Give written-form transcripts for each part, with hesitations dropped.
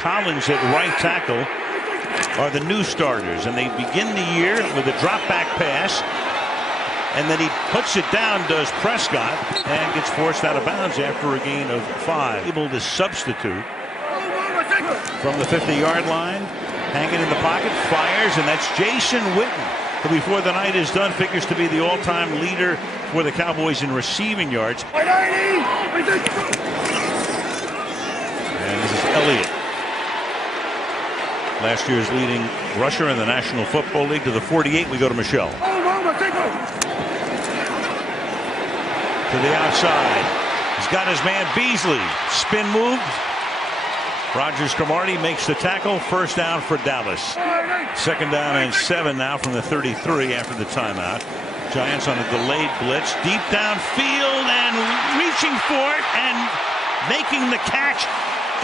Collins at right tackle are the new starters, and they begin the year with a drop back pass, and then he puts it down, does Prescott, and gets forced out of bounds after a gain of 5. Able to substitute from the 50-yard line, hanging in the pocket, fires, and that's Jason Witten, who before the night is done figures to be the all-time leader for the Cowboys in receiving yards. And this is Elliott, last year's leading rusher in the National Football League. To the 48, we go to Michelle. To the outside. He's got his man Beasley. Spin move. Rogers Cromartie makes the tackle. First down for Dallas. Second down and 7 now from the 33 after the timeout. Giants on a delayed blitz. Deep downfield and reaching for it and making the catch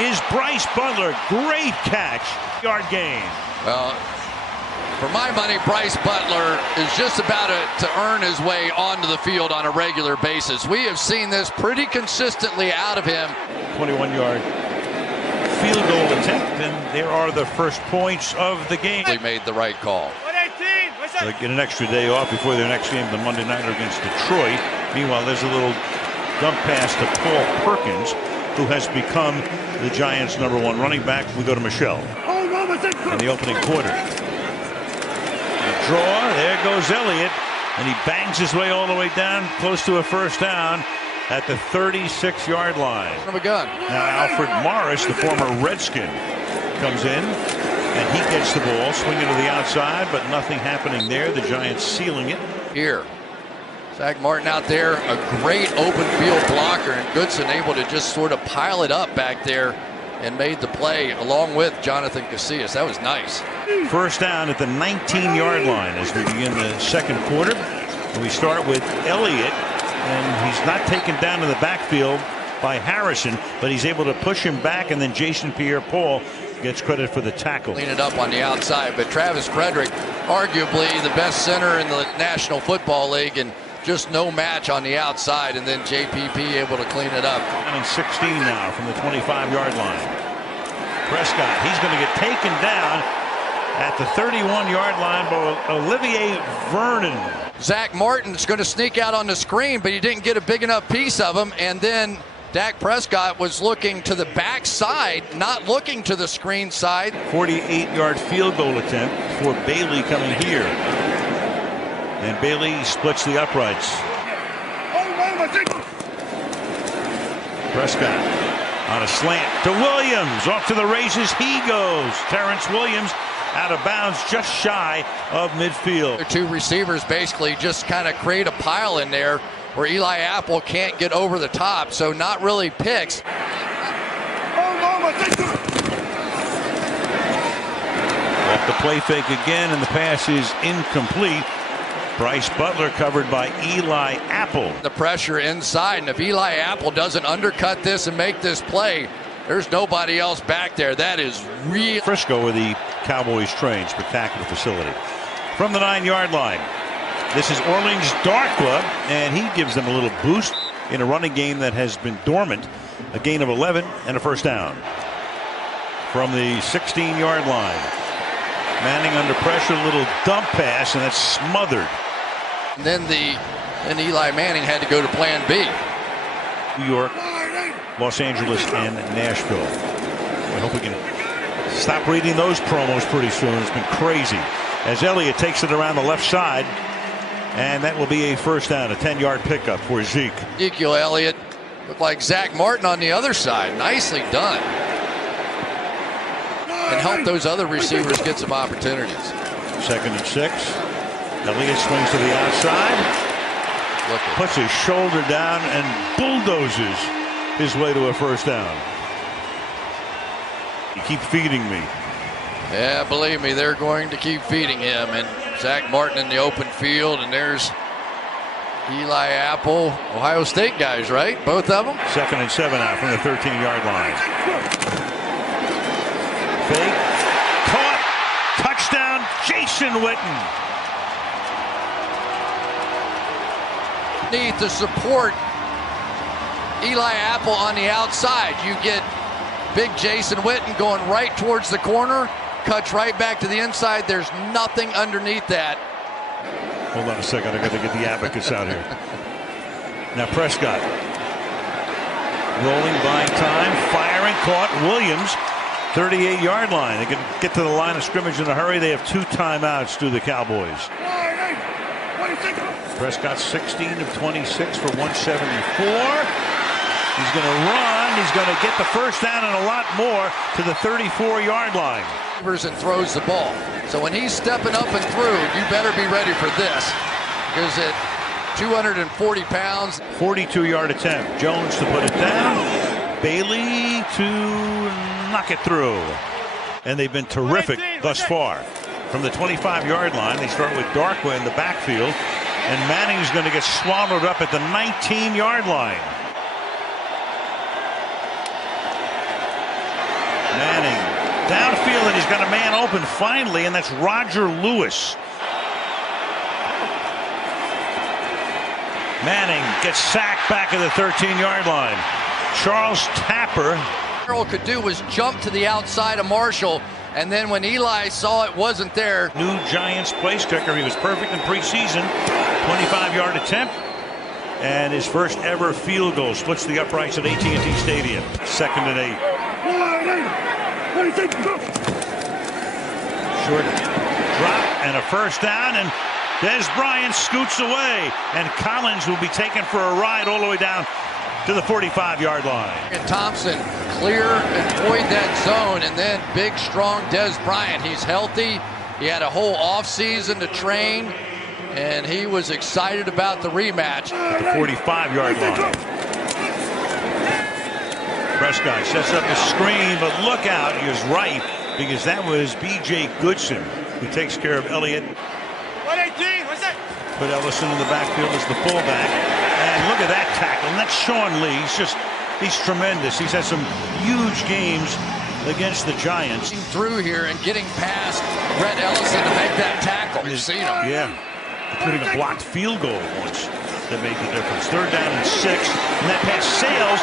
is Bryce Butler. Great catch. Yard gain. Well, for my money, Bryce Butler is just about to earn his way onto the field on a regular basis. We have seen this pretty consistently out of him. 21-yard field goal attempt, and there are the first points of the game. They made the right call. They get an extra day off before their next game, the Monday nighter against Detroit. Meanwhile, there's a little dump pass to Paul Perkins, who has become the Giants' #1 running back. We go to Michelle in the opening quarter. Draw, there goes Elliott, and he bangs his way all the way down close to a first down at the 36-yard line. From a gun. Now Alfred Morris, the former Redskin, comes in, and he gets the ball, swinging to the outside, but nothing happening there. The Giants sealing it. Here, Zach Martin out there, a great open field blocker, and Goodson able to just sort of pile it up back there and made the play along with Jonathan Casillas. That was nice. First down at the 19-yard line as we begin the second quarter. And we start with Elliott, and he's not taken down in the backfield by Harrison, but he's able to push him back, and then Jason Pierre-Paul gets credit for the tackle. Clean it up on the outside, but Travis Frederick, arguably the best center in the National Football League, and just no match on the outside, and then JPP able to clean it up. And 16 now from the 25-yard line. Prescott, he's going to get taken down at the 31-yard line by Olivier Vernon. Zach Martin's going to sneak out on the screen, but he didn't get a big enough piece of him, and then Dak Prescott was looking to the backside, not looking to the screen side. 48-yard field goal attempt for Bailey coming here. And Bailey splits the uprights. Prescott on a slant to Williams. Off to the races he goes. Terrence Williams out of bounds just shy of midfield. The two receivers basically just kind of create a pile in there where Eli Apple can't get over the top, so not really picks. Off the play fake again, and the pass is incomplete. Bryce Butler covered by Eli Apple. The pressure inside, and if Eli Apple doesn't undercut this and make this play, there's nobody else back there. That is real. Frisco, where the Cowboys train, spectacular facility. From the 9-yard line, this is Orleans Dart Club, and he gives them a little boost in a running game that has been dormant. A gain of 11 and a first down. From the 16-yard line, Manning under pressure, a little dump pass, and that's smothered. And then Eli Manning had to go to plan B. New York, Los Angeles, and Nashville. I hope we can stop reading those promos pretty soon. It's been crazy. As Elliott takes it around the left side, and that will be a first down, a 10-yard pickup for Zeke. Ezekiel Elliott looked like Zach Martin on the other side. Nicely done. And help those other receivers get some opportunities. 2nd and 6. Elliott swings to the outside. Puts his shoulder down and bulldozes his way to a first down. You keep feeding me. Yeah, believe me, they're going to keep feeding him. And Zach Martin in the open field, and there's Eli Apple, Ohio State guys, right? Both of them? 2nd and 7 out from the 13-yard line. Fake, caught, touchdown, Jason Witten. Need to support Eli Apple on the outside. You get Big Jason Witten going right towards the corner, cuts right back to the inside. There's nothing underneath that. Hold on a second, I got to get the abacus out here. Now Prescott. Rolling, buying time, firing, caught. Williams, 38-yard line. They can get to the line of scrimmage in a hurry. They have 2 timeouts to the Cowboys. Prescott 16 of 26 for 174. He's going to run. He's going to get the first down and a lot more to the 34-yard line. And throws the ball. So when he's stepping up and through, you better be ready for this. Because at 240 pounds. 42-yard attempt. Jones to put it down. Bailey to knock it through. And they've been terrific thus far. From the 25-yard line, they start with Darkwa in the backfield. And Manning's going to get swallowed up at the 19-yard line. Manning downfield, and he's got a man open finally, and that's Roger Lewis. Manning gets sacked back at the 13-yard line. Charles Tapper. All Carroll could do was jump to the outside of Marshall, and then when Eli saw it wasn't there. New Giants place kicker. He was perfect in preseason. 25-yard attempt, and his first ever field goal splits the uprights at AT&T Stadium. 2nd and 8. Short drop and a first down, and Des Bryant scoots away, and Collins will be taken for a ride all the way down to the 45-yard line. And Thompson clear and avoid that zone, and then big, strong Des Bryant. He's healthy. He had a whole offseason to train, and he was excited about the rematch. At the 45-yard line. Prescott sets up a screen, but look out, he was right, because that was B.J. Goodson, who takes care of Elliott. 118, what's that? Put Ellison in the backfield as the fullback. And look at that tackle. And that's Sean Lee. He's tremendous. He's had some huge games against the Giants. Through here and getting past Brett Ellison to make that tackle. You've seen him. Yeah. Including a blocked field goal once that made the difference. 3rd down and 6. And that pass sails.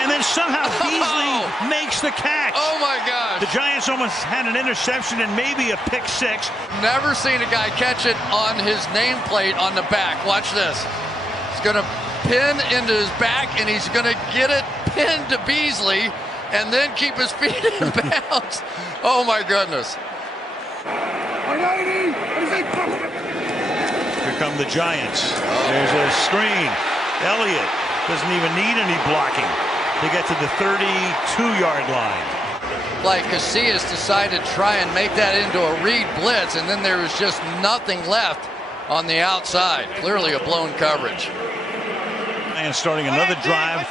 And then somehow Beasley makes the catch. Oh my gosh. The Giants almost had an interception and maybe a pick 6. Never seen a guy catch it on his nameplate on the back. Watch this. He's going to pin into his back, and he's going to get it pinned to Beasley and then keep his feet in bounds. Oh my goodness. Here come the Giants. There's a screen. Elliott doesn't even need any blocking to get to the 32-yard line. Like Casillas decided to try and make that into a read blitz, and then there was just nothing left on the outside. Clearly a blown coverage. And starting another drive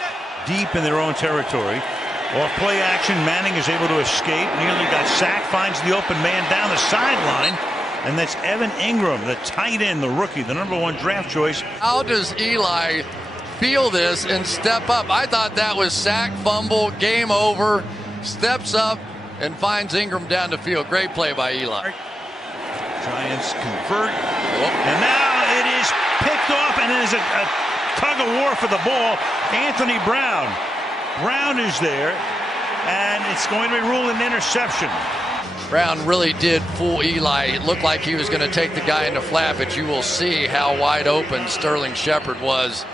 deep in their own territory. Off play action, Manning is able to escape. Nearly got sacked, finds the open man down the sideline. And that's Evan Ingram, the tight end, the rookie, the #1 draft choice. How does Eli feel this and step up? I thought that was sack, fumble, game over. Steps up and finds Ingram down the field. Great play by Eli. Giants convert. And now it is picked off, and it is a tug of war for the ball. Anthony Brown. Brown is there, and it's going to be ruled an interception. Brown really did fool Eli. It looked like he was going to take the guy in the flat, but you will see how wide open Sterling Shepard was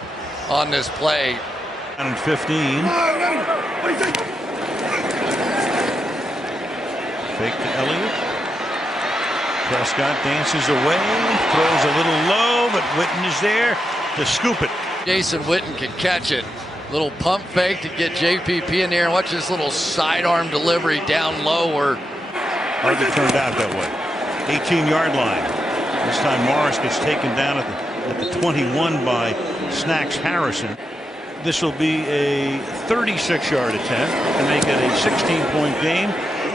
on this play. And 15. Fake to Elliott. Prescott dances away, throws a little low, but Witten is there to scoop it. Jason Witten can catch it. Little pump fake to get JPP in there, and watch this little sidearm delivery down low where hardly turned out that way. 18-yard line. This time Morris gets taken down at the 21 by Snacks Harrison. This will be a 36-yard attempt to make it a 16-point game,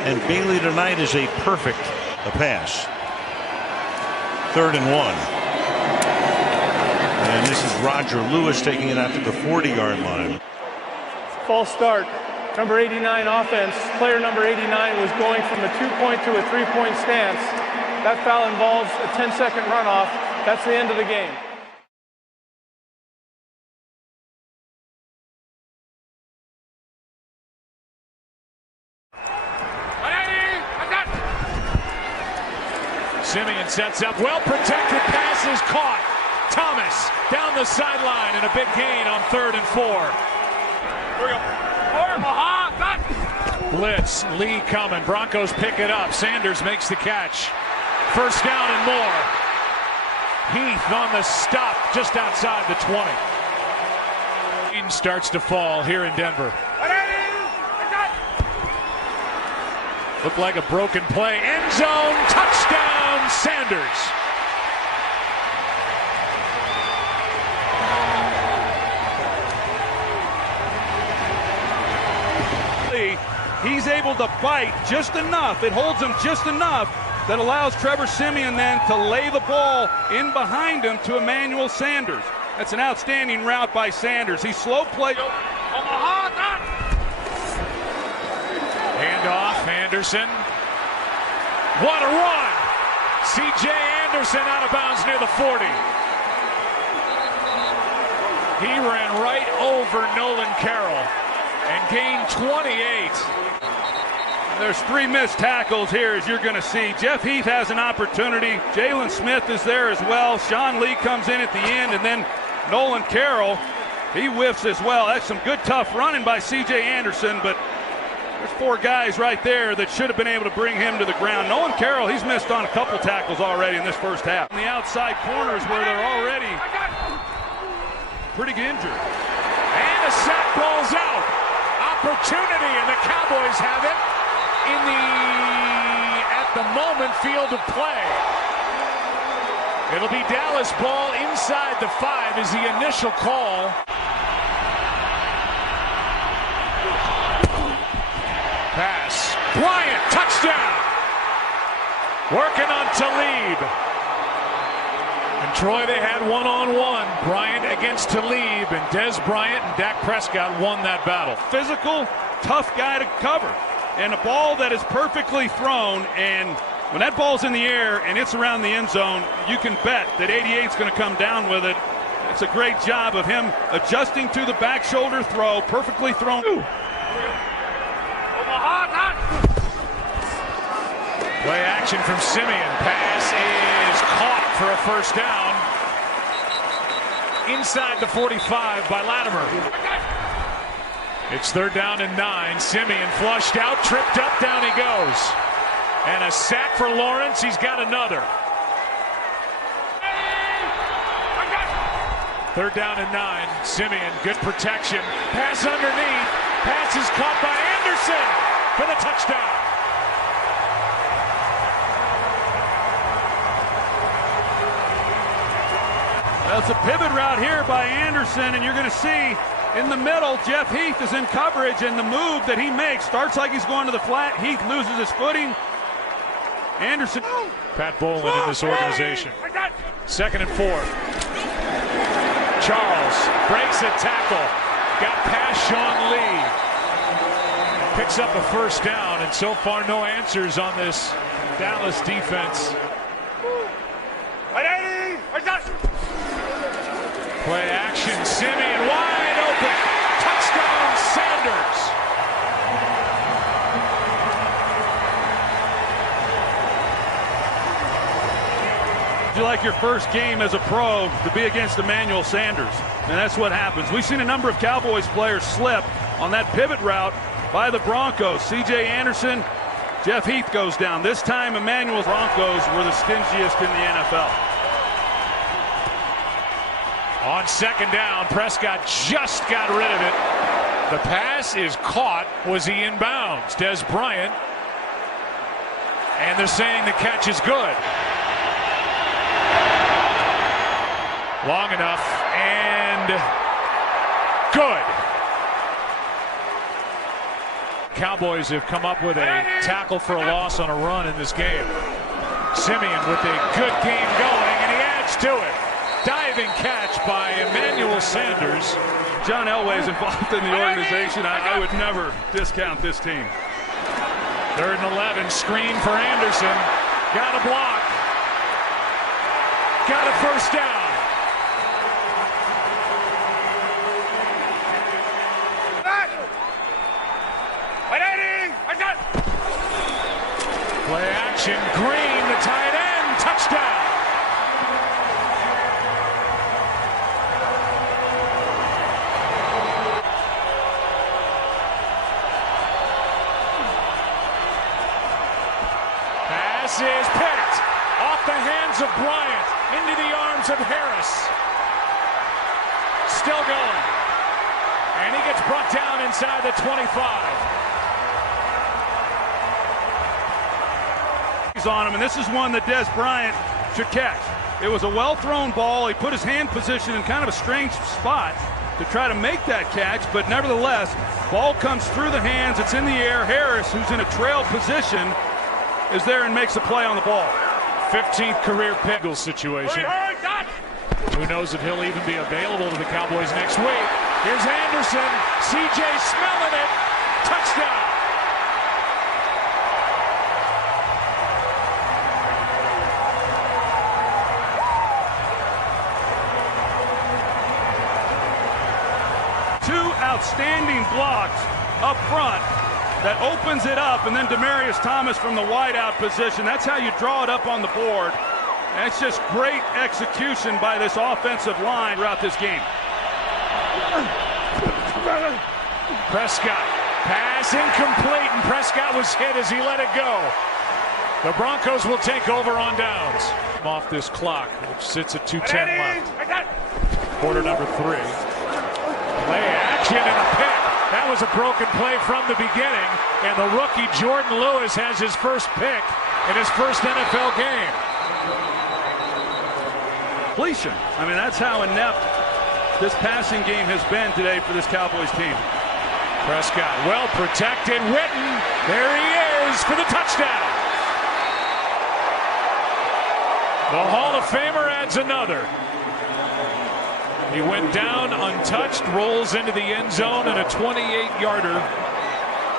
and Bailey tonight is a perfect pass. 3rd and 1. And this is Roger Lewis taking it out to the 40-yard line. False start. Number 89 offense, player number 89 was going from a 2-point to a 3-point stance. That foul involves a 10-second runoff. That's the end of the game. Simeon sets up, well protected, pass is caught. Thomas down the sideline and a big gain on 3rd and 4. Blitz, Lee coming, Broncos pick it up, Sanders makes the catch. First down and more. Heath on the stop just outside the 20. Starts to fall here in Denver. Looked like a broken play. End zone, touchdown, Sanders. He's able to bite just enough. It holds him just enough that allows Trevor Siemian then to lay the ball in behind him to Emmanuel Sanders. That's an outstanding route by Sanders. He slow played. Hand off, Anderson. What a run! C.J. Anderson out of bounds near the 40. He ran right over Nolan Carroll and gained 28. There's 3 missed tackles here, as you're going to see. Jeff Heath has an opportunity. Jalen Smith is there as well. Sean Lee comes in at the end, and then Nolan Carroll, he whiffs as well. That's some good, tough running by C.J. Anderson, but there's 4 guys right there that should have been able to bring him to the ground. Nolan Carroll, he's missed on a couple tackles already in this first half. On the outside corners where they're already pretty injured. And a sack ball's out. Opportunity, and the Cowboys have it in the, at the moment, field of play. It'll be Dallas ball inside the 5 is the initial call. Pass. Bryant, touchdown. Working on Talib. And Troy, they had one-on-one. Bryant against Talib, and Des Bryant and Dak Prescott won that battle. Physical, tough guy to cover. And a ball that is perfectly thrown, and when that ball's in the air and it's around the end zone, you can bet that 88's going to come down with it. It's a great job of him adjusting to the back shoulder throw, perfectly thrown. Play action from Simeon. Pass is caught for a first down. Inside the 45 by Latimer. It's 3rd down and 9. Simeon flushed out, tripped up, down he goes. And a sack for Lawrence. He's got another. 3rd down and 9. Simeon, good protection. Pass underneath. Pass is caught by Anderson for the touchdown. That's a pivot route here by Anderson, and you're going to see in the middle, Jeff Heath is in coverage, and the move that he makes starts like he's going to the flat. Heath loses his footing. Anderson. Pat Bowlen in this organization. 2nd and 4. Charles breaks a tackle. Got past Sean Lee. Picks up a first down, and so far no answers on this Dallas defense. Play action, Simeon wide open. Touchdown, Sanders. Would you like your first game as a pro to be against Emmanuel Sanders? And that's what happens. We've seen a number of Cowboys players slip on that pivot route by the Broncos. C.J. Anderson, Jeff Heath goes down. This time, Emmanuel's Broncos were the stingiest in the NFL. On 2nd down, Prescott just got rid of it. The pass is caught. Was he in bounds? Des Bryant. And they're saying the catch is good. Long enough and good. Cowboys have come up with a tackle for a loss on a run in this game. Simeon with a good game going, and he adds to it. Diving catch by Emmanuel Sanders. John Elway is involved in the organization. I would never discount this team. 3rd and 11, screen for Anderson. Got a block. Got a first down. Play action, Green, the tight end, pass is picked off the hands of Bryant into the arms of Harris. Still going. And he gets brought down inside the 25. He's on him, and this is one that Des Bryant should catch. It was a well-thrown ball. He put his hand position in kind of a strange spot to try to make that catch, but nevertheless, ball comes through the hands. It's in the air. Harris, who's in a trail position, is there and makes a play on the ball. 15th career Pickles situation. Who knows if he'll even be available to the Cowboys next week. Here's Anderson. CJ smelling it. Touchdown. Two outstanding blocks up front that opens it up, and then Demaryius Thomas from the wideout position. That's how you draw it up on the board. And it's just great execution by this offensive line throughout this game. Prescott, pass incomplete, and Prescott was hit as he let it go. The Broncos will take over on downs. Off this clock, which sits at 2:10 left. Quarter number 3. Play action and a pick. That was a broken play from the beginning, and the rookie Jordan Lewis has his first pick in his first NFL game. Completion. I mean, that's how inept this passing game has been today for this Cowboys team. Prescott well protected. Witten, there he is for the touchdown. The Hall of Famer adds another. He went down untouched, rolls into the end zone, and a 28-yarder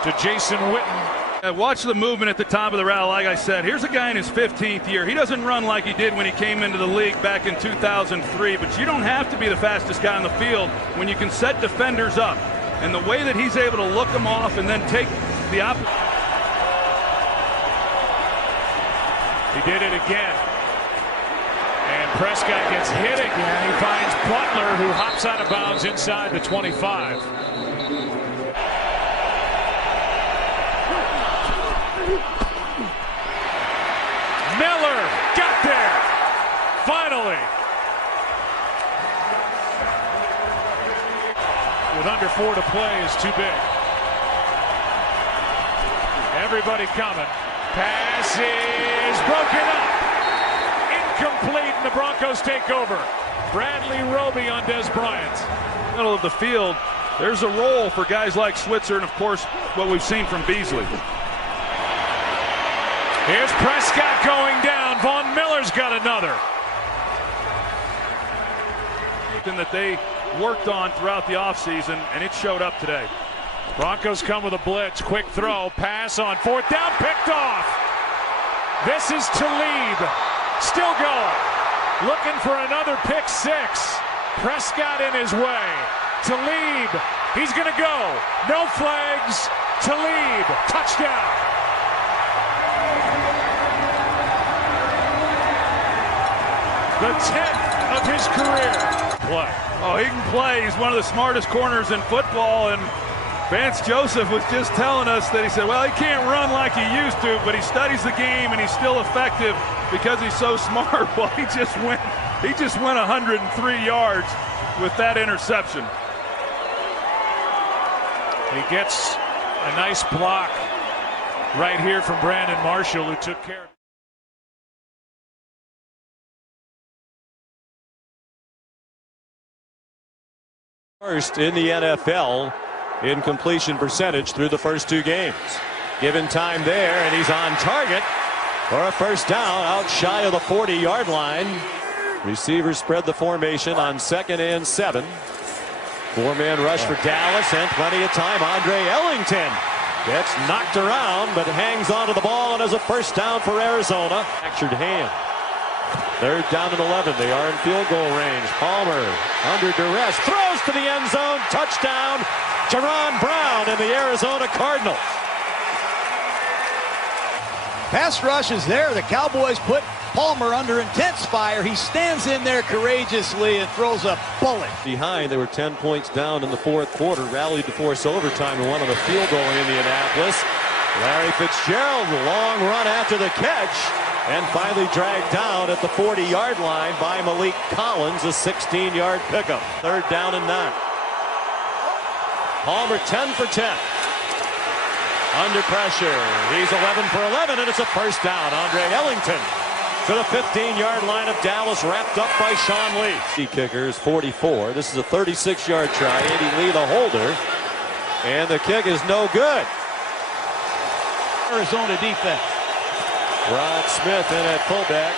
to Jason Witten. Watch the movement at the top of the route. Like I said, here's a guy in his 15th year. He doesn't run like he did when he came into the league back in 2003, but you don't have to be the fastest guy on the field when you can set defenders up. And the way that he's able to look them off and then take the opposite. He did it again. And Prescott gets hit again. He finds Butler, who hops out of bounds inside the 25. Miller got there. Finally. With under 4 to play is too big. Everybody coming. Pass is broken up. Incomplete, and the Broncos take over. Bradley Roby on Des Bryant. Middle of the field, there's a role for guys like Switzer and, of course, what we've seen from Beasley. Here's Prescott going down. Von Miller's got another. That they worked on throughout the offseason, and it showed up today. Broncos come with a blitz. Quick throw. Pass on 4th down. Picked off. This is Talib. Still going. Looking for another pick 6. Prescott in his way. Talib. He's going to go. No flags. Talib. Touchdown. The 10th of his career. Play. Oh, he can play. He's one of the smartest corners in football, and Vance Joseph was just telling us that he said, well, he can't run like he used to, but he studies the game and he's still effective because he's so smart. Well, he just went 103 yards with that interception. He gets a nice block right here from Brandon Marshall, who took care of it. First in the NFL in completion percentage through the first 2 games. Given time there, and he's on target for a first down out shy of the 40-yard line. Receivers spread the formation on 2nd and 7. 4-man rush for Dallas, and plenty of time. Andre Ellington gets knocked around but hangs onto the ball and has a first down for Arizona. Fractured hand. 3rd down and 11. They are in field goal range. Palmer under duress throws to the end zone. Touchdown, Jaron Brown and the Arizona Cardinals. Pass rush is there. The Cowboys put Palmer under intense fire. He stands in there courageously and throws a bullet. Behind, they were 10 points down in the 4th quarter. Rallied to force overtime and won on a field goal in Indianapolis. Larry Fitzgerald, long run after the catch. And finally dragged down at the 40-yard line by Malik Collins, a 16-yard pickup. 3rd down and 9. Palmer 10 for 10. Under pressure. He's 11 for 11, and it's a first down. Andre Ellington to the 15-yard line of Dallas, wrapped up by Sean Lee. The kicker is 44. This is a 36-yard try. Andy Lee, the holder. And the kick is no good. Arizona defense. Rod Smith in at fullback.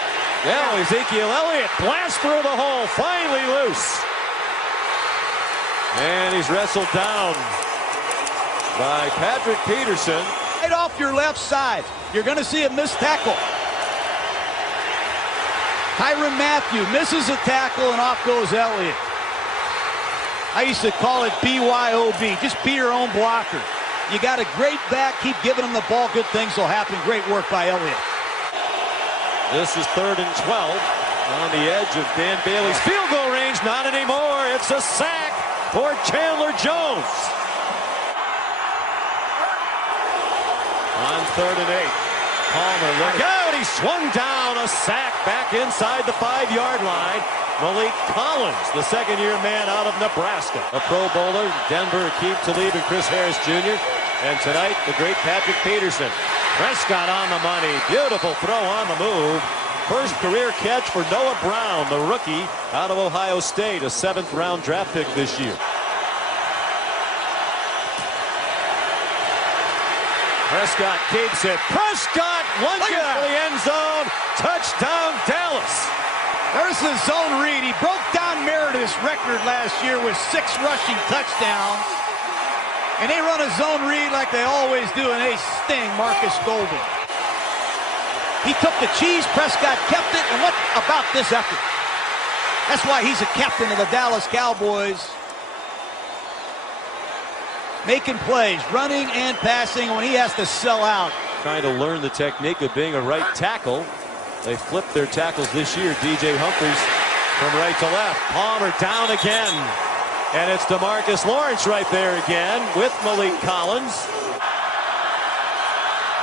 Now Ezekiel Elliott blasts through the hole, finally loose. And he's wrestled down by Patrick Peterson. Right off your left side. You're going to see a missed tackle. Tyrann Mathieu misses a tackle, and off goes Elliott. I used to call it BYOB. Just be your own blocker. You got a great back. Keep giving him the ball. Good things will happen. Great work by Elliott. This is 3rd and 12 on the edge of Dan Bailey's field goal range. Not anymore. It's a sack for Chandler Jones. On 3rd and 8. Palmer look out. He swung down. A sack back inside the 5-yard line. Malik Collins, the 2nd-year man out of Nebraska. A Pro Bowler, Denver, Akeem Talib, and Chris Harris Jr. And tonight, the great Patrick Peterson. Prescott on the money. Beautiful throw on the move. First career catch for Noah Brown, the rookie out of Ohio State, a 7th-round draft pick this year. Prescott keeps it. Prescott lunges for the end zone. Touchdown, Dallas. There's the zone read. He broke down Meredith's record last year with 6 rushing touchdowns. And they run a zone read like they always do, and they sting Marcus Golden. He took the cheese. Prescott kept it. And what about this effort? That's why he's a captain of the Dallas Cowboys. Making plays, running and passing when he has to sell out. Trying to learn the technique of being a right tackle. They flipped their tackles this year. DJ Humphries from right to left. Palmer down again. And it's DeMarcus Lawrence right there again with Malik Collins.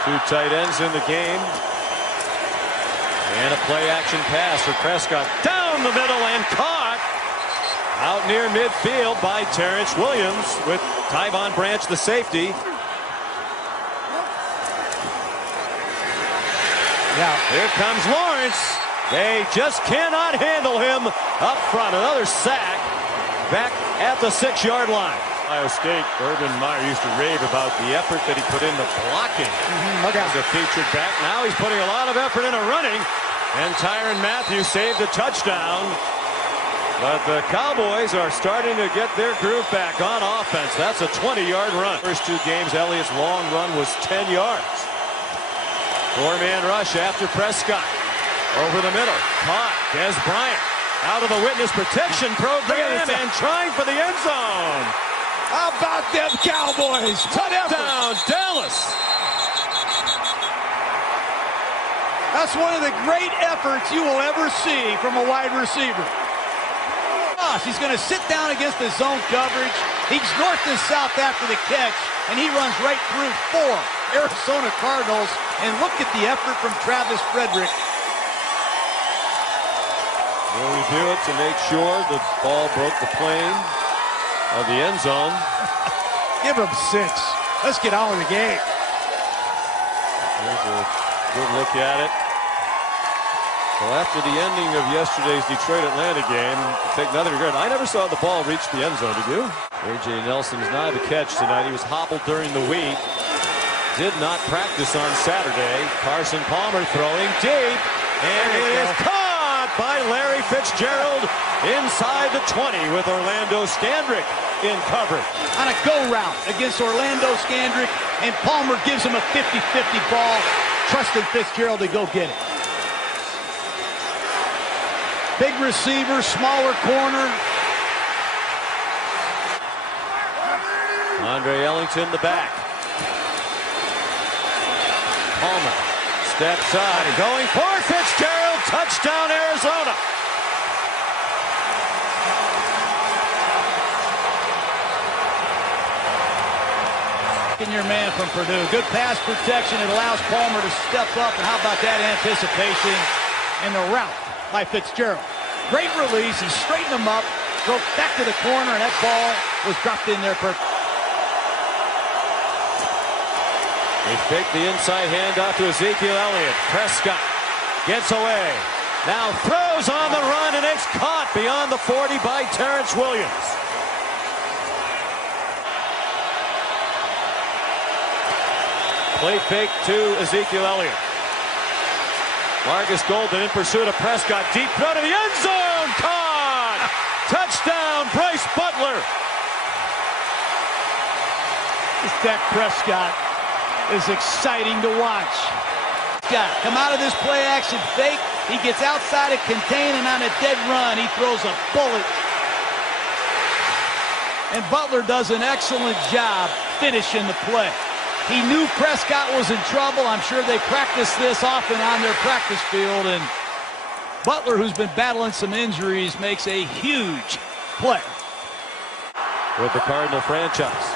2 tight ends in the game. And a play action pass for Prescott. Down the middle and caught. Out near midfield by Terrence Williams with Tyvon Branch, the safety. Now, here comes Lawrence. They just cannot handle him up front. Another sack back at the 6-yard line. Ohio State, Urban Meyer used to rave about the effort that he put into blocking. As a featured back. Now he's putting a lot of effort into running. And Tyrann Mathieu saved a touchdown. But the Cowboys are starting to get their groove back on offense. That's a 20-yard run. First 2 games, Elliott's long run was 10 yards. 4-man rush after Prescott. Over the middle. Caught. Des Bryant out of the witness protection program and trying for the end zone. How about them Cowboys? Touchdown, Dallas. That's one of the great efforts you will ever see from a wide receiver. He's going to sit down against the zone coverage. He's north and south after the catch, and he runs right through 4 Arizona Cardinals. And look at the effort from Travis Frederick. We'll review it to make sure the ball broke the plane of the end zone. Give him 6. Let's get on with the game. Here's a good look at it. Well, after the ending of yesterday's Detroit-Atlanta game, take another regard. I never saw the ball reach the end zone, did you? A.J. Nelson does not have a catch tonight. He was hobbled during the week. Did not practice on Saturday. Carson Palmer throwing deep. And it is caught by Larry Fitzgerald inside the 20 with Orlando Scandrick in coverage. On a go route against Orlando Scandrick, and Palmer gives him a 50-50 ball, trusting Fitzgerald to go get it. Big receiver, smaller corner. Andre Ellington, the back. Palmer steps out, going for Fitzgerald. Touchdown, Arizona. attacking your man from Purdue. Good pass protection. It allows Palmer to step up. And how about that anticipation and the route by Fitzgerald? Great release. He straightened him up, broke back to the corner, and that ball was dropped in there perfect. They fake the inside handoff to Ezekiel Elliott. Prescott gets away. Now throws on the run, and it's caught beyond the 40 by Terrence Williams. Play fake to Ezekiel Elliott. Marcus Golden in pursuit of Prescott. Deep front of the end zone. Caught! Touchdown, Bryce Butler. This Dak Prescott is exciting to watch. Come out of this play action fake. He gets outside of contain, and on a dead run, he throws a bullet. And Butler does an excellent job finishing the play. He knew Prescott was in trouble. I'm sure they practiced this often on their practice field. And Butler, who's been battling some injuries, makes a huge play. With the Cardinal franchise.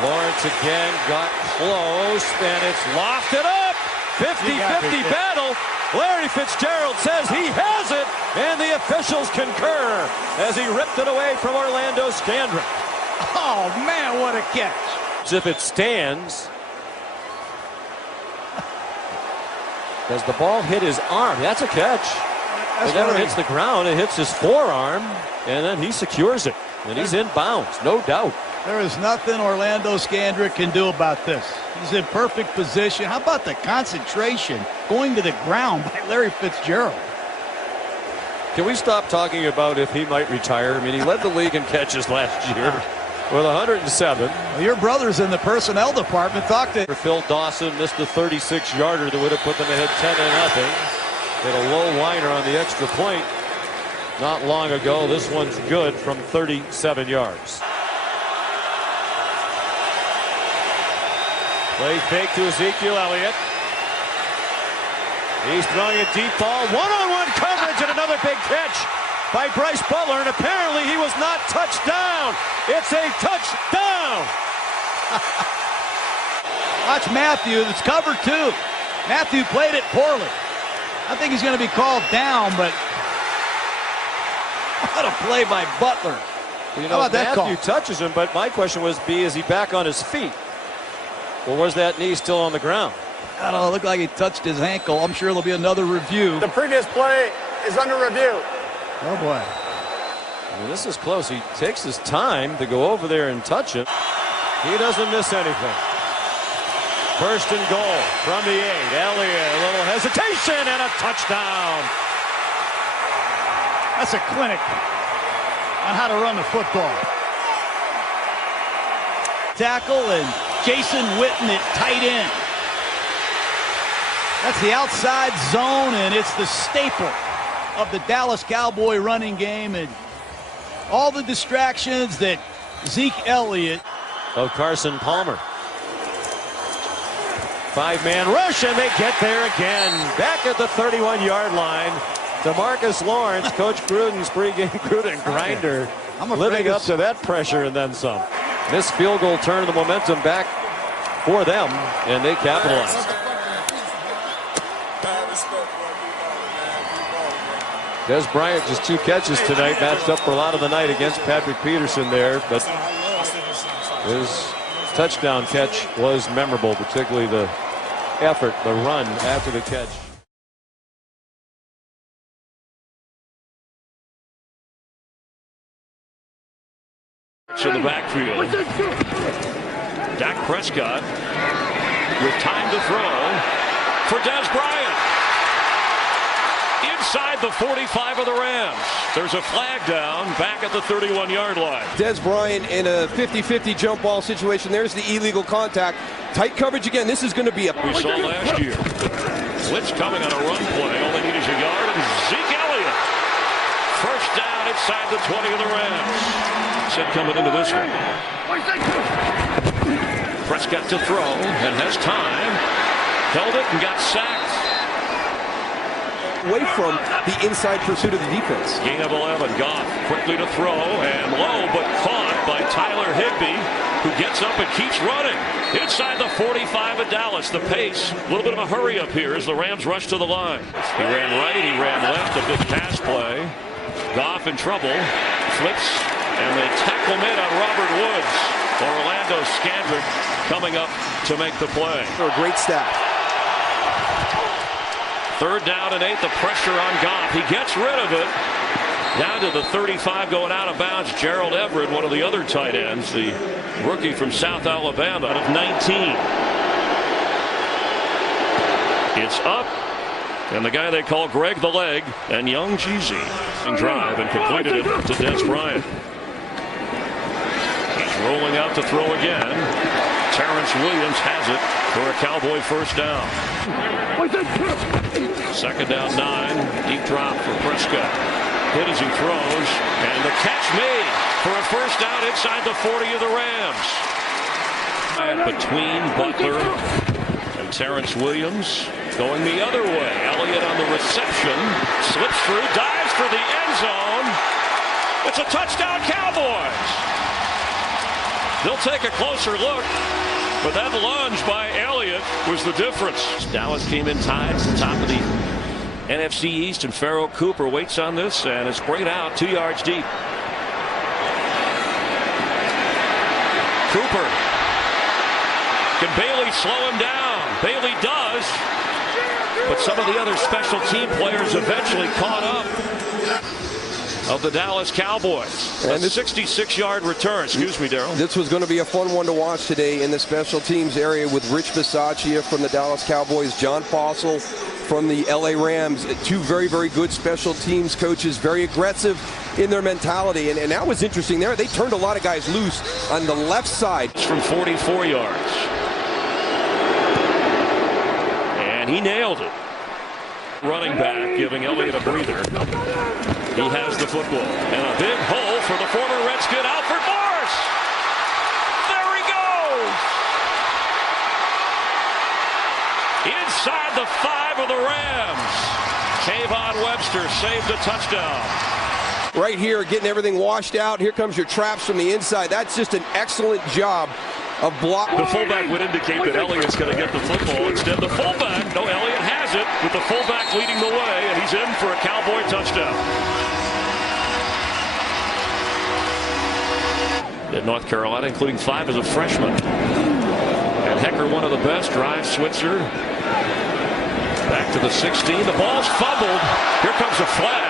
Lawrence again got close, and it's lofted up. 50-50 battle. Larry Fitzgerald says he has it, and the officials concur as he ripped it away from Orlando Scandrick. Oh, man, what a catch. As if it stands. Does the ball hit his arm? That's a catch. It never hits the ground. It hits his forearm, and then he secures it. And he's in bounds, no doubt. There is nothing Orlando Scandrick can do about this. He's in perfect position. How about the concentration going to the ground by Larry Fitzgerald? Can we stop talking about if he might retire? I mean, he led the league in catches last year with 107. Well, your brother's in the personnel department. Talk to Phil Dawson missed the 36-yarder that would have put them ahead 10-0. Hit a low liner on the extra point not long ago. This one's good from 37 yards. Play fake to Ezekiel Elliott. He's throwing a deep ball. One-on-one coverage and another big catch by Bryce Butler. And apparently he was not touched down. It's a touchdown. Watch Matthew. It's cover two. Matthew played it poorly. I think he's going to be called down, but what a play by Butler. You know, Matthew touches him, but my question was, is he back on his feet? Or was that knee still on the ground? I don't know. It looked like he touched his ankle. I'm sure there'll be another review. The previous play is under review. Oh, boy. I mean, this is close. He takes his time to go over there and touch it. He doesn't miss anything. First and goal from the 8. Elliott, a little hesitation, and a touchdown. That's a clinic on how to run the football. Tackle and Jason Witten at tight end. That's the outside zone, and it's the staple of the Dallas Cowboy running game, and all the distractions that Zeke Elliott. Carson Palmer. 5-man rush, and they get there again. Back at the 31-yard line. DeMarcus Lawrence, Coach Gruden's pregame Gruden grinder, living up to that pressure and then some. This field goal turned the momentum back for them, and they capitalized. Des Bryant just 2 catches tonight, matched up for a lot of the night against Patrick Peterson there, but his touchdown catch was memorable, particularly the effort, the run after the catch. In the backfield. Dak Prescott with time to throw for Des Bryant. Inside the 45 of the Rams. There's a flag down back at the 31-yard line. Des Bryant in a 50-50 jump ball situation. There's the illegal contact. Tight coverage again. This is going to be a... We saw last year. Blitz coming on a run play. All they need is a yard, and Zeke Elliott. First down inside the 20 of the Rams. Said coming into this one. Prescott to throw and has time. Held it and got sacked. Away from the inside pursuit of the defense. Gain of 11. Goff quickly to throw and low, but caught by Tyler Higbee. who gets up and keeps running. Inside the 45 of Dallas. The pace, a little bit of a hurry up here as the Rams rush to the line. He ran right, he ran left, a big pass play. Goff in trouble, flips, and they tackle him in on Robert Woods. Orlando Scandrick coming up to make the play. A great stat. 3rd down and 8, the pressure on Goff. He gets rid of it. Down to the 35, going out of bounds. Gerald Everett, one of the other tight ends, the rookie from South Alabama, out of 19. It's up, and the guy they call Greg the Leg, and Young Jeezy drive and completed it to Des Bryant. He's rolling out to throw again. Terrence Williams has it for a Cowboy 1st down. 2nd down 9, deep drop for Prescott. Hit as he throws, and the catch made for a 1st down inside the 40 of the Rams. Between Butler and Terrence Williams, going the other way. Elliott on the reception, slips through, dives for the end zone. It's a touchdown, Cowboys. They'll take a closer look, but that lunge by Elliott was the difference. Dallas came in tied to the top of the NFC East, and Pharaoh Cooper waits on this and is sprayed out 2 yards deep. Cooper. Can Bailey slow him down? Bailey does. But some of the other special team players eventually caught up of the Dallas Cowboys. And a 66-yard return. Excuse me, Darryl. This was going to be a fun one to watch today in the special teams area with Rich Bisaccia from the Dallas Cowboys, John Fossil from the LA Rams. 2 very, very good special teams coaches, very aggressive in their mentality. And that was interesting there. They turned a lot of guys loose on the left side. From 44 yards. And he nailed it. Running back, giving Elliott a breather. He has the football. And a big hole for the former Redskin, Alfred Morris. There he goes. Inside the 5 of the Rams. Kayvon Webster saved a touchdown. Right here, getting everything washed out. Here comes your traps from the inside. That's just an excellent job of block. The fullback would indicate that Elliott's going to get the football. Instead, the fullback, no, Elliott has it, with the fullback leading the way, and he's in for a Cowboy touchdown. In North Carolina, including 5 as a freshman. And Hecker, one of the best, drives Switzer. Back to the 16. The ball's fumbled. Here comes a flag.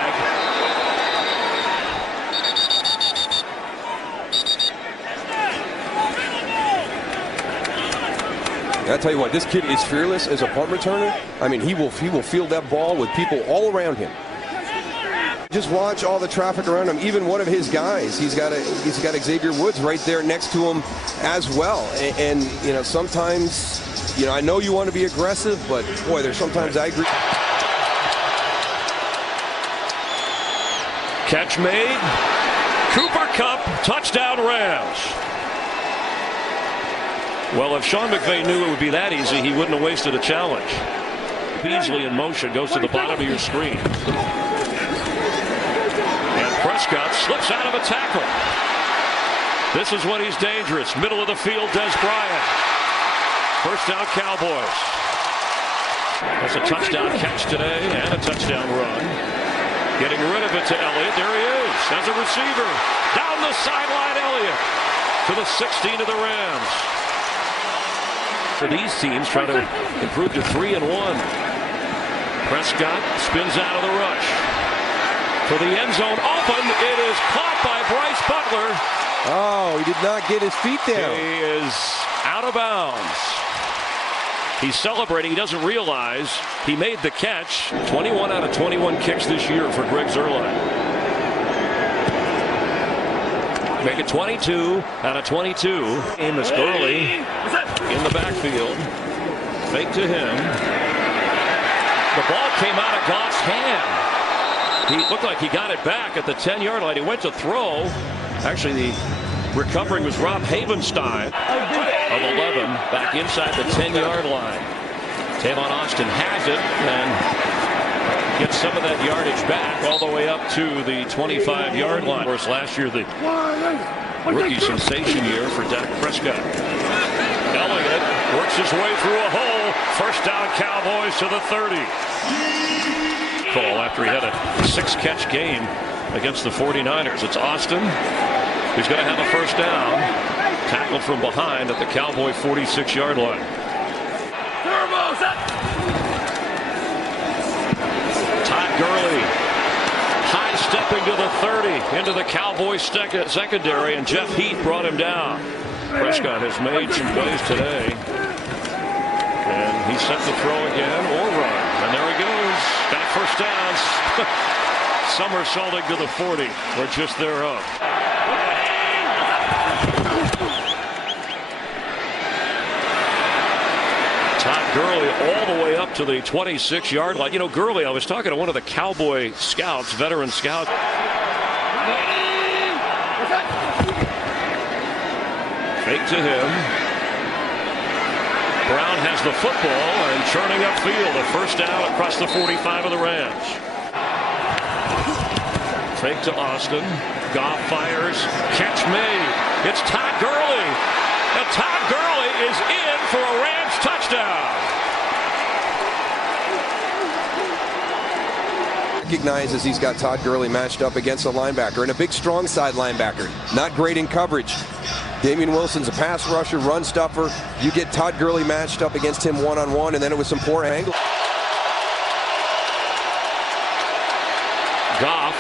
I tell you what, this kid is fearless as a punt returner. I mean, he will field that ball with people all around him. Just watch all the traffic around him. Even one of his guys, he's got Xavier Woods right there next to him as well. And you know, sometimes, you know, I know you want to be aggressive, but boy, there's sometimes I agree. Catch made. Cooper Kupp, touchdown Rams. Well, if Sean McVay knew it would be that easy, he wouldn't have wasted a challenge. Beasley in motion goes to the bottom of your screen. And Prescott slips out of a tackle. This is when he's dangerous. Middle of the field, Des Bryant. 1st down, Cowboys. That's a touchdown catch today and a touchdown run. Getting rid of it to Elliott. There he is as a receiver. Down the sideline, Elliott to the 16 of the Rams. For these teams, trying to improve to 3-1. Prescott spins out of the rush. For the end zone open, it is caught by Bryce Butler. Oh, he did not get his feet down. He is out of bounds. He's celebrating. He doesn't realize he made the catch. 21 out of 21 kicks this year for Greg Zuerlein. Make it 22 out of 22. Amos Gurley in the backfield. Fake to him. The ball came out of Goff's hand. He looked like he got it back at the 10-yard line. He went to throw. Actually, the recovering was Rob Havenstein of 11 back inside the 10-yard line. Tavon Austin has it and gets some of that yardage back all the way up to the 25-yard line. Of course, last year the Rookie sensation year for Dak Prescott. Elliott works his way through a hole. First down, Cowboys to the 30. Call after he had a 6-catch game against the 49ers. It's Austin who's going to have a first down. Tackled from behind at the Cowboy 46-yard line. Todd Gurley high stepping to the 30 into the Cowboys secondary, and Jeff Heath brought him down. Prescott has made some plays today, and he's set to throw again or run, and there he goes. Got a first down. Somersaulting to the 40 or just thereof. Todd Gurley all the way up to the 26-yard line. You know, Gurley, I was talking to one of the Cowboy scouts, veteran scouts. Fake to him. Brown has the football and churning upfield. A first down across the 45 of the Rams. Fake to Austin. Goff fires. Catch made. It's Todd Gurley. And Todd Gurley is in for a Rams touchdown. Recognizes he's got Todd Gurley matched up against a linebacker, and a big strong side linebacker. Not great in coverage. Damian Wilson's a pass rusher, run stuffer. You get Todd Gurley matched up against him one-on-one, and then it was some poor angle. Goff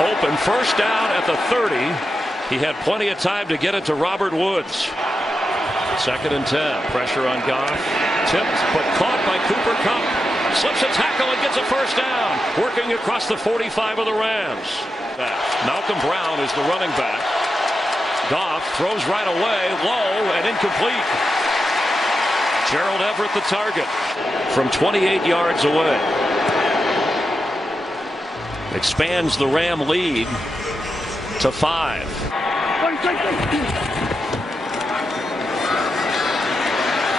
open, first down at the 30. He had plenty of time to get it to Robert Woods. 2nd and 10. Pressure on Goff. Tipped, but caught by Cooper Kupp. Slips a tackle and gets a first down. Working across the 45 of the Rams. Malcolm Brown is the running back. Goff throws right away, low and incomplete. Gerald Everett the target from 28 yards away. Expands the Ram lead to 5.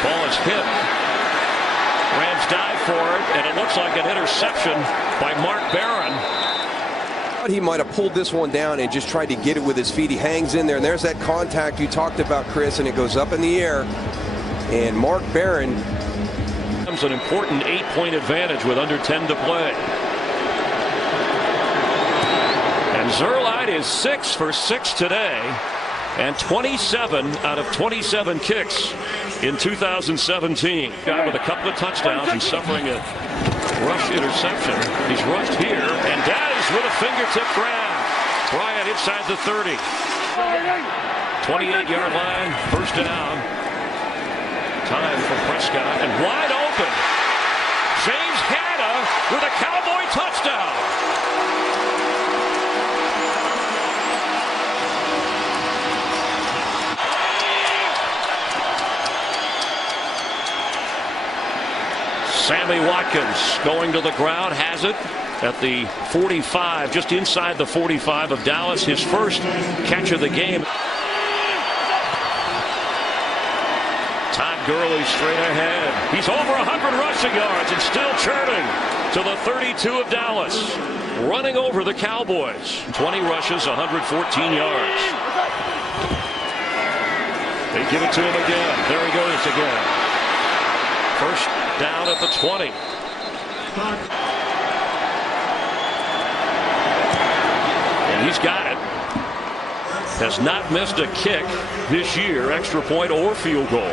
Ball is hit. Rams dive for it, and it looks like an interception by Mark Barron. He might have pulled this one down and just tried to get it with his feet. He hangs in there, and there's that contact you talked about, Chris, and it goes up in the air. And Mark Barron. Comes an important 8-point advantage with under 10 to play. And Zerline is 6 for 6 today, and 27 out of 27 kicks in 2017. Guy with a couple of touchdowns and suffering a rush interception. He's rushed here, and that is with a fingertip grab. Bryant inside the 30. 28-yard line, first down. Time for Prescott, and wide open. James Hanna with a Cowboy touchdown. Sammy Watkins going to the ground, has it at the 45, just inside the 45 of Dallas. His first catch of the game. Todd Gurley straight ahead. He's over 100 rushing yards and still churning to the 32 of Dallas. Running over the Cowboys. 20 rushes, 114 yards. They give it to him again. There he goes again. First down at the 20. And he's got it. Has not missed a kick this year, extra point or field goal.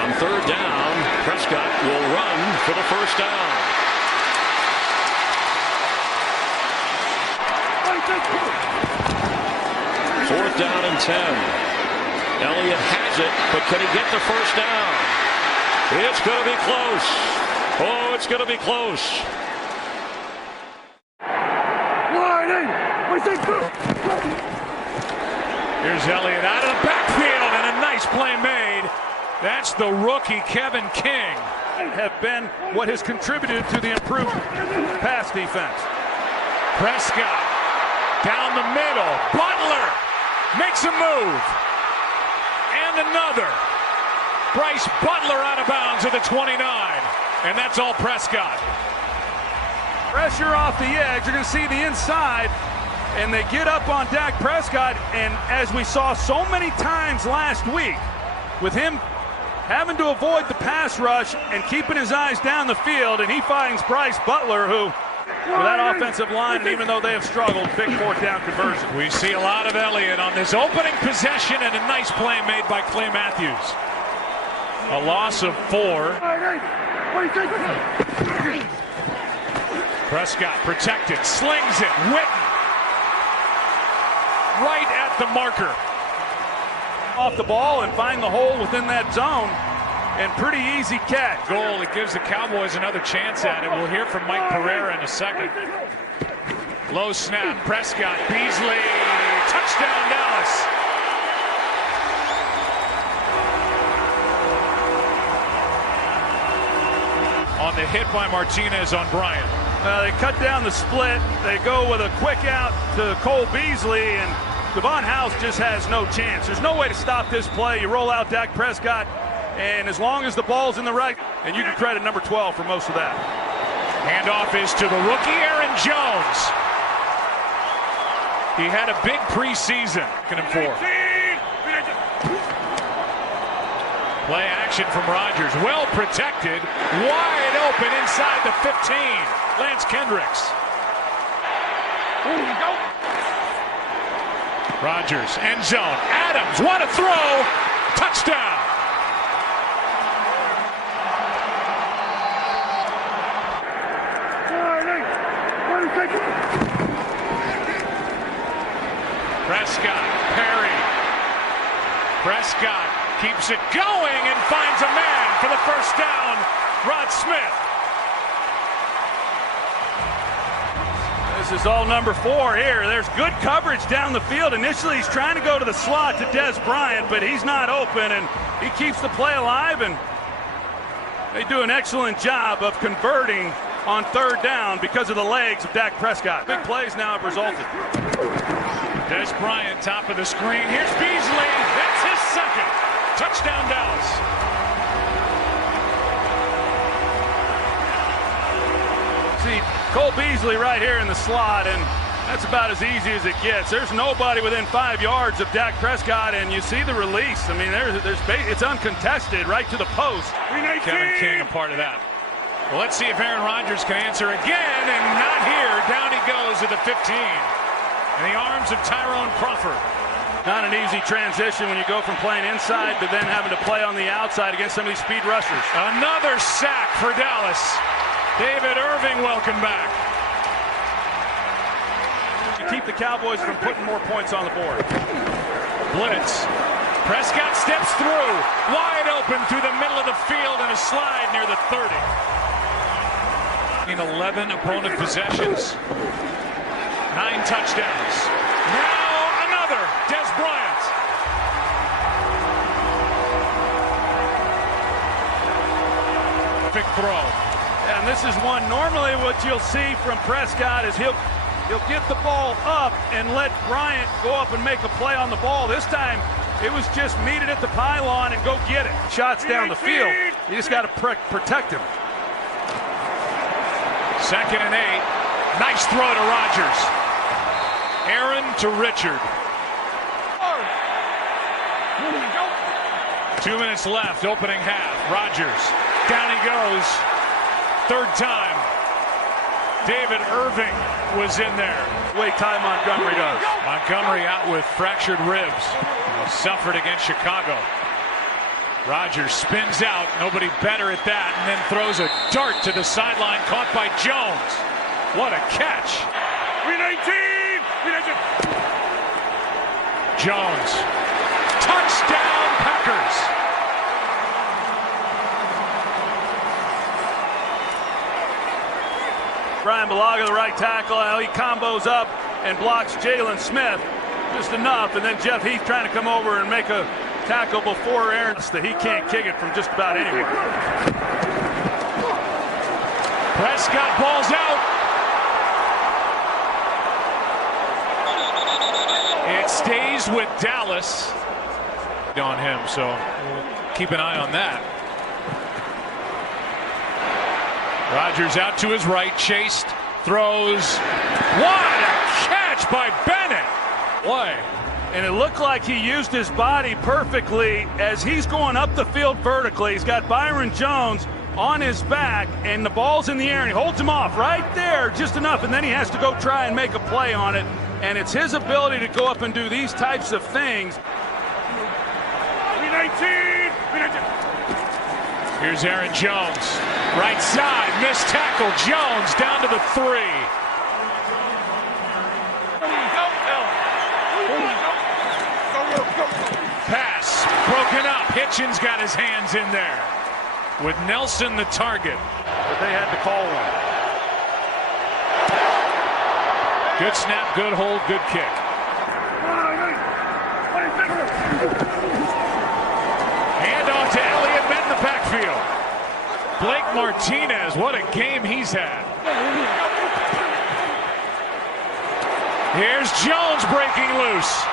On third down, Prescott will run for the first down. Fourth down and 10. Elliott has it, but can he get the first down? It's going to be close. Oh, it's going to be close. Here's Elliott out of the backfield, and a nice play made. That's the rookie, Kevin King. Have been what has contributed to the improved pass defense. Prescott down the middle. Butler makes a move. And another. Bryce Butler out of bounds at the 29. And that's all Prescott. Pressure off the edge. You're going to see the inside and they get up on Dak Prescott, and as we saw so many times last week, with him having to avoid the pass rush and keeping his eyes down the field, and he finds Bryce Butler, who, with that offensive line, and even though they have struggled, big fourth down conversion. We see a lot of Elliott on this opening possession, and a nice play made by Clay Matthews. A loss of 4. Prescott protected, slings it, Witten right at the marker. Off the ball and find the hole within that zone, and pretty easy catch. Goal, it gives the Cowboys another chance at it. We'll hear from Mike Pereira in a second. Low snap, Prescott, Beasley, touchdown Dallas. On the hit by Martinez on Bryant. They cut down the split. They go with a quick out to Cole Beasley, and Devon House just has no chance. There's no way to stop this play. You roll out Dak Prescott, and as long as the ball's in the right, and you can credit number 12 for most of that. Handoff is to the rookie Aaron Jones. He had a big preseason. Play action from Rodgers, well protected, wide open inside the 15. Lance Kendricks. Rodgers, end zone. Adams, what a throw! Touchdown! Prescott, Perry. Prescott keeps it going and finds a man for the first down. Rod Smith. This is all number 4 here. There's good coverage down the field. Initially, he's trying to go to the slot to Des Bryant, but he's not open, and he keeps the play alive, and they do an excellent job of converting on third down because of the legs of Dak Prescott. Big plays now have resulted. Des Bryant, top of the screen. Here's Beasley. That's his second. Touchdown, Dallas. See, Cole Beasley right here in the slot, and that's about as easy as it gets. There's nobody within 5 yards of Dak Prescott, and you see the release. I mean, it's uncontested right to the post. Kevin King, a part of that. Well, let's see if Aaron Rodgers can answer again, and not here. Down he goes at the 15. In the arms of Tyrone Crawford. Not an easy transition when you go from playing inside to then having to play on the outside against some of these speed rushers. Another sack for Dallas. David Irving, welcome back. You keep the Cowboys from putting more points on the board. Blitz. Prescott steps through. Wide open through the middle of the field and a slide near the 30. In 11 opponent possessions. 9 touchdowns. Now another. Des Bryant. Big throw. And this is one, normally what you'll see from Prescott is he'll get the ball up and let Bryant go up and make a play on the ball. This time, it was just meet it at the pylon and go get it. Shots down the field. You just got to protect him. 2nd and 8. Nice throw to Rodgers. Aaron to Richard. 2 minutes left, opening half. Rodgers, down he goes. 3rd time. David Irving was in there. Wait, Ty Montgomery does. Montgomery out with fractured ribs. Suffered against Chicago. Rodgers spins out, nobody better at that, and then throws a dart to the sideline, caught by Jones. What a catch. Jones. Touchdown, Packers. Brian Bulaga, the right tackle, he combos up and blocks Jalen Smith just enough, and then Jeff Heath trying to come over and make a tackle before Aaron, that he can't kick it from just about anywhere. Prescott balls out. It stays with Dallas on him, so we'll keep an eye on that. Rodgers out to his right, chased, throws. What a catch catch by Bennett. Boy, and it looked like he used his body perfectly as he's going up the field vertically. He's got Byron Jones on his back, and the ball's in the air, and he holds him off right there just enough, and then he has to go try and make a play on it. And it's his ability to go up and do these types of things. Here's Aaron Jones. Right side, missed tackle. Jones down to the 3. Pass broken up. Hitchens got his hands in there with Nelson the target. But they had to call one. Good snap, good hold, good kick. Handoff to Elliott, met in the backfield. Blake Martinez, what a game he's had. Here's Jones breaking loose.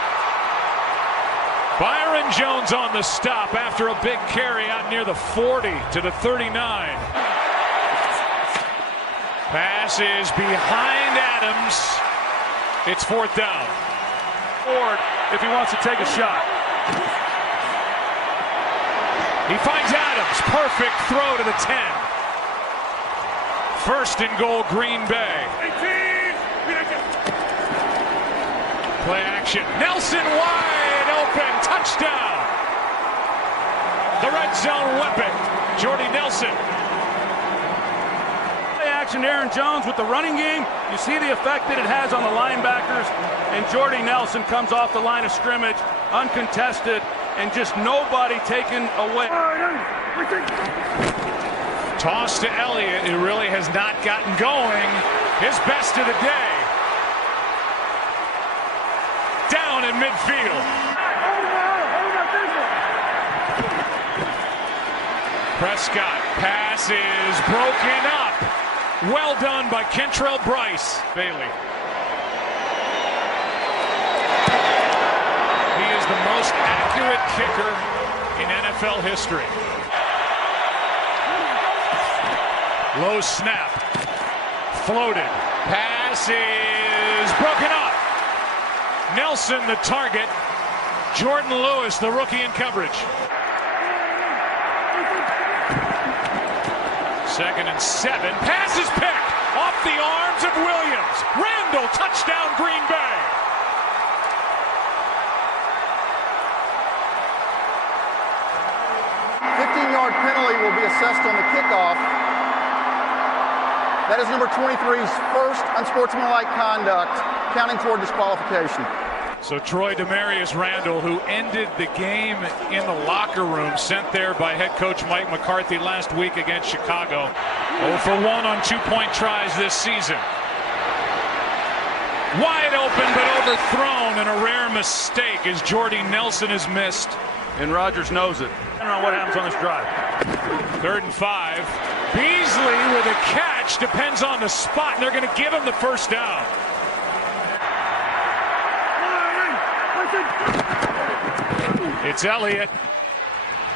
Byron Jones on the stop after a big carry out near the 40 to the 39. Pass is behind Adams. It's 4th down. Ford, if he wants to take a shot. He finds Adams. Perfect throw to the 10. 1st and goal, Green Bay. Play action. Nelson wide open. Touchdown. The red zone weapon, Jordy Nelson. Play action, Aaron Jones with the running game. You see the effect that it has on the linebackers. And Jordy Nelson comes off the line of scrimmage, uncontested, and just nobody taken away. Toss to Elliott, who really has not gotten going. His best of the day. Down in midfield. Prescott, pass is broken up. Well done by Kentrell Bryce. Bailey. He is the most accurate kicker in NFL history. Low snap. Floated. Pass is broken up. Nelson the target. Jordan Lewis, the rookie in coverage. 2nd and 7. Pass is picked off the arms of Williams. Randall, touchdown Green Bay. A 15-yard penalty will be assessed on the kickoff. That is number 23's first unsportsmanlike conduct, counting toward disqualification. So Troy Demarius Randall, who ended the game in the locker room, sent there by head coach Mike McCarthy last week against Chicago. 0 for 1 on 2-point tries this season. Wide open but overthrown, and a rare mistake as Jordy Nelson is missed. And Rodgers knows it. I don't know what happens on this drive. 3rd and 5. Beasley with a catch, depends on the spot, and they're going to give him the first down. It's Elliott,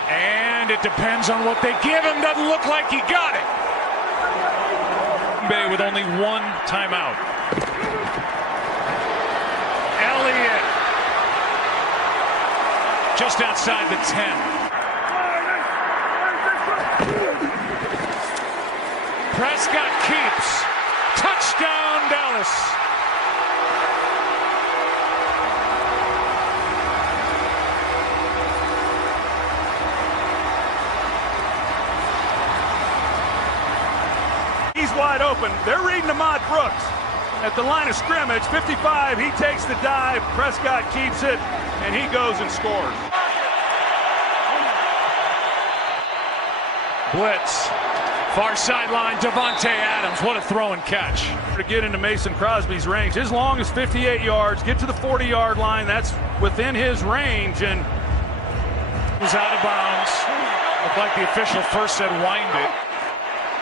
and it depends on what they give him. Doesn't look like he got it. Bay with only 1 timeout. Elliott just outside the 10. Prescott keeps. Touchdown, Dallas. He's wide open. They're reading Ahmad Brooks at the line of scrimmage. 55, he takes the dive. Prescott keeps it, and he goes and scores. Blitz. Far sideline, Devontae Adams. What a throw and catch. To get into Mason Crosby's range. As long as 58 yards, get to the 40-yard line. That's within his range. And was out of bounds. Looked like the official first said wind it.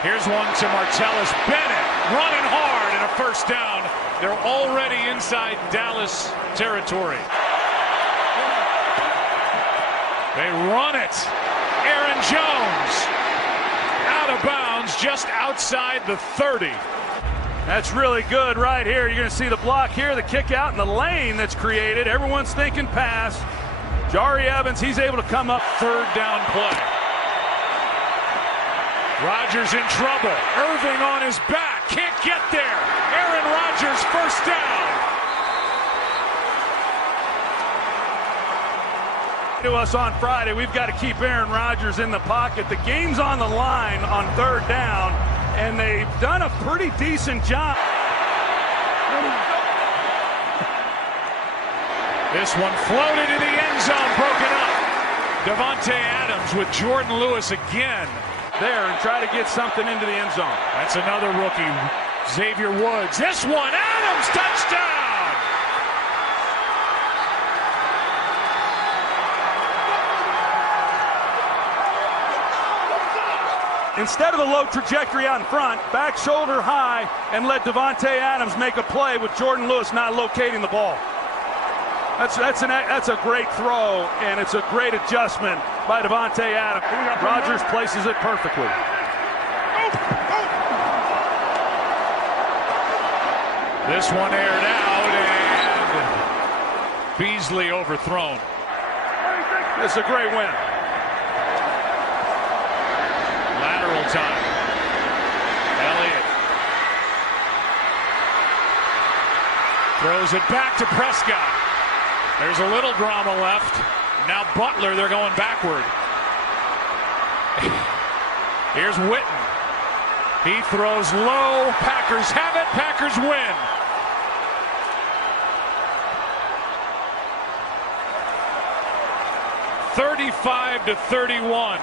Here's one to Martellus Bennett. Running hard and a first down. They're already inside Dallas territory. They run it. Aaron Jones. Out of bounds, just outside the 30. That's really good right here. You're going to see the block here, the kick out in the lane that's created. Everyone's thinking pass. Jari Evans, he's able to come up. Third down play. Rodgers in trouble. Irving on his back. Can't get there. Aaron Rodgers first down. To us on Friday, we've got to keep Aaron Rodgers in the pocket. The game's on the line on third down, and they've done a pretty decent job. This one floated in the end zone, broken up. Davante Adams with Jordan Lewis again. There and try to get something into the end zone. That's another rookie, Xavier Woods. This one, Adams, touchdown! Instead of the low trajectory out in front, back shoulder high, and let Davante Adams make a play with Jordan Lewis not locating the ball. That's a great throw, and it's a great adjustment by Davante Adams. Rodgers places it perfectly. This one aired out, and Beasley overthrown. It's a great win. Lateral time. Elliott throws it back to Prescott. There's a little drama left. Now Butler, they're going backward. Here's Witten. He throws low. Packers have it. Packers win. (35-31).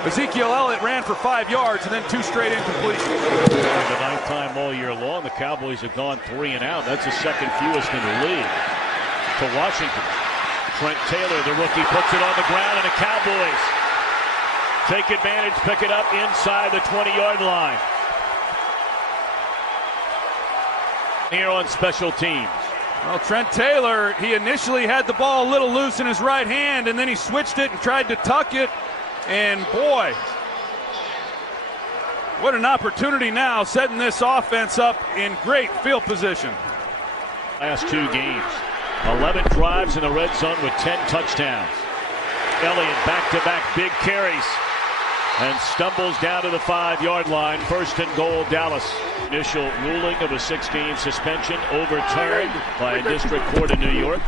Ezekiel Elliott ran for 5 yards and then 2 straight incompletions. The 9th time all year long, the Cowboys have gone 3 and out. That's the second fewest in the league to Washington. Trent Taylor, the rookie, puts it on the ground, and the Cowboys take advantage, pick it up inside the 20-yard line. Here on special teams. Well, Trent Taylor, he initially had the ball a little loose in his right hand, and then he switched it and tried to tuck it. And boy, what an opportunity now, setting this offense up in great field position. Last 2 games, 11 drives in the red zone with 10 touchdowns. Elliott back-to-back big carries and stumbles down to the 5-yard line. 1st and goal, Dallas. Initial ruling of a 6-game suspension overturned by a district court in New York.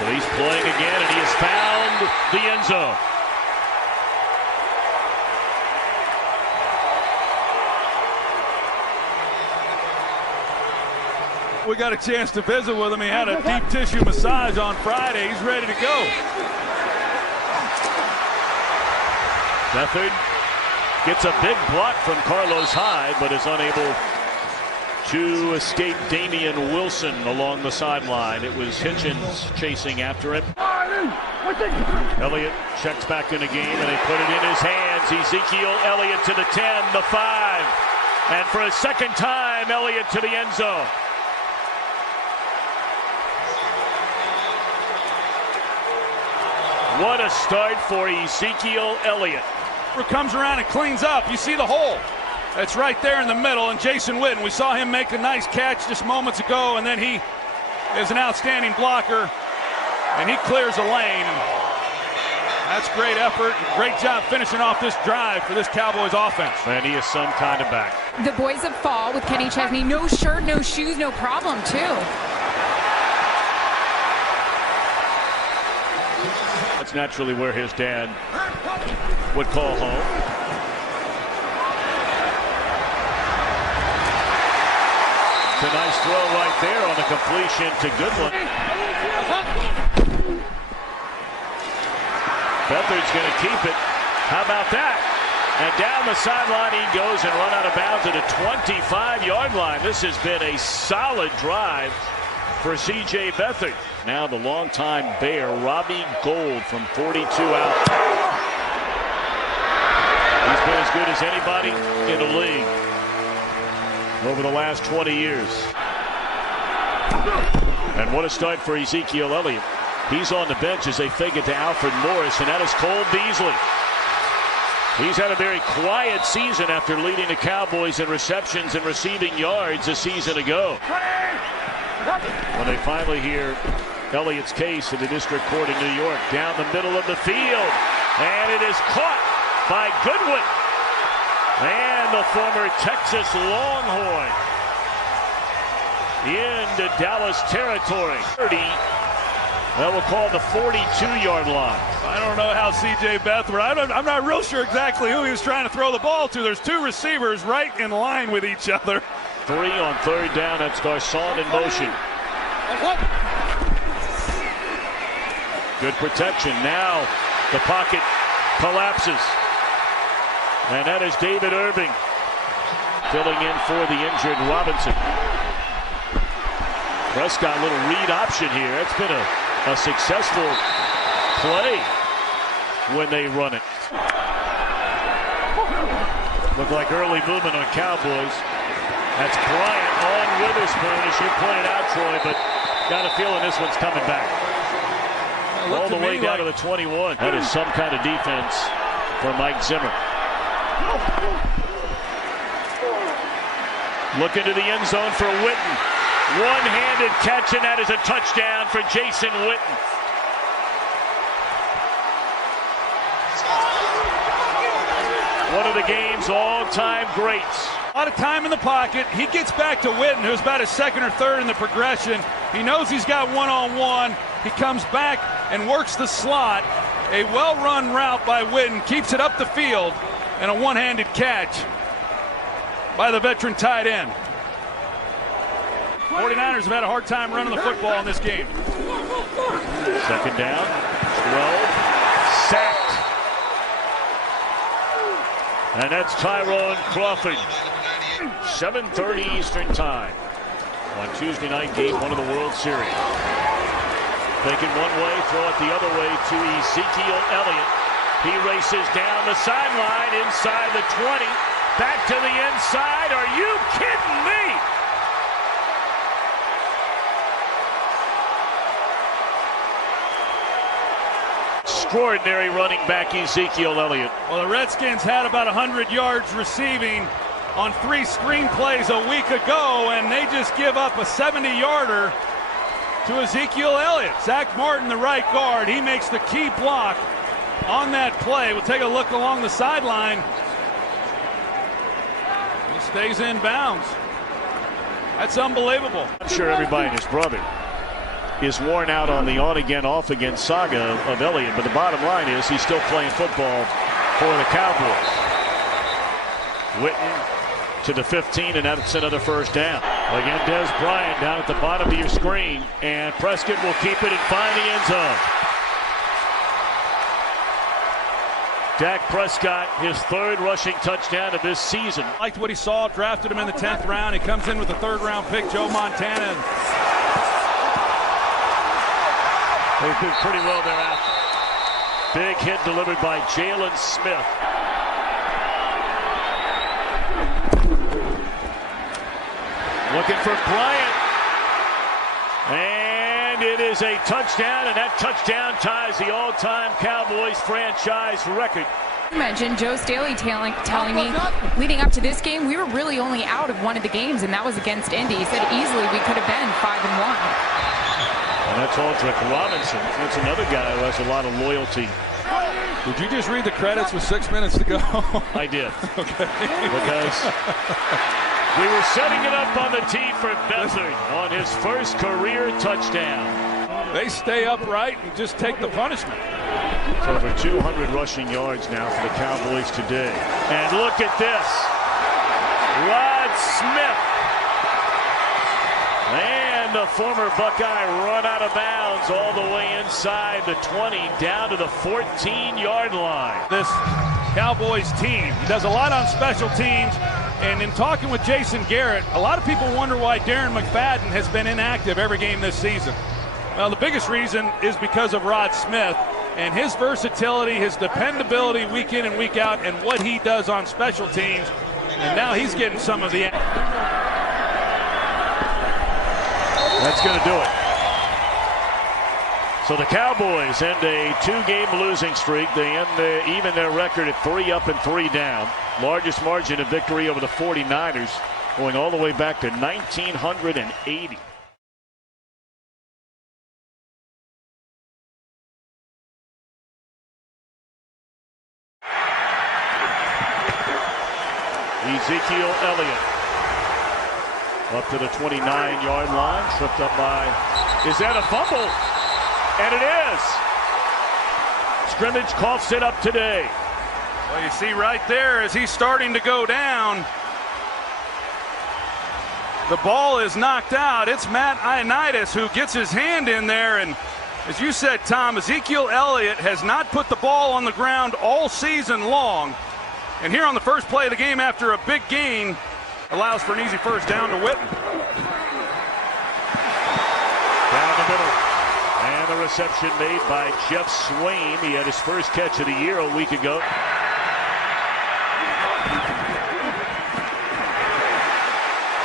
So he's playing again, and he has found the end zone. We got a chance to visit with him. He had a deep tissue massage on Friday. He's ready to go. Beathard gets a big block from Carlos Hyde, but is unable to escape Damian Wilson along the sideline. It was Hitchens chasing after him. Elliott checks back in the game, and they put it in his hands. Ezekiel Elliott to the 10, the 5. And for a second time, Elliott to the end zone. What a start for Ezekiel Elliott. Comes around and cleans up. You see the hole. That's right there in the middle. And Jason Witten, we saw him make a nice catch just moments ago, and then he is an outstanding blocker, and he clears a lane. That's great effort. Great job finishing off this drive for this Cowboys offense. And he is some kind of back. The boys of fall with Kenny Chesney. No shirt, no shoes, no problem, too. That's naturally where his dad would call home. It's a nice throw right there on the completion to Goodwin. Beathard's going to keep it. How about that? And down the sideline he goes and run out of bounds at a 25-yard line. This has been a solid drive for C.J. Beathard. Now the longtime Bear, Robbie Gould, from 42 out. He's been as good as anybody in the league over the last 20 years. And what a start for Ezekiel Elliott. He's on the bench as they fake it to Alfred Morris, and that is Cole Beasley. He's had a very quiet season after leading the Cowboys in receptions and receiving yards a season ago. When they finally hear Elliott's case in the district court in New York, down the middle of the field, and it is caught by Goodwin. And the former Texas Longhorn into Dallas territory. 30. That will call the 42-yard line. I don't know how C.J. Beathard, I'm not real sure exactly who he was trying to throw the ball to. There's two receivers right in line with each other. 3 on 3rd down. That's Garcon in motion. Good protection. Now the pocket collapses. And that is David Irving filling in for the injured Robinson. Prescott, a little read option here. It's been a successful play when they run it. Look like early movement on Cowboys. That's Bryant on Witherspoon, as you pointed out, Troy, but got a feeling this one's coming back. All the way down to the 21. That is some kind of defense for Mike Zimmer. Look into the end zone for Witten. One-handed catch, and that is a touchdown for Jason Witten. One of the game's all-time greats. A lot of time in the pocket. He gets back to Witten, who's about his second or third in the progression. He knows he's got one-on-one. He comes back and works the slot. A well-run route by Witten, keeps it up the field, and a one-handed catch by the veteran tight end. 49ers have had a hard time running the football in this game. Second down, 12, sacked. And that's Tyrone Crawford. 7:30 Eastern time on Tuesday night game 1 of the World Series. Taking one way, throw it the other way to Ezekiel Elliott. He races down the sideline inside the 20. Back to the inside. Are you kidding me? Extraordinary running back Ezekiel Elliott. Well, the Redskins had about 100 yards receiving on 3 screen plays a week ago, and they just give up a 70-yarder to Ezekiel Elliott. Zach Martin, the right guard, he makes the key block on that play. We'll take a look along the sideline. He stays in bounds. That's unbelievable. I'm sure everybody and his brother is worn out on the on-again, off-again saga of Elliott, but the bottom line is he's still playing football for the Cowboys. Witten to the 15, and that's another first down. Again, Des Bryant down at the bottom of your screen, and Prescott will keep it and find the end zone. Dak Prescott, his 3rd rushing touchdown of this season. Liked what he saw, drafted him in the 10th round. He comes in with a 3rd-round pick, Joe Montana. They've been pretty well thereafter. Big hit delivered by Jalen Smith. Looking for Bryant. And it is a touchdown, and that touchdown ties the all-time Cowboys franchise record. You mentioned Joe Staley telling me leading up to this game, we were really only out of one of the games, and that was against Indy. He said easily we could have been 5-1. And that's Aldrick Robinson. That's another guy who has a lot of loyalty. Did you just read the credits with 6 minutes to go? I did. Okay. Because we were setting it up on the tee for Beathard on his first career touchdown. They stay upright and just take the punishment. It's over 200 rushing yards now for the Cowboys today. And look at this. Rod Smith. And the former Buckeye run out of bounds all the way inside the 20 down to the 14-yard line. This Cowboys team, he does a lot on special teams, and in talking with Jason Garrett, a lot of people wonder why Darren McFadden has been inactive every game this season. Well, the biggest reason is because of Rod Smith and his versatility, his dependability week in and week out, and what he does on special teams. And now he's getting some of the... That's going to do it. So the Cowboys end a 2-game losing streak. They end even their record at 3 up and 3 down. Largest margin of victory over the 49ers, going all the way back to 1980. Ezekiel Elliott up to the 29-yard line, tripped up by, is that a fumble? And it is. Scrimmage coughs it up today. Well, you see right there as he's starting to go down, the ball is knocked out. It's Matt Ioannidis who gets his hand in there, and as you said, Tom, Ezekiel Elliott has not put the ball on the ground all season long. And here on the first play of the game after a big gain, allows for an easy first down to Witten. Down the middle. And the reception made by Jeff Swain. He had his first catch of the year a week ago.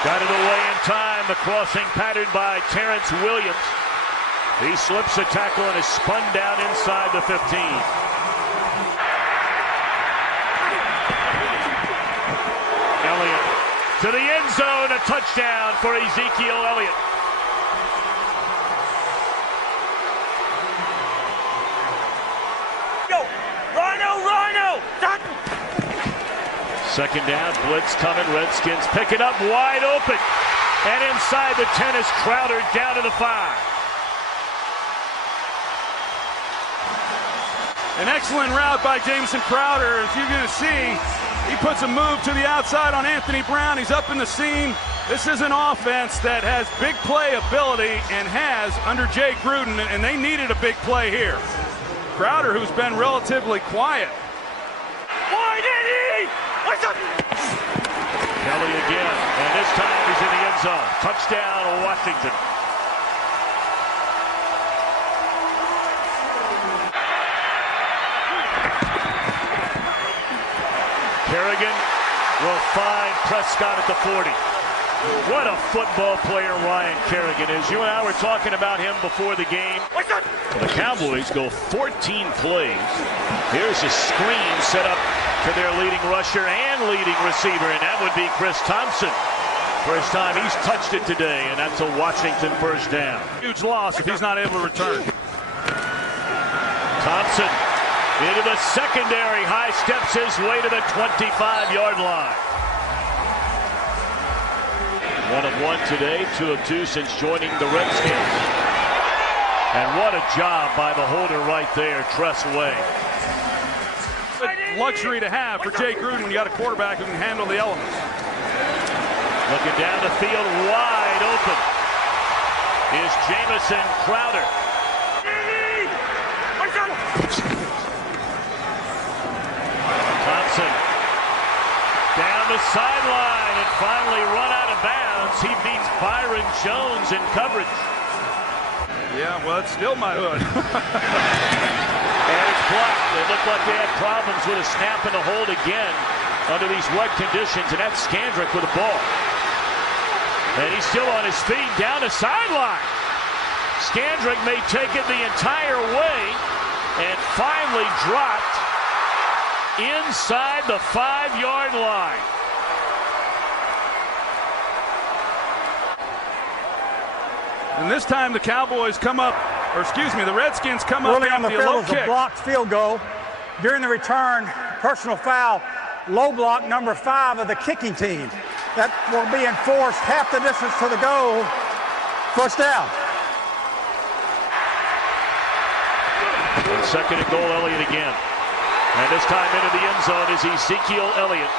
Got it away in time. The crossing patterned by Terrence Williams. He slips a tackle and is spun down inside the 15. Elliott to the end zone, a touchdown for Ezekiel Elliott. Second down, blitz coming, Redskins pick it up wide open. And inside the 10 is Crowder down to the 5. An excellent route by Jamison Crowder. As you're going to see, he puts a move to the outside on Anthony Brown. He's up in the seam. This is an offense that has big play ability and has under Jay Gruden, and they needed a big play here. Crowder, who's been relatively quiet. Kelly again, and this time he's in the end zone. Touchdown, Washington. Kerrigan will find Prescott at the 40. What a football player Ryan Kerrigan is. You and I were talking about him before the game. The Cowboys go 14 plays. Here's a screen set up to their leading rusher and leading receiver, and that would be Chris Thompson. First time he's touched it today, and that's a Washington first down. Huge loss if he's not able to return. Thompson into the secondary, high steps his way to the 25-yard line. 1 of 1 today, 2 of 2 since joining the Redskins. And what a job by the holder right there, Tress Way. Luxury to have for Jay Gruden when you got a quarterback who can handle the elements. Looking down the field, wide open is Jamison Crowder. Thompson down the sideline and finally run out of bounds. He beats Byron Jones in coverage. Yeah, well, it's still my hood. And it's blocked. It looked like they had problems with a snap and a hold again under these wet conditions, and that's Scandrick with the ball. And he's still on his feet down the sideline. Scandrick may take it the entire way and finally dropped inside the 5-yard line. And this time the Cowboys come up, or excuse me, the Redskins come up early on the after a low field was kick. a blocked field goal. During the return, personal foul, low block number 5 of the kicking team. That will be enforced half the distance to the goal. First down. And second and goal, Elliott again. And this time into the end zone is Ezekiel Elliott.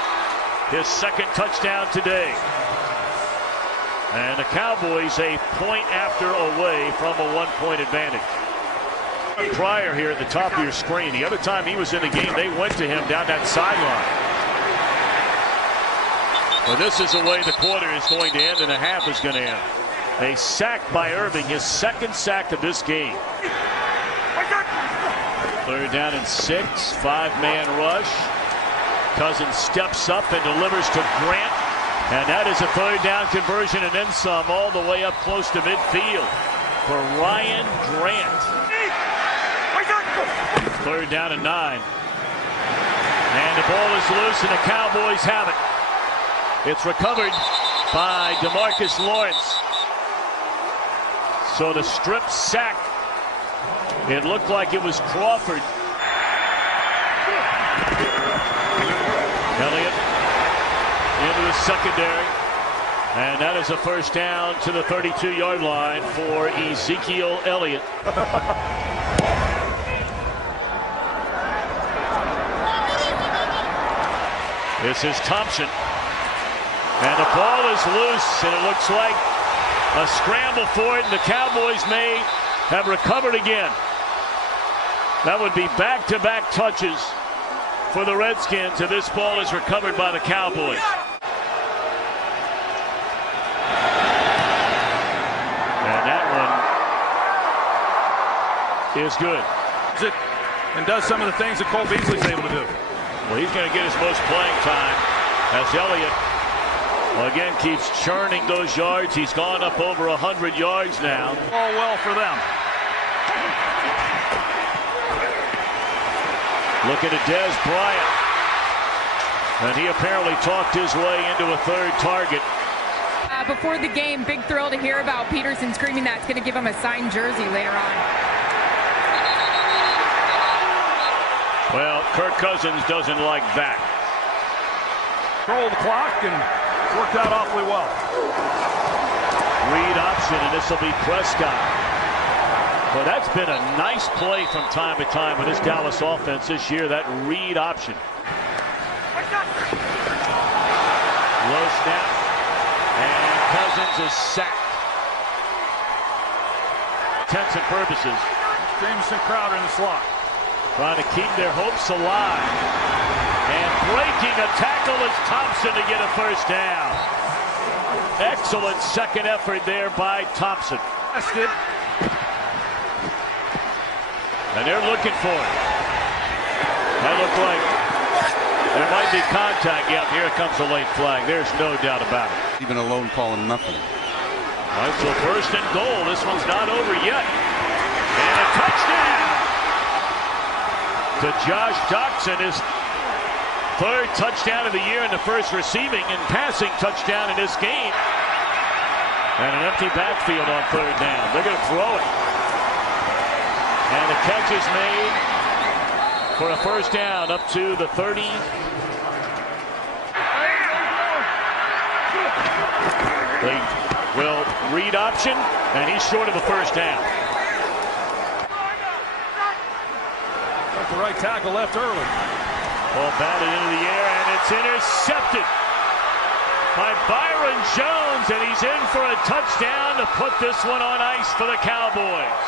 His second touchdown today. And the Cowboys a point after away from a 1-point advantage. Pryor here at the top of your screen. The other time he was in the game, they went to him down that sideline. Well, this is the way the quarter is going to end and the half is going to end. A sack by Irving, his second sack of this game. Third down and 6, 5-man rush. Cousins steps up and delivers to Grant. And that is a third down conversion and then some all the way up close to midfield for Ryan Grant. Third down and 9. And the ball is loose, and the Cowboys have it. It's recovered by DeMarcus Lawrence. So the strip sack, it looked like it was Crawford. Elliott into the secondary. And that is a first down to the 32-yard line for Ezekiel Elliott. This is Thompson. And the ball is loose, and it looks like a scramble for it, and the Cowboys may have recovered again. That would be back-to-back touches for the Redskins, and this ball is recovered by the Cowboys. And that one is good. And does some of the things that Cole Beasley's able to do. Well, he's going to get his most playing time as Elliott, again, keeps churning those yards. He's gone up over 100 yards now. All well for them. Looking at Dez Bryant. And he apparently talked his way into a third target. Before the game, big thrill to hear about Peterson screaming that it's going to give him a signed jersey later on. Well, Kirk Cousins doesn't like that. Control the clock and worked out awfully well. Read option, and this will be Prescott. Well, that's been a nice play from time to time with this Dallas offense this year, that read option. Low snap, and Cousins is sacked. Intents and purposes. Jameson Crowder in the slot. Trying to keep their hopes alive. And breaking a tackle is Thompson to get a first down. Excellent second effort there by Thompson. Tested. And they're looking for it. That looked like there might be contact. Yeah, here comes a late flag. There's no doubt about it. Even alone calling nothing. All right, so first and goal. This one's not over yet. And a touchdown to Josh Doctson, his third touchdown of the year and the first receiving and passing touchdown in this game. And an empty backfield on third down. They're going to throw it. And the catch is made for a first down up to the 30. They will read option, and he's short of a first down. The right tackle left early. Ball batted into the air, and it's intercepted by Byron Jones, and he's in for a touchdown to put this one on ice for the Cowboys.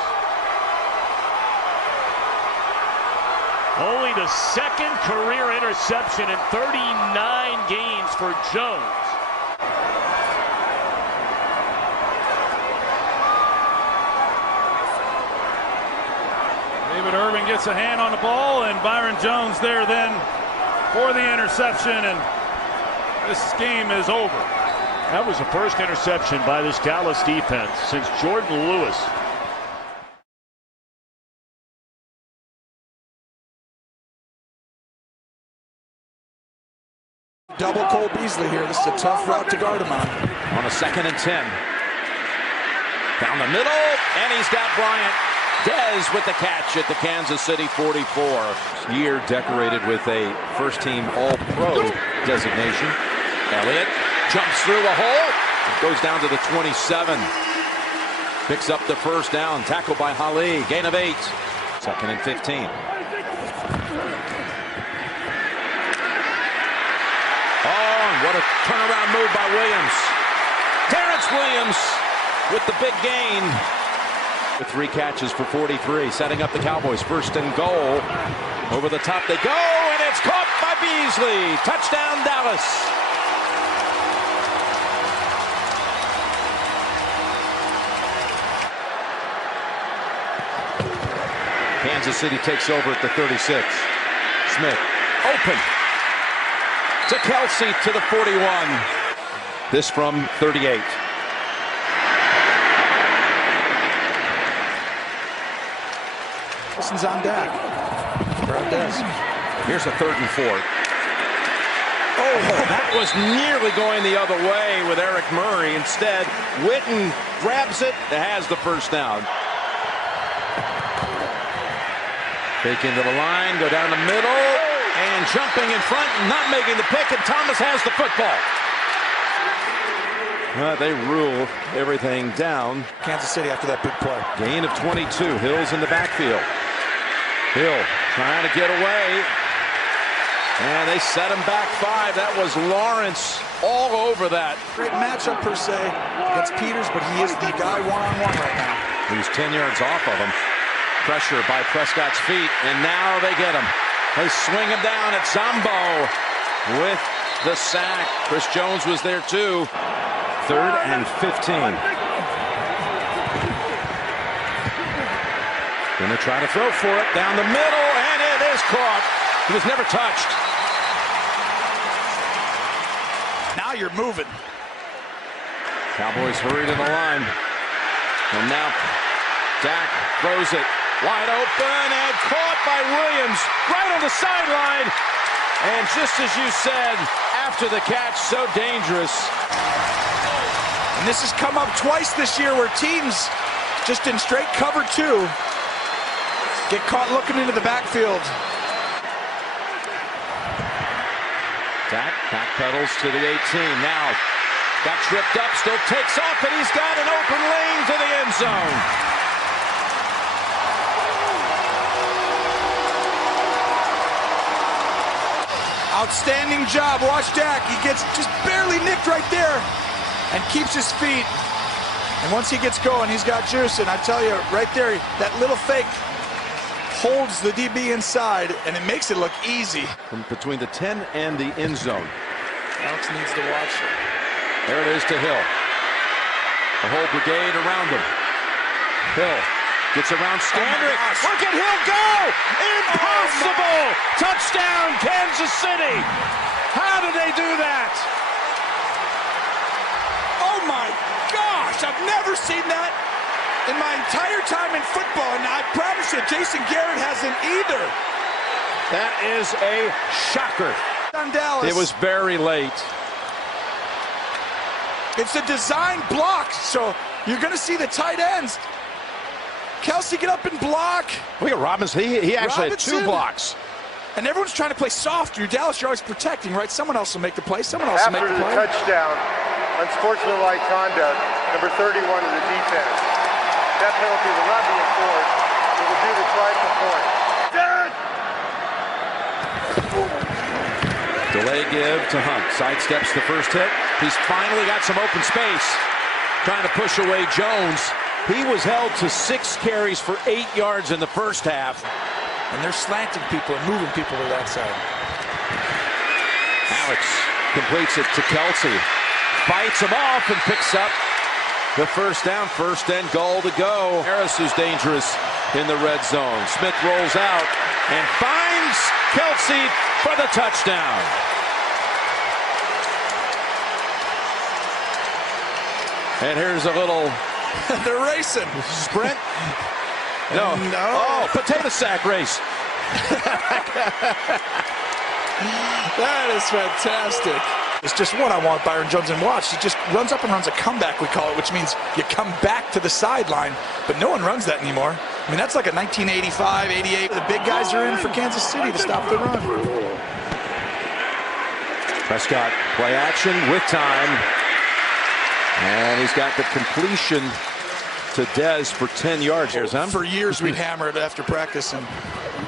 Only the second career interception in 39 games for Jones. David Irving gets a hand on the ball, and Byron Jones there then for the interception, and this game is over. That was the first interception by this Dallas defense since Jordan Lewis. Double Cole Beasley here. This is a tough route to guard him on. On a 2nd and 10. Down the middle, and he's got Bryant. Dez with the catch at the Kansas City 44. Year decorated with a first-team All-Pro designation. Elliott jumps through a hole. Goes down to the 27. Picks up the first down. Tackled by Hali. Gain of 8. 2nd and 15. Oh, and what a turnaround move by Williams. Terrence Williams with the big gain. With 3 catches for 43, setting up the Cowboys. 1st and goal. Over the top they go, and it's caught by Beasley. Touchdown, Dallas. Kansas City takes over at the 36. Smith, open to Kelsey to the 41. This from 38. Congratulations on Dak. Here's a 3rd and 4. Oh, that was nearly going the other way with Eric Murray. Instead, Witten grabs it and has the first down. Fake into the line, go down the middle, and jumping in front, not making the pick, and Thomas has the football. They rule everything down. Kansas City after that big play. Gain of 22. Hill's in the backfield. Hill trying to get away. And they set him back 5. That was Lawrence all over that. Great matchup per se against Peters, but he is the guy one-on-one right now. He's 10 yards off of him. Pressure by Prescott's feet, and now they get him. They swing him down at Zombo with the sack. Chris Jones was there too. 3rd and 15. Gonna try to throw for it down the middle, and it is caught. He was never touched. Now you're moving. Cowboys hurry to the line. And now Dak throws it wide open and caught by Williams right on the sideline. And just as you said, after the catch, so dangerous. And this has come up twice this year where teams just in straight cover 2 get caught looking into the backfield. Dak backpedals to the 18. Now got tripped up, still takes off, and he's got an open lane to the end zone. Outstanding job. Watch Dak. He gets just barely nicked right there and keeps his feet. And once he gets going, he's got juice. And I tell you, right there, that little fake holds the DB inside, and it makes it look easy. From between the 10 and the end zone. Alex needs to watch it. There it is to Hill. The whole brigade around him. Hill gets around Standrick. Look at Hill go! Impossible! Touchdown, Kansas City! How did they do that? Oh my gosh, I've never seen that in my entire time in football, and I promise you, Jason Garrett hasn't either. That is a shocker. On Dallas. It was very late. It's a design block, so you're going to see the tight ends. Kelsey get up and block. Look at Robinson. He actually had 2 blocks. And everyone's trying to play soft. You're Dallas, you're always protecting, right? Someone else will make the play. Someone else will make the play. After the touchdown, unsportsmanlike conduct, number 31 of the defense. That penalty will not be enforced. It will do the try for point. Delay give to Hunt. Sidesteps the first hit. He's finally got some open space. Trying to push away Jones. He was held to 6 carries for 8 yards in the first half. And they're slanting people and moving people to that side. Alex completes it to Kelsey. Fights him off and picks up the first down. 1st and goal to go. Harris is dangerous in the red zone. Smith rolls out and finds Kelsey for the touchdown. And here's a little... They're racing. Sprint? No. Oh, potato sack race. That is fantastic. It's just what I want Byron Jones and watch. He just runs up and runs a comeback, we call it, which means you come back to the sideline, but no one runs that anymore. I mean, that's like a 1985, 88. The big guys are in for Kansas City to stop the run. Prescott, play action with time. And he's got the completion to Dez for 10 yards. Here's him. For years we'd hammer it after practice, and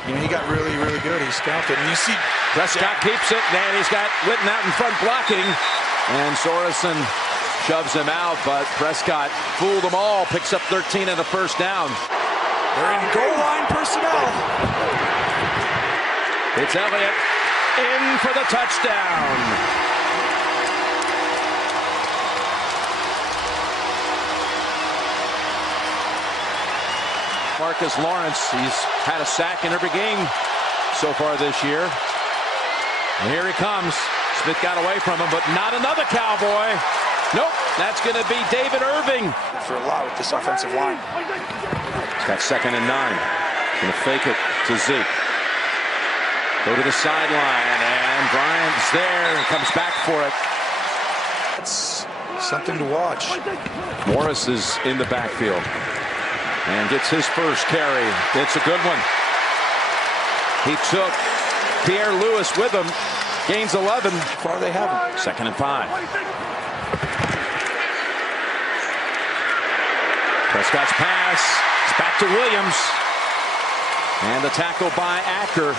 you know, he got really, really good. He scouted. And you see Prescott keeps it, and he's got Witten out in front blocking. And Sorensen shoves him out, but Prescott fooled them all, picks up 13 and a first down. They're in goal line personnel. It's Elliott in for the touchdown. Marcus Lawrence, he's had a sack in every game so far this year. And here he comes. Smith got away from him, but not another Cowboy. Nope, that's going to be David Irving. For a lot with this offensive line. He's got 2nd and 9. Gonna fake it to Zeke. Go to the sideline, and Bryant's there and comes back for it. It's something to watch. Morris is in the backfield and gets his first carry. It's a good one. He took Pierre Lewis with him. Gains 11. Far they haven't. 2nd and 5. Prescott's pass. It's back to Williams. And the tackle by Acker.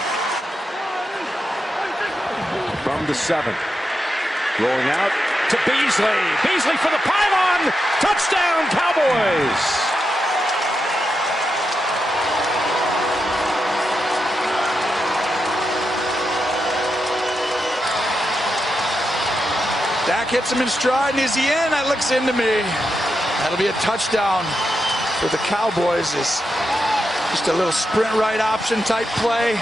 From the 7. Rolling out to Beasley. Beasley for the pylon. Touchdown, Cowboys. Dak hits him in stride, and is he in? That looks into me. That'll be a touchdown for the Cowboys. It's just a little sprint right option type play.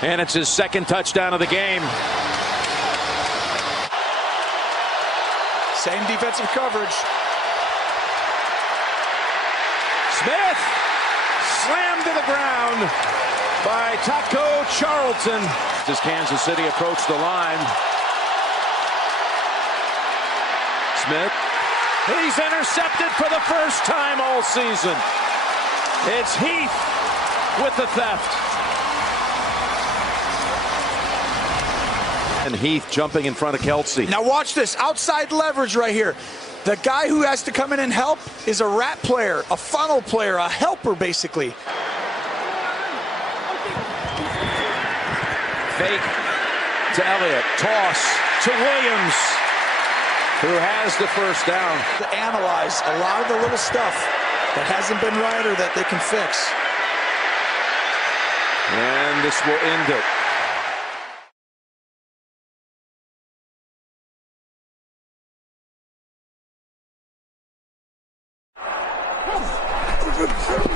And it's his 2nd touchdown of the game. Same defensive coverage. Smith slammed to the ground by Taco Charlton. As Kansas City approached the line. Smith. He's intercepted for the first time all season. It's Heath with the theft. And Heath jumping in front of Kelsey. Now watch this. Outside leverage right here. The guy who has to come in and help is a rat player, a funnel player, a helper basically. Fake to Elliott. Toss to Williams, who has the first down. To analyze a lot of the little stuff that hasn't been right or that they can fix. And this will end it.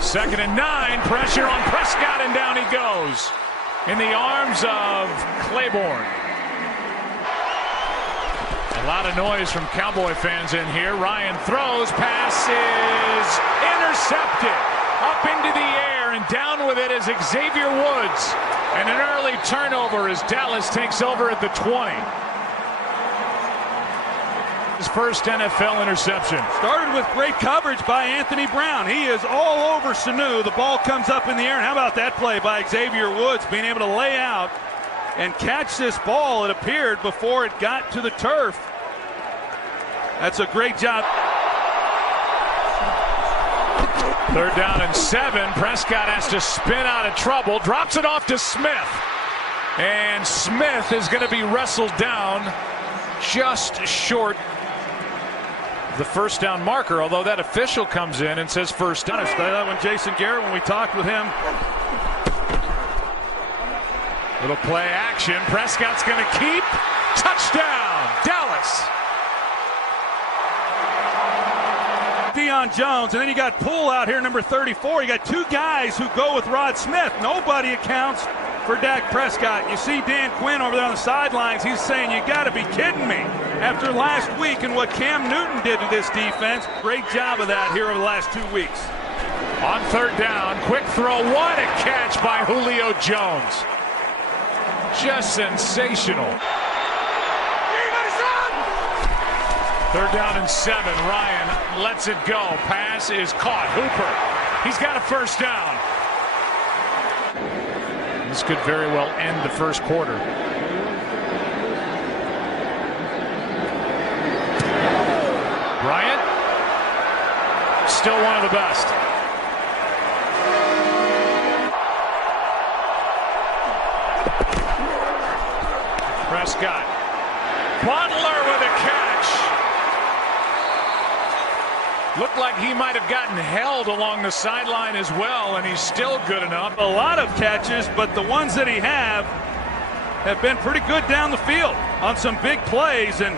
Second and 9. Pressure on Prescott, and down he goes. In the arms of Claiborne. A lot of noise from Cowboy fans in here. Ryan throws. Pass is intercepted. Up into the air, and down with it is Xavier Woods. And an early turnover as Dallas takes over at the 20. His first NFL interception. Started with great coverage by Anthony Brown. He is all over Sanu. The ball comes up in the air. And how about that play by Xavier Woods, being able to lay out and catch this ball, it appeared, before it got to the turf. That's a great job. 3rd down and 7. Prescott has to spin out of trouble. Drops it off to Smith. And Smith is going to be wrestled down just short the first down marker, although that official comes in and says first down. When Jason Garrett, when we talked with him. Little play action. Prescott's going to keep. Touchdown, Dallas. Deion Jones, and then you got Poole out here, number 34. You got 2 guys who go with Rod Smith. Nobody accounts for Dak Prescott. You see Dan Quinn over there on the sidelines. He's saying, you got to be kidding me. After last week and what Cam Newton did to this defense, great job of that here over the last 2 weeks. On 3rd down, quick throw. What a catch by Julio Jones. Just sensational. 3rd down and 7. Ryan lets it go. Pass is caught. Hooper. He's got a first down. This could very well end the first quarter. Bryant, still one of the best. Prescott. Butler with a catch. Looked like he might have gotten held along the sideline as well, and he's still good enough. A lot of catches, but the ones that he have been pretty good down the field on some big plays, and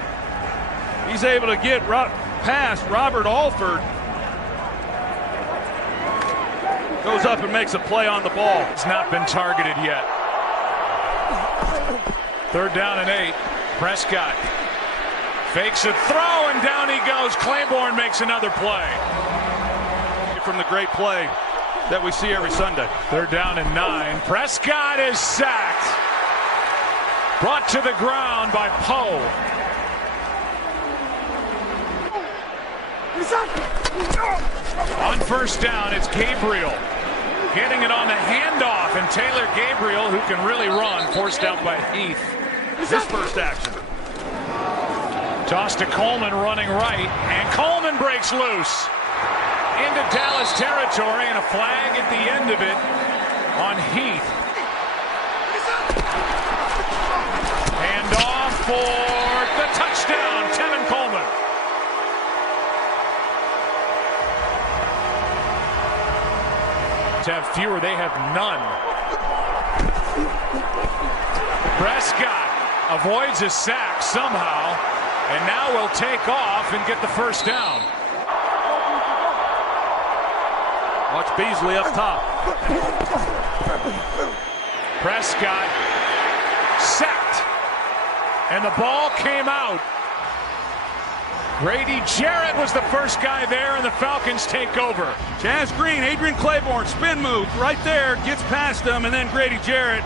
he's able to get past Robert Alford. Goes up and makes a play on the ball. It's not been targeted yet. 3rd down and 8. Prescott fakes a throw, and down he goes. Claiborne makes another play. from the great play that we see every Sunday. They're down in 9. Prescott is sacked. Brought to the ground by Poe. On first down, it's Gabriel. Getting it on the handoff, and Taylor Gabriel, who can really run, forced out by Heath. His first action. Toss to Coleman running right, and Coleman breaks loose into Dallas territory, and a flag at the end of it on Heath. And off for the touchdown, Tevin Coleman. To have fewer, they have none. Prescott avoids a sack somehow, and now will take off and get the first down. Watch Beasley up top. Prescott sacked, and the ball came out. Grady Jarrett was the first guy there, and the Falcons take over. Chaz Green, Adrian Claiborne, spin move right there, gets past him, and then Grady Jarrett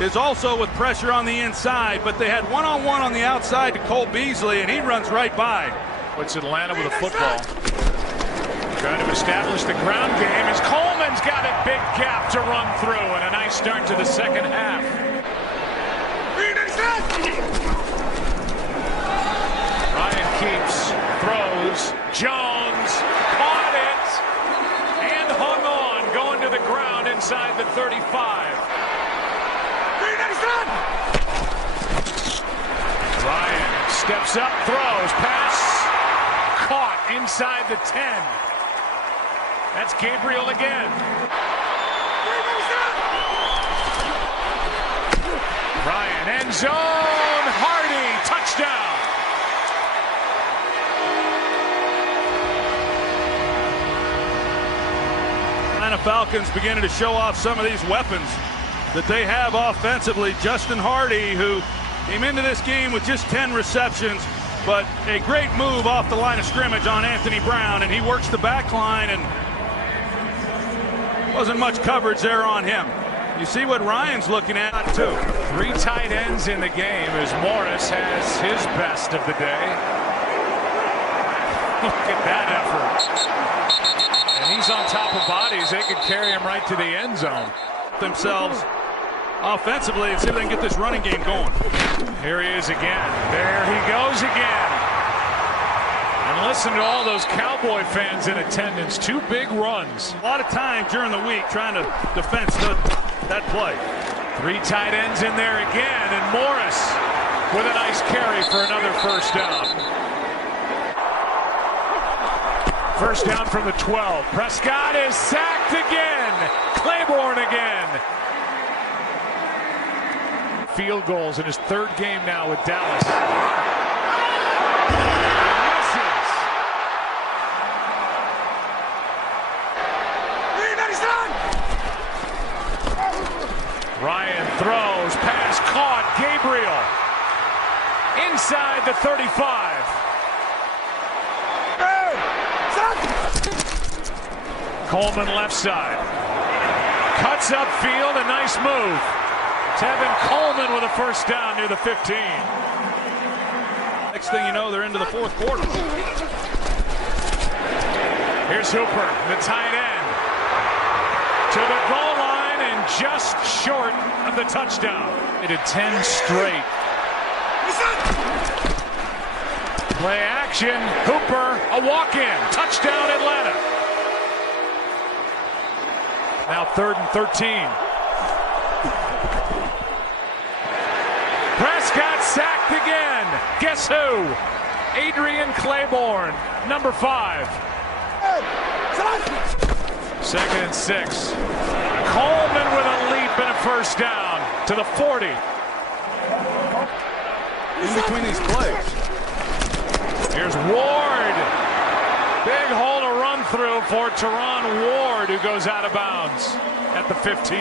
is also with pressure on the inside, but they had one-on-one on the outside to Cole Beasley, and he runs right by. Puts Atlanta with a football. Trying to establish the ground game as Coleman's got a big gap to run through, and a nice start to the second half. Ryan keeps, throws, Jones caught it and hung on, going to the ground inside the 35. Ryan steps up, throws, pass, caught inside the 10. That's Gabriel again. Ryan, end zone, Hardy, touchdown. Atlanta Falcons beginning to show off some of these weapons that they have offensively. Justin Hardy, who came into this game with just 10 receptions, but a great move off the line of scrimmage on Anthony Brown, and he works the back line, and wasn't much coverage there on him. You see what Ryan's looking at, too. 3 tight ends in the game as Morris has his best of the day. Look at that effort. And he's on top of bodies. They could carry him right to the end zone. Themselves offensively and see if they can get this running game going. Here he is again. There he goes again. And listen to all those Cowboy fans in attendance. 2 big runs. A lot of time during the week trying to defend that play. 3 tight ends in there again, and Morris with a nice carry for another first down. First down from the 12. Prescott is sacked again. Claiborne again. Field goals in his 3rd game now with Dallas. Misses. Ryan throws, pass caught, Gabriel inside the 35. Coleman left side. Cuts upfield, a nice move. Tevin Coleman with a first down near the 15. Next thing you know, they're into the 4th quarter. Here's Hooper, the tight end. To the goal line and just short of the touchdown. It had 10 straight. Play action, Hooper, a walk-in. Touchdown Atlanta. Now 3rd and 13. Prescott sacked again. Guess who? Adrian Claiborne, number 5. 2nd and 6. Coleman with a leap and a first down to the 40. In between these plays. Here's Ward. Big hole to run through for Teron Ward, who goes out of bounds at the 15.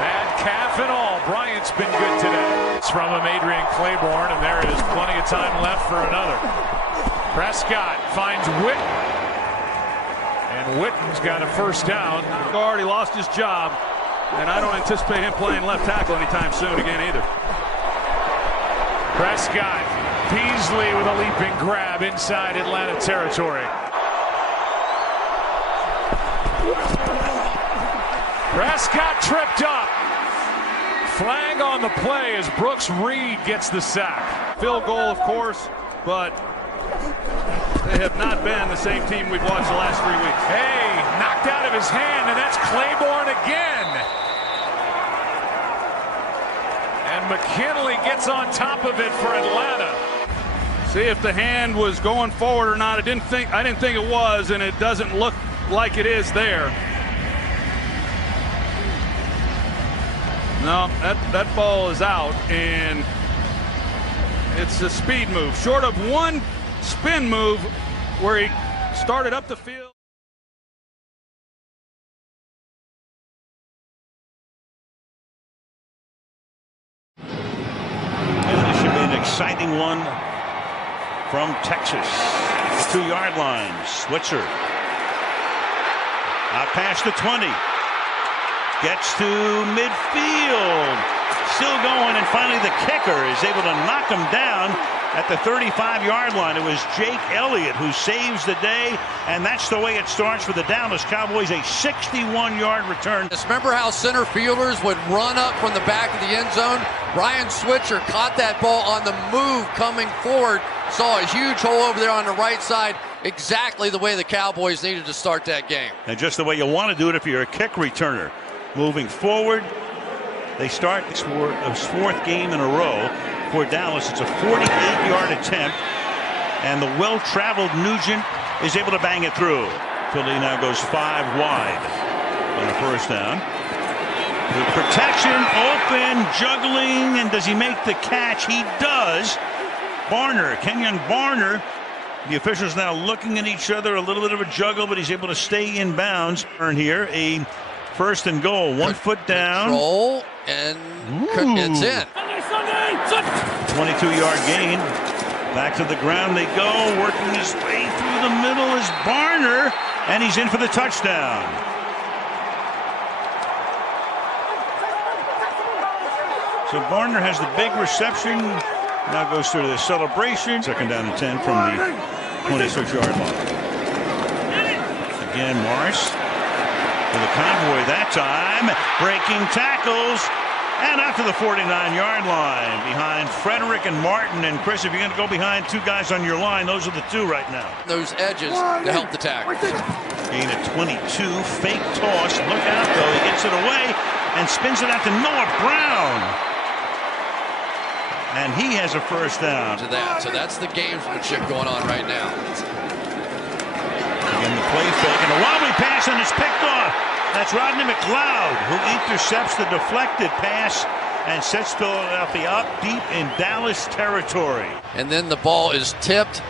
Bad calf and all. Bryant's been good today. It's from him, Adrian Claiborne, and there is plenty of time left for another. Prescott finds Witten. And Witten's got a first down. Already lost his job, and I don't anticipate him playing left tackle anytime soon again either. Prescott, Beasley with a leaping grab inside Atlanta territory. Prescott tripped up. Flag on the play as Brooks Reed gets the sack. Field goal, of course, but they have not been the same team we've watched the last 3 weeks. Hey, knocked out of his hand, and that's Claiborne again. And McKinley gets on top of it for Atlanta. See if the hand was going forward or not. I didn't think it was, and it doesn't look like it is there. No, that ball is out, and it's a speed move. Short of one spin move where he started up the field. And this should be an exciting one from Texas. The 2-yard line. Switzer. Out past the 20. Gets to midfield. Still going, and finally the kicker is able to knock him down at the 35-yard line. It was Jake Elliott who saves the day, and that's the way it starts for the Dallas Cowboys, a 61-yard return. Remember how center fielders would run up from the back of the end zone? Ryan Switzer caught that ball on the move coming forward, saw a huge hole over there on the right side, exactly the way the Cowboys needed to start that game. And just the way you want to do it if you're a kick returner. Moving forward, they start this fourth game in a row for Dallas. It's a 48-yard attempt, and the well-traveled Nugent is able to bang it through. Philly now goes 5 wide on the first down. With protection, open, juggling, and does he make the catch? He does. Kenyon Barner. The officials now looking at each other, a little bit of a juggle, but he's able to stay in bounds. Here, a first and goal, 1 foot down. Control, and it's in. 22-yard gain. Back to the ground they go. Working his way through the middle is Barner, and he's in for the touchdown. So Barner has the big reception. Now goes through the celebration. Second down and 10 from the 26-yard line. Again, Morris. For the convoy that time, breaking tackles, and out to the 49-yard line behind Frederick and Martin. And Chris, if you're going to go behind two guys on your line, those are the two right now. Those edges to help the tackle. Gain at 22, fake toss. Look out, though. He gets it away and spins it out to Noah Brown. And he has a first down. So that's the gamesmanship going on right now. Again, the play fake, and a wobbly pass, and it's picked off. That's Rodney McLeod, who intercepts the deflected pass and sets Philadelphia up deep in Dallas territory. And then the ball is tipped,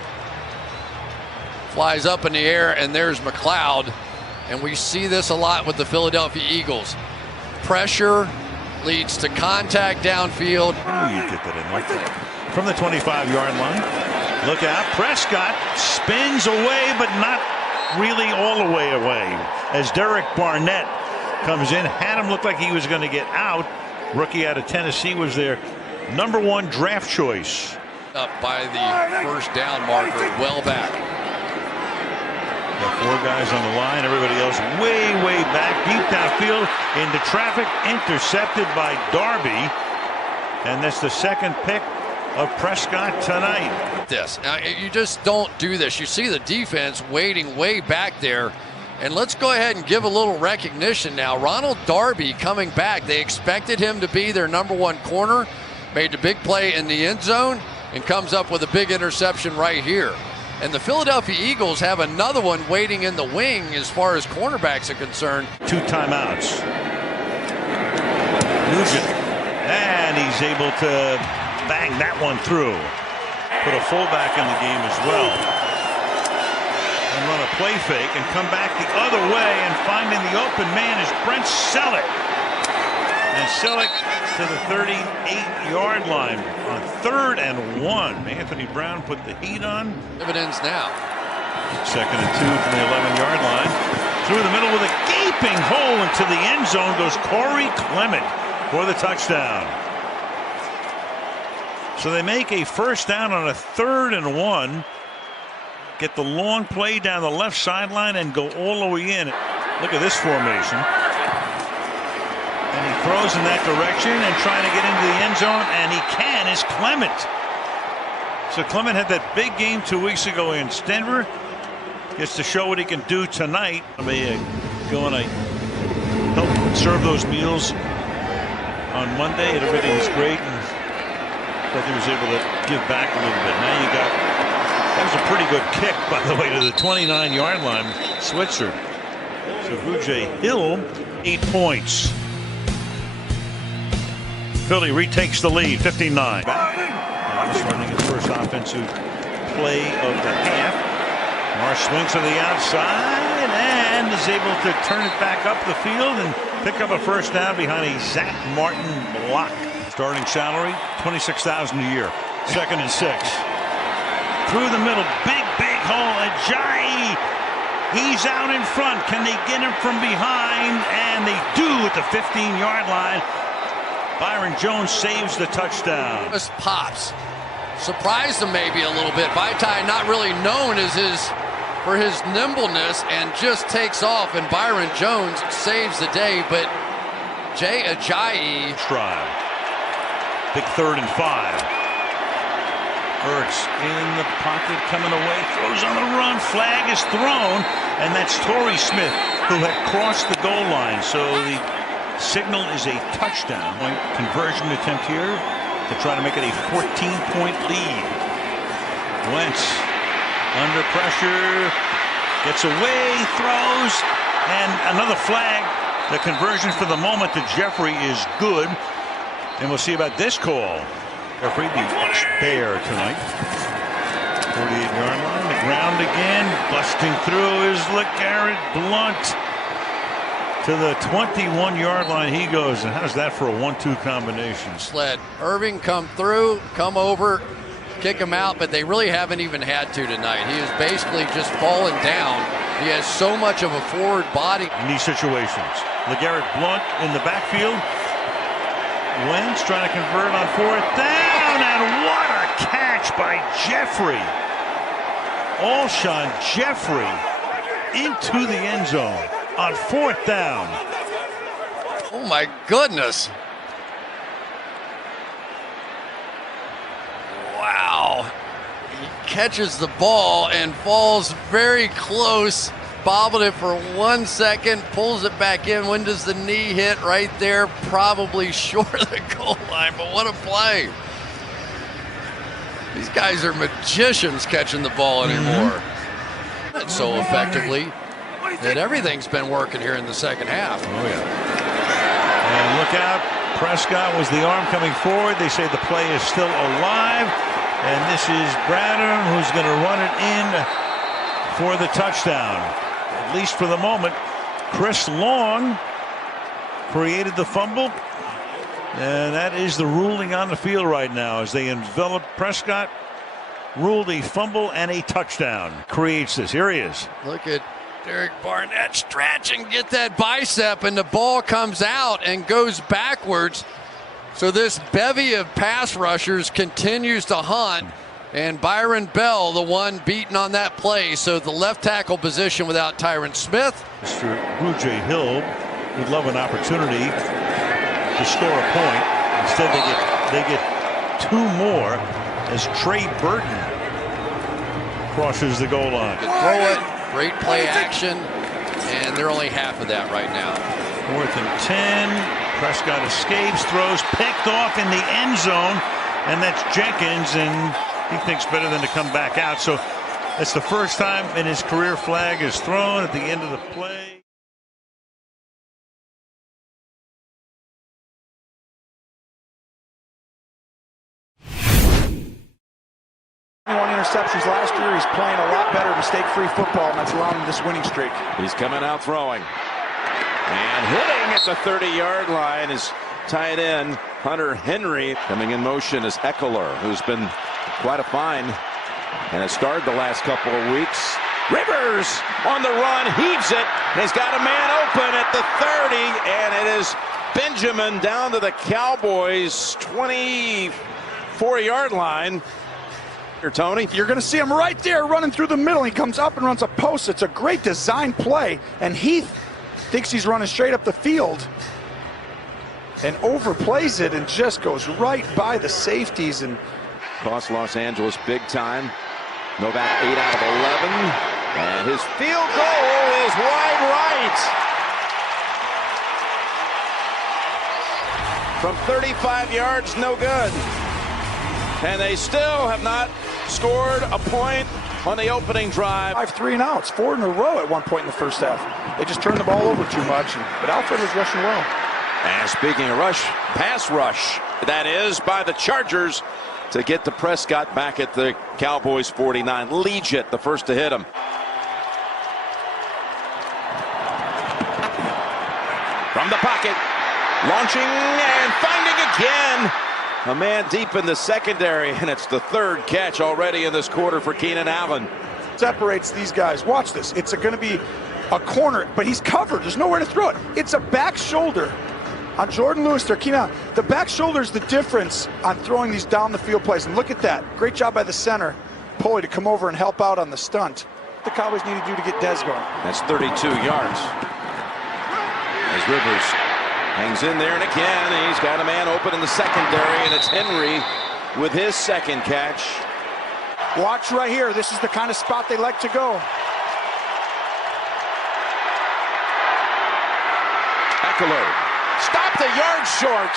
flies up in the air, and there's McLeod. And we see this a lot with the Philadelphia Eagles. Pressure leads to contact downfield. Oh, you get that in there. From the 25-yard line. Look out. Prescott spins away, but not really all the way away. As Derek Barnett comes in, had him look like he was going to get out. Rookie out of Tennessee was their #1 draft choice. Up by the first down marker, well back. Got 4 guys on the line, everybody else way back, deep downfield into traffic, intercepted by Darby. And that's the second pick of Prescott tonight. Now, you just don't do this. You see the defense waiting way back there. And let's go ahead and give a little recognition now. Ronald Darby coming back. They expected him to be their #1 corner. Made the big play in the end zone and comes up with a big interception right here. And the Philadelphia Eagles have another one waiting in the wing as far as cornerbacks are concerned. 2 timeouts. Nugent. And he's able to bang that one through. Put a fullback in the game as well. And run a play fake and come back the other way, and finding the open man is Brent Selleck. And Selleck to the 38-yard line on 3rd and 1. Anthony Brown put the heat on. Dividends now. 2nd and 2 from the 11-yard line. Through the middle with a gaping hole into the end zone goes Corey Clement for the touchdown. So they make a first down on a 3rd and 1. Get the long play down the left sideline and go all the way in. Look at this formation. And he throws in that direction and trying to get into the end zone, and he can, is Clement. So Clement had that big game 2 weeks ago against Denver. Gets to show what he can do tonight. I mean, going to help serve those meals on Monday, and everything was great. And but he was able to give back a little bit. Now you got, that was a pretty good kick, by the way, to the 29-yard line, Switzer. So Vujay Hill, 8 points. Philly retakes the lead, 59. He's running his first offensive play of the half. Marsh swings to the outside and is able to turn it back up the field and pick up a first down behind a Zach Martin block. Starting salary, $26,000 a year. 2nd and 6. Through the middle, big hole. Ajayi, he's out in front. Can they get him from behind? And they do at the 15-yard line. Byron Jones saves the touchdown. This pops. Surprised him maybe a little bit. Vaitai not really known as for his nimbleness and just takes off. And Byron Jones saves the day. But Jay Ajayi. Try. Big 3rd and 5. Ertz in the pocket coming away. Throws on the run. Flag is thrown. And that's Torrey Smith who had crossed the goal line. So the signal is a touchdown. Conversion attempt here to try to make it a 14-point lead. Wentz under pressure. Gets away. Throws. And another flag. The conversion for the moment to Jeffrey is good. And we'll see about this call. Jeffrey, the ex-Bear tonight. 48-yard line. The ground again. Busting through is LeGarrette Blount. To the 21-yard line he goes. And how's that for a 1-2 combination? Let Irving come through, come over, kick him out, but they really haven't even had to tonight. He is basically just falling down. He has so much of a forward body. In these situations. LeGarrette Blount in the backfield. Wentz trying to convert on 4th down, and what a catch by Jeffrey. Alshon Jeffrey into the end zone on 4th down. Oh my goodness. Wow. He catches the ball and falls very close. Bobbled it for 1 second, pulls it back in. When does the knee hit? Right there, probably short of the goal line, but what a play. These guys are magicians catching the ball anymore. So effectively that everything's been working here in the second half. Oh, yeah. And look out, Prescott was the arm coming forward. They say the play is still alive, and this is Bradham who's going to run it in for the touchdown. At least for the moment. Chris Long created the fumble, and that is the ruling on the field right now as they envelop Prescott. Ruled a fumble and a touchdown. Creates this. Here he is. Look at Derek Barnett stretch and get that bicep, and the ball comes out and goes backwards. So this bevy of pass rushers continues to hunt. And Byron Bell, the one beaten on that play. So the left tackle position without Tyron Smith. Mr. Vujay Hill would love an opportunity to score a point. Instead, they get 2 more as Trey Burton crosses the goal line. Good throw it, great play action, and they're only half of that right now. 4th and 10. Prescott escapes, throws, picked off in the end zone, and that's Jenkins, and he thinks better than to come back out. So that's the first time in his career flag is thrown at the end of the play. Interceptions last year. He's playing a lot better mistake-free football, and that's allowing him this winning streak. He's coming out throwing. And hitting at the 30-yard line is tight end Hunter Henry. Coming in motion is Eckler, who's been quite a find and has started the last couple of weeks. Rivers on the run, heaves it. He's got a man open at the 30, and it is Benjamin down to the Cowboys 24-yard line. Here, Tony. You're going to see him right there running through the middle. He comes up and runs a post. It's a great design play, and Heath thinks he's running straight up the field and overplays it and just goes right by the safeties and cost Los Angeles big time. Novak 8 out of 11. And his field goal is wide right. From 35 yards, no good. And they still have not scored a point on the opening drive. 5-3 and outs, 4 in a row at one point in the first half. They just turned the ball over too much, but Alfred was rushing well. And speaking of rush, pass rush, that is, by the Chargers to get to Prescott back at the Cowboys 49. Legit, the first to hit him. From the pocket, launching and finding again. A man deep in the secondary, and it's the third catch already in this quarter for Keenan Allen. Separates these guys. Watch this. It's going to be a corner, but he's covered. There's nowhere to throw it. It's a back shoulder on Jordan Lewis there. Keenan, the back shoulder is the difference on throwing these down the field plays. And look at that. Great job by the center, Pulley, to come over and help out on the stunt. The Cowboys need to do to get Dez going. That's 32 yards. As Rivers hangs in there, and again, he's got a man open in the secondary, and it's Henry with his second catch. Watch right here. This is the kind of spot they like to go. Eckler stopped a yard short.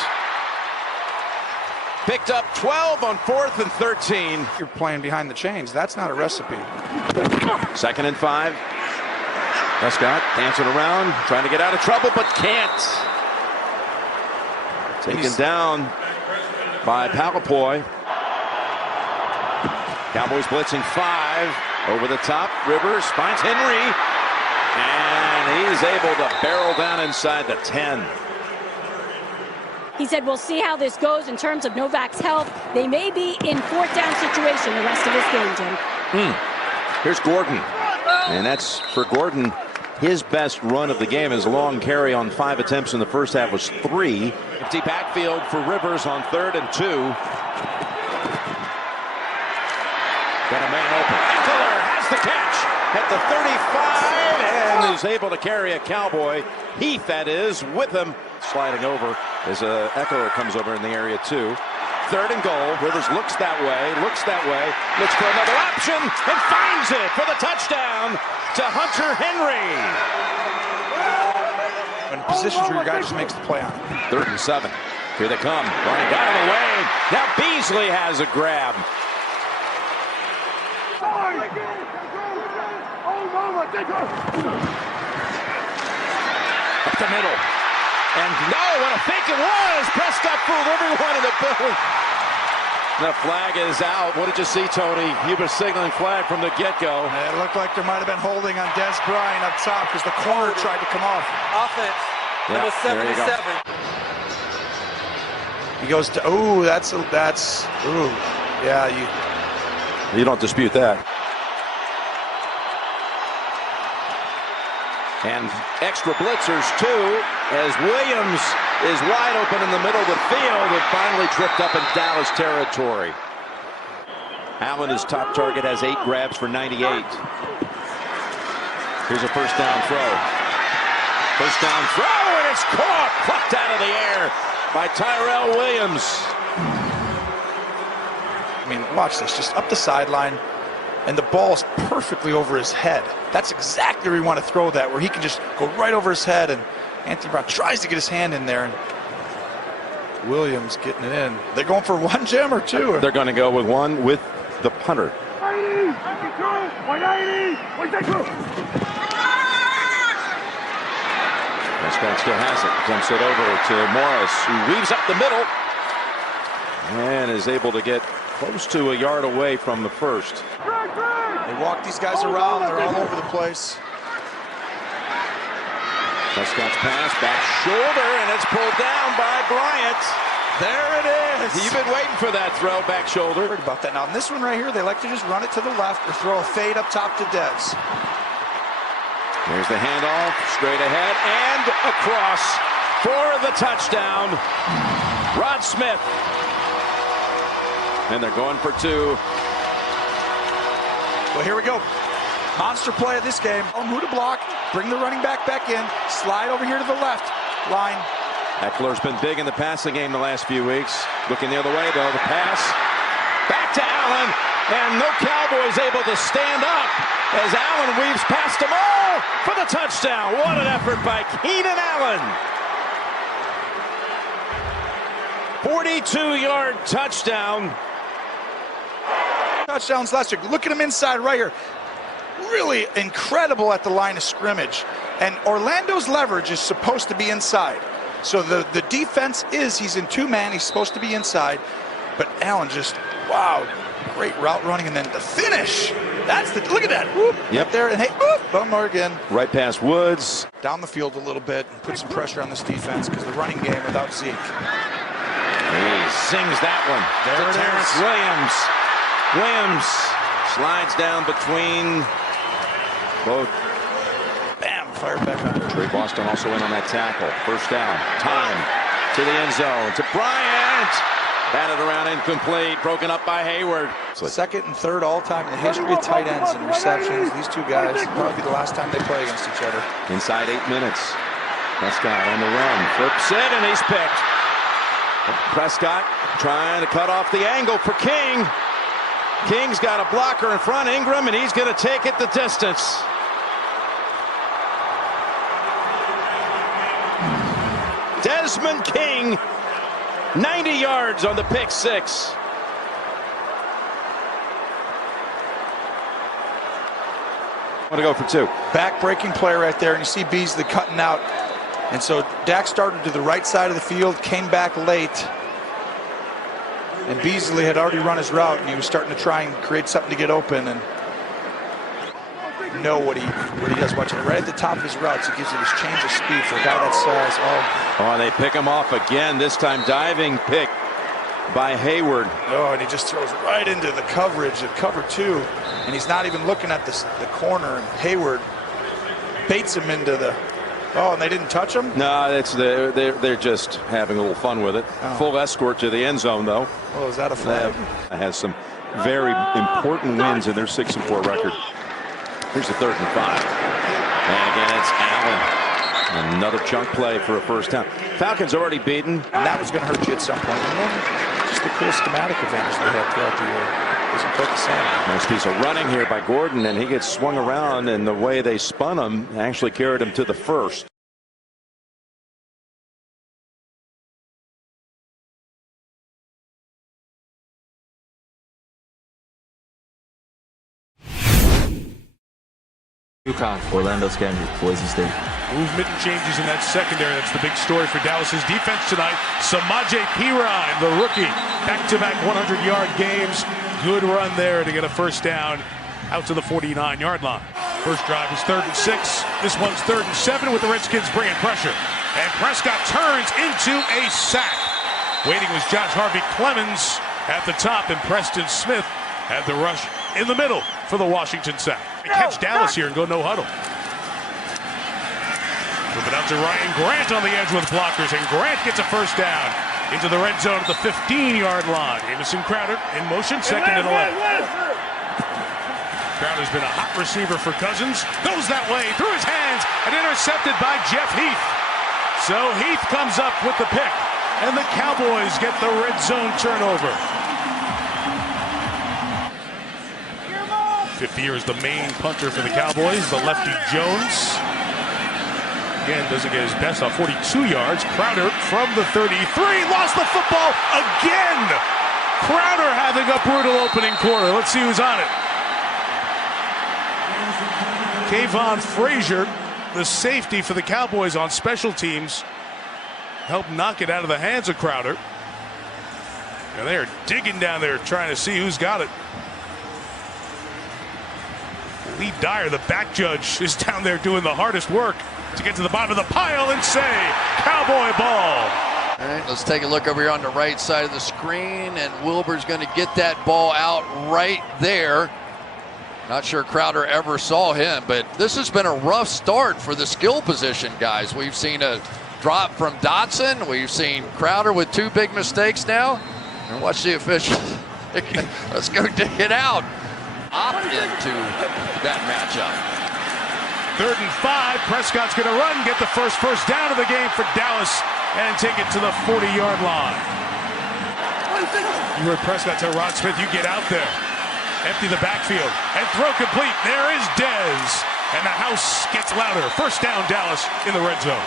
Picked up 12 on 4th and 13. You're playing behind the chains. That's not a recipe. 2nd and 5. Prescott dancing around, trying to get out of trouble, but can't. Taken down by Palapoy. Cowboys blitzing 5. Over the top, Rivers finds Henry. And he's able to barrel down inside the 10. He said, we'll see how this goes in terms of Novak's health. They may be in 4th down situation the rest of this game, Jim. Here's Gordon. And that's for Gordon. His best run of the game, his long carry on 5 attempts in the first half was 3. Empty backfield for Rivers on 3rd and 2. Got a man open. Eckler has the catch at the 35 and is able to carry a Cowboy. Heath, that is, with him. Sliding over as Eckler comes over in the area too. 3rd and goal. Rivers looks that way, looks for another option, and finds it for the touchdown to Hunter Henry. In positions where your guy just makes the play on. 3rd and 7. Here they come. Running out of the way. Now Beasley has a grab. Up the middle. And no, what a fake it was! Prescott fooled everyone in the building. The flag is out. What did you see, Tony? You were signaling flag from the get-go. It looked like there might have been holding on Dez Bryant up top because the corner tried to come off. Offense, number 77. He goes to, ooh, yeah, you don't dispute that. And extra blitzers, too, as Williams is wide open in the middle of the field and finally tripped up in Dallas territory. Allen, his top target, has 8 grabs for 98. Here's a first down throw. First down throw, and it's caught, plucked out of the air by Tyrell Williams. I mean, watch this, just up the sideline. And the ball is perfectly over his head. That's exactly where you want to throw that, where he can just go right over his head, and Anthony Brown tries to get his hand in there, and Williams getting it in. They're going for 1, Jim, or 2? They're going to go with 1 with the punter. Prescott still has it. Dumps it over to Morris, who weaves up the middle and is able to get close to a yard away from the first. They walk these guys around. They're all over the place. Prescott's pass, back shoulder, and it's pulled down by Bryant. There it is. You've been waiting for that throw, back shoulder. Worried about that. Now, in this one right here, they like to just run it to the left or throw a fade up top to Dez. There's the handoff, straight ahead, and across for the touchdown. Rod Smith. And they're going for 2. Well, here we go. Monster play of this game. Who to block, bring the running back in, slide over here to the left line. Eckler's been big in the passing game the last few weeks. Looking the other way, though, the pass. Back to Allen, and no Cowboys able to stand up as Allen weaves past them all for the touchdown. What an effort by Keenan Allen. 42-yard touchdown. Touchdowns last year. Look at him inside right here. Really incredible at the line of scrimmage. And Orlando's leverage is supposed to be inside. So the defense is he's in 2-man. He's supposed to be inside. But Allen just, wow, great route running. And then the finish. That's the, look at that. Whoop, yep. Right there. And hey, whoop, one more again. Right past Woods. Down the field a little bit and put some pressure on this defense because the running game without Zeke. He sings that one. There it Terrence is. Williams slides down between both. Bam, fired back on. Trey Boston also in on that tackle. First down. Time to the end zone. To Bryant. Batted around incomplete. Broken up by Hayward. Second and third all-time in the history of tight ends and receptions. These two guys, probably the last time they play against each other. Inside 8 minutes. Prescott on the run. Flips it, and he's picked. Prescott trying to cut off the angle for King. King's got a blocker in front, Ingram, and he's going to take it the distance. Desmond King, 90 yards on the pick 6. Want to go for 2. Back-breaking play right there, and you see Beasley cutting out. And so Dak started to the right side of the field, came back late. And Beasley had already run his route, and he was starting to try and create something to get open. And know what he does. Watching it right at the top of his routes, he gives it his change of speed for a guy that size. Oh, they pick him off again. This time diving pick by Hayward. Oh, and he just throws right into the coverage at cover 2, and he's not even looking at the corner. And Hayward baits him into the. Oh, and they didn't touch him? No, they're just having a little fun with it. Oh. Full escort to the end zone, though. Oh, is that a flag? Has some very important wins in their 6-4 record. Here's a 3rd and 5. And again, it's Allen. Another chunk play for a first down. Falcons already beaten. And that was going to hurt you at some point. And then just the cool schematic advantage they had throughout the year. Doesn't quite the same. Nice piece of running here by Gordon, and he gets swung around, and the way they spun him actually carried him to the first. UConn, Orlando Scandrick, Boise State. Movement and changes in that secondary. That's the big story for Dallas's defense tonight. Samaje Perine, the rookie, back-to-back 100-yard games. Good run there to get a first down out to the 49-yard line. First drive is 3rd and 6. This one's 3rd and 7 with the Redskins bringing pressure. And Prescott turns into a sack. Waiting was Josh Harvey Clemens at the top, and Preston Smith had the rush in the middle for the Washington sack. They catch Dallas here and go no huddle. Move it out to Ryan Grant on the edge with blockers, and Grant gets a first down into the red zone at the 15-yard line. Jamison Crowder in motion, 2nd and 11. Crowder's been a hot receiver for Cousins. Goes that way, through his hands, and intercepted by Jeff Heath. So Heath comes up with the pick, and the Cowboys get the red zone turnover. 5th year is the main punter for the Cowboys, the lefty Jones. Again, doesn't get his best off 42 yards. Crowder from the 33, lost the football again. Crowder having a brutal opening quarter. Let's see who's on it. Kayvon Frazier, the safety for the Cowboys on special teams, helped knock it out of the hands of Crowder. And they are digging down there trying to see who's got it. Lee Dyer, the back judge, is down there doing the hardest work. to get to the bottom of the pile and say, Cowboy ball. All right, let's take a look over here on the right side of the screen, and Wilbur's going to get that ball out right there. Not sure Crowder ever saw him, but this has been a rough start for the skill position guys. We've seen a drop from Dotson. We've seen Crowder with 2 big mistakes now. And watch the officials. Let's go dig it out. Opt into that matchup. 3rd and 5. Prescott's going to run, get the first down of the game for Dallas, and take it to the 40-yard line. You heard Prescott tell Rod Smith, you get out there, empty the backfield, and throw complete. There is Dez, and the house gets louder. First down, Dallas in the red zone.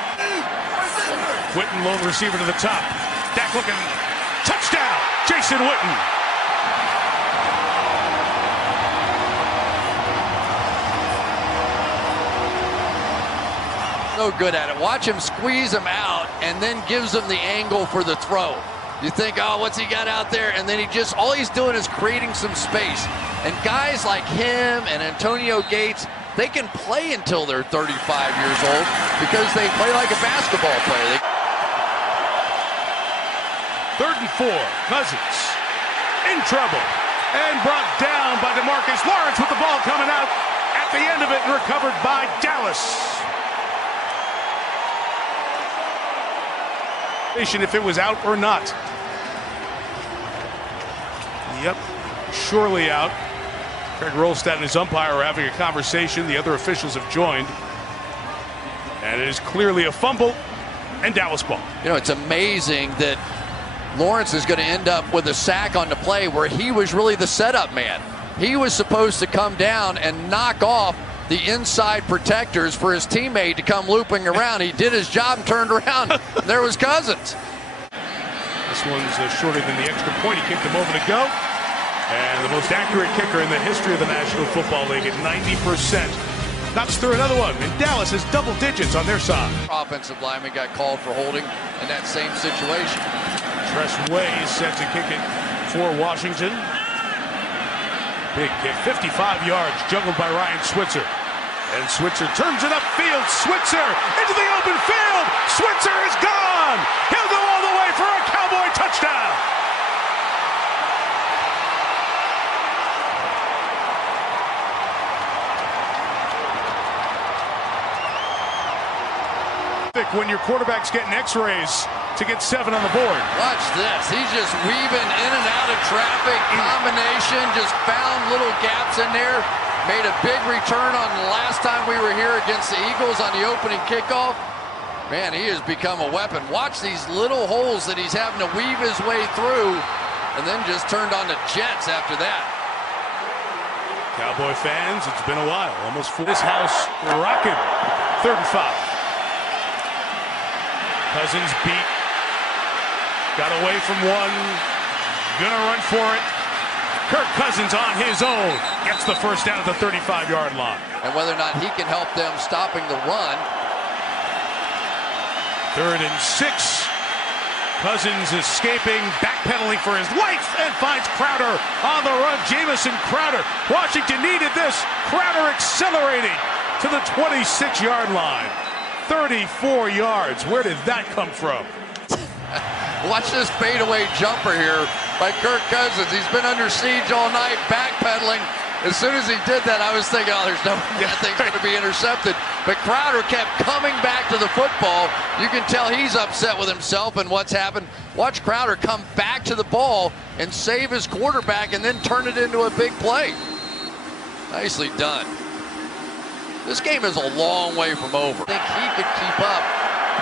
Witten, lone receiver to the top. Dak looking, touchdown, Jason Witten. So good at it. Watch him squeeze him out and then gives him the angle for the throw. You think, oh, what's he got out there? And then all he's doing is creating some space. And guys like him and Antonio Gates, they can play until they're 35 years old because they play like a basketball player. 3rd and 4. Cousins in trouble and brought down by DeMarcus Lawrence with the ball coming out at the end of it and recovered by Dallas. If it was out or not. Yep, surely out. Craig Rolstad and his umpire are having a conversation. The other officials have joined. And it is clearly a fumble and Dallas ball. You know, it's amazing that Lawrence is going to end up with a sack on the play where he was really the setup man. He was supposed to come down and knock off the inside protectors for his teammate to come looping around. He did his job and turned around. There was Cousins. This one's shorter than the extra point. He kicked him over to go. And the most accurate kicker in the history of the National Football League at 90%. Knocks through another one. And Dallas is double digits on their side. Offensive lineman got called for holding in that same situation. Tress Way set to kick it for Washington. Big kick, 55 yards, juggled by Ryan Switzer. And Switzer turns it upfield. Switzer into the open field. Switzer is gone. He'll go all the way for a Cowboy touchdown. When your quarterback's getting x-rays to get 7 on the board. Watch this. He's just weaving in and out of traffic. Combination, just found little gaps in there. Made a big return on the last time we were here against the Eagles on the opening kickoff. Man, he has become a weapon. Watch these little holes that he's having to weave his way through, and then just turned on the jets after that. Cowboy fans, it's been a while. Almost for this house rocking. 3rd and 5. Cousins beat. Got away from one. Gonna run for it. Kirk Cousins on his own. Gets the first down at the 35-yard line. And whether or not he can help them stopping the run. 3rd and 6. Cousins escaping, backpedaling for his life, and finds Crowder on the run. Jamison Crowder. Washington needed this. Crowder accelerating to the 26-yard line. 34 yards. Where did that come from? Watch this fadeaway jumper here by Kirk Cousins. He's been under siege all night, backpedaling. As soon as he did that, I was thinking, oh, there's no way that thing's going to be intercepted. But Crowder kept coming back to the football. You can tell he's upset with himself and what's happened. Watch Crowder come back to the ball and save his quarterback and then turn it into a big play. Nicely done. This game is a long way from over. I think he could keep up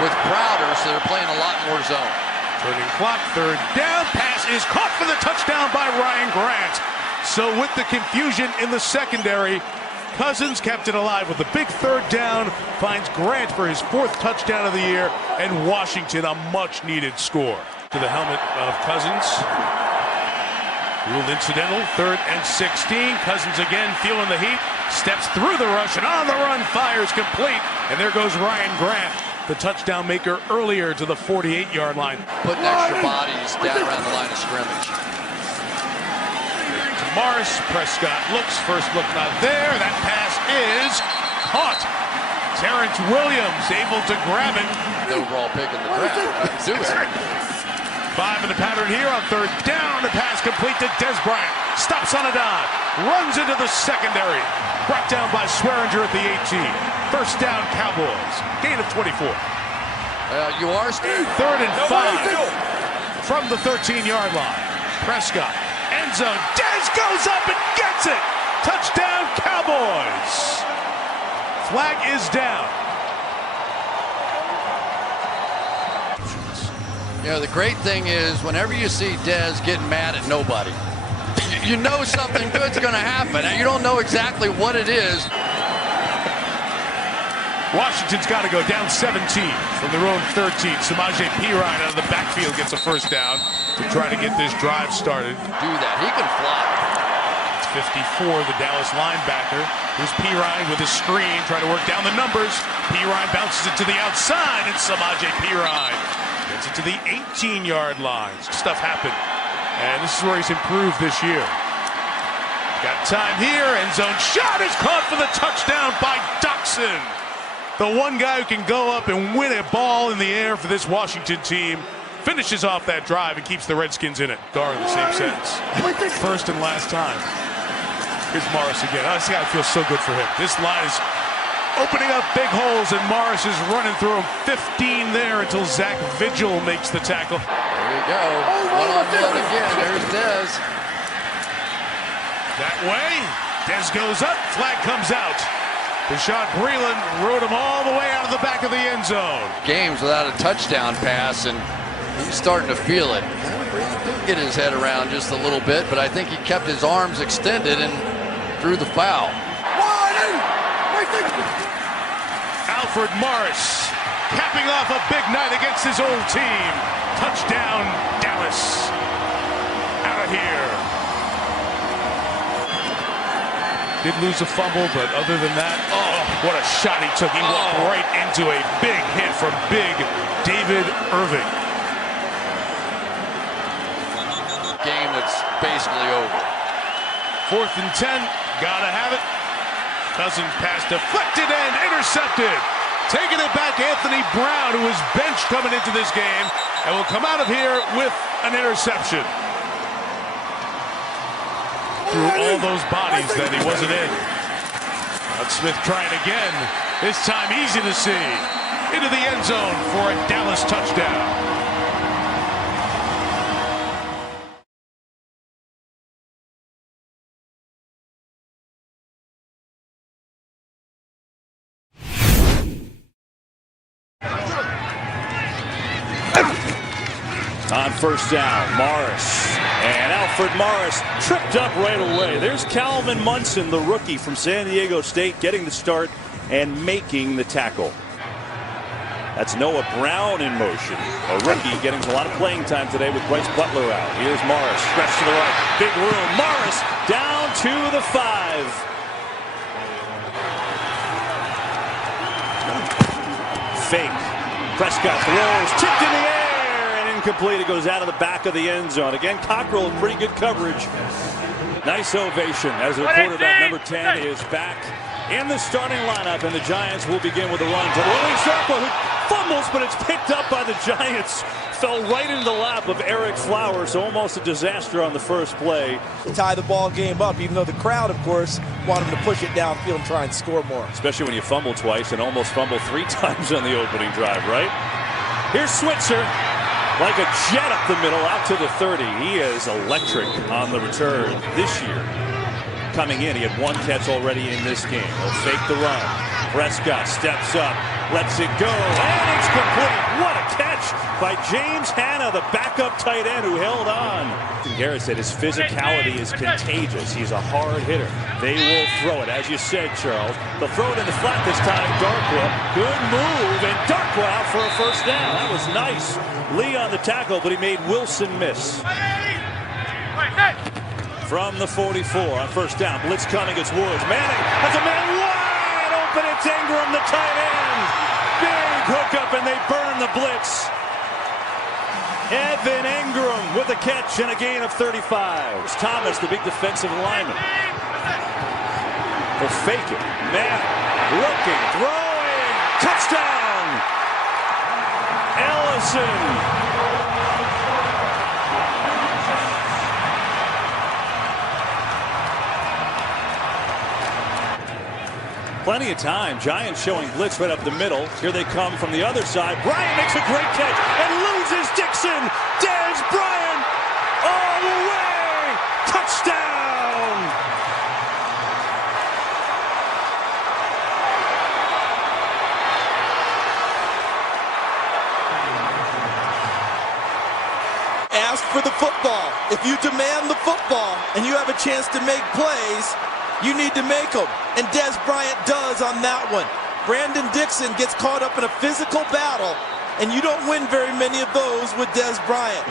with Crowder, so they're playing a lot more zone. Turning clock, 3rd down. Pass is caught for the touchdown by Ryan Grant. So with the confusion in the secondary, Cousins kept it alive with a big 3rd down. Finds Grant for his 4th touchdown of the year, and Washington a much-needed score. To the helmet of Cousins. Ruled incidental, 3rd and 16. Cousins again feeling the heat. Steps through the rush and on the run, fires complete. And there goes Ryan Grant, the touchdown maker earlier to the 48-yard line. Putting extra bodies down around the line of scrimmage. To Morris, Prescott looks, first look not there. That pass is caught. Terrence Williams able to grab it. The overall pick in the draft. Do it. 5 in the pattern here on 3rd down. The pass complete to Des Bryant. Stops on a dime. Runs into the secondary. Brought down by Swearinger at the 18. 1st down Cowboys. Gain of 24. You are Steve. 3rd and 5 from the 13-yard line. Prescott. End zone. Des goes up and gets it. Touchdown Cowboys. Flag is down. You know, the great thing is whenever you see Des getting mad at nobody, you know something good's going to happen. And you don't know exactly what it is. Washington's got to go down 17 from their own 13. Samaje Perine out of the backfield gets a 1st down to try to get this drive started. Do that. He can fly. It's 54, the Dallas linebacker. Here's Perine with a screen, trying to work down the numbers. Perine bounces it to the outside, and Samaje Perine gets it to the 18-yard line. Stuff happened, and this is where he's improved this year. Got time here. End zone shot is caught for the touchdown by Doxson. The one guy who can go up and win a ball in the air for this Washington team. Finishes off that drive and keeps the Redskins in it. Gar in the same sentence. 1st and last time. Here's Morris again. Oh, this guy feels so good for him. This line is opening up big holes, and Morris is running through them. 15 there until Zach Vigil makes the tackle. There you go. One-on-one again. There's Des. That way. Des goes up. Flag comes out. Bashaud Breeland rode him all the way out of the back of the end zone. Games without a touchdown pass, and he's starting to feel it. Breeland did get his head around just a little bit, but I think he kept his arms extended and threw the foul. Alfred Morris capping off a big night against his old team. Touchdown, Dallas. Out of here. Did lose a fumble, but other than that, oh, what a shot he took. He walked right into a big hit from big David Irving. Game that's basically over. 4th and 10, gotta have it. Cousin pass deflected and intercepted. Taking it back, Anthony Brown, who was benched coming into this game, and will come out of here with an interception. Through all those bodies that he wasn't in. Smith trying again. This time easy to see. Into the end zone for a Dallas touchdown. On 1st down, Morris. And Alfred Morris tripped up right away. There's Calvin Munson, the rookie from San Diego State, getting the start and making the tackle. That's Noah Brown in motion. A rookie getting a lot of playing time today with Bryce Butler out. Here's Morris, stretch to the right. Big room. Morris down to the 5. Fake. Prescott throws, tipped in the air, and incomplete. It goes out of the back of the end zone. Again, Cockrell in pretty good coverage. Nice ovation as the quarterback, number 10, is back in the starting lineup, and the Giants will begin with a run to Willie Sharpo, who fumbles, but it's picked up by the Giants. Fell right into the lap of Eric Flowers, so almost a disaster on the first play. Tie the ball game up, even though the crowd, of course, wanted him to push it downfield and try and score more. Especially when you fumble twice and almost fumble 3 times on the opening drive, right? Here's Switzer, like a jet up the middle, out to the 30. He is electric on the return this year. Coming in, he had 1 catch already in this game. He'll fake the run. Prescott steps up, lets it go, and it's complete. What a catch by James Hanna, the backup tight end who held on. Garrett said his physicality is contagious. He's a hard hitter. They will throw it, as you said, Charles. They'll throw it in the flat this time. Darkwa, good move, and Darkwa out for a first down. That was nice. Lee on the tackle, but he made Wilson miss. From the 44 on first down. Blitz coming, it's Woods. Manning has a man wide open. It's Ingram, the tight end. Big hookup, and they burn the blitz. Evan Ingram with a catch and a gain of 35. It's Thomas, the big defensive lineman. Will fake it. Man, looking, throwing. Wilson. Plenty of time. Giants showing blitz right up the middle. Here they come from the other side. Bryant makes a great catch and loses Dixon. Dez Bryant all the way. Touchdown. Ask for the football. If you demand the football and you have a chance to make plays, you need to make them. And Dez Bryant does on that one. Brandon Dixon gets caught up in a physical battle, and you don't win very many of those with Dez Bryant.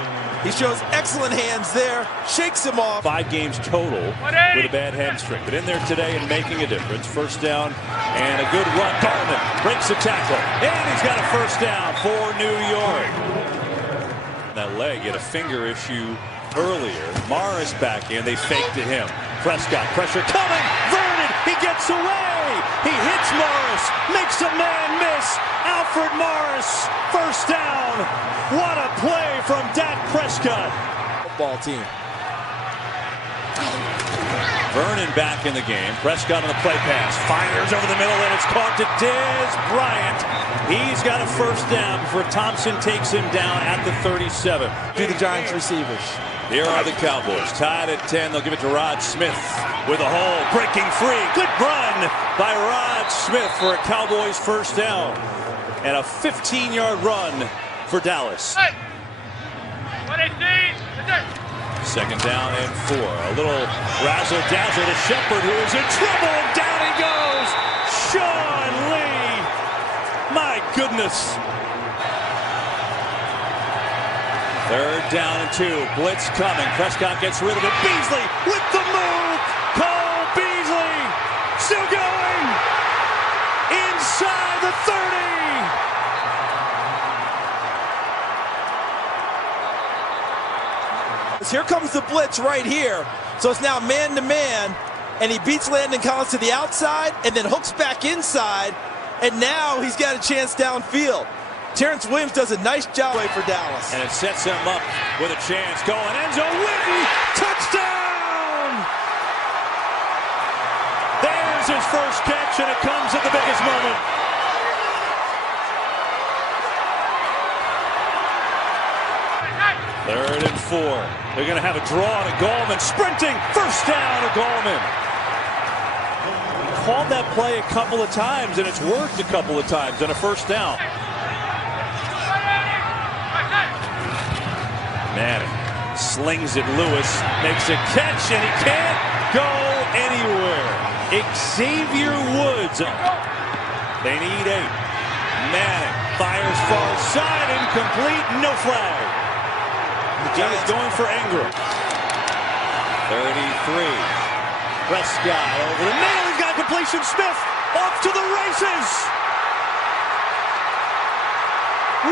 He shows excellent hands there, shakes him off. 5 games total with a bad hamstring, but in there today and making a difference. First down and a good run. Gallman breaks a tackle, and he's got a first down for New York. That leg had a finger issue earlier. Morris back in. They faked to him. Prescott, pressure coming. Vernon, he gets away. He hits Morris, makes a man miss. Alfred Morris, first down. What a play from Dak Prescott. Football team. Vernon back in the game. Prescott on the play pass. Fires over the middle, and it's caught to Dez Bryant. He's got a first down before Thompson takes him down at the 37. To the Giants receivers. Here are the Cowboys, tied at 10. They'll give it to Rod Smith with a hole, breaking free. Good run by Rod Smith for a Cowboys first down. And a 15-yard run for Dallas. Second down and 4. A little razzle-dazzle to Shepard, who is in trouble, and down he goes. Sean Lee. My goodness. Third down and 2. Blitz coming. Prescott gets rid of it. Beasley with the move. Cole Beasley still going. Inside the 30. Here comes the blitz right here. So it's now man-to-man. And he beats Landon Collins to the outside and then hooks back inside. And now he's got a chance downfield. Terrence Williams does a nice job for Dallas. And it sets him up with a chance. Going Enzo Witten. Touchdown! There's his first catch, and it comes at the biggest moment. Third and 4. They're going to have a draw to Gallman. Sprinting. First down to Gallman. Called that play a couple of times, and it's worked a couple of times on a first down. Manning slings it. Lewis makes a catch, and he can't go anywhere. Xavier Woods. They need 8. Manning fires far side, incomplete, no flag. The Giants going for Ingram. 33. Prescott over the middle. He's got completion. Smith off to the races.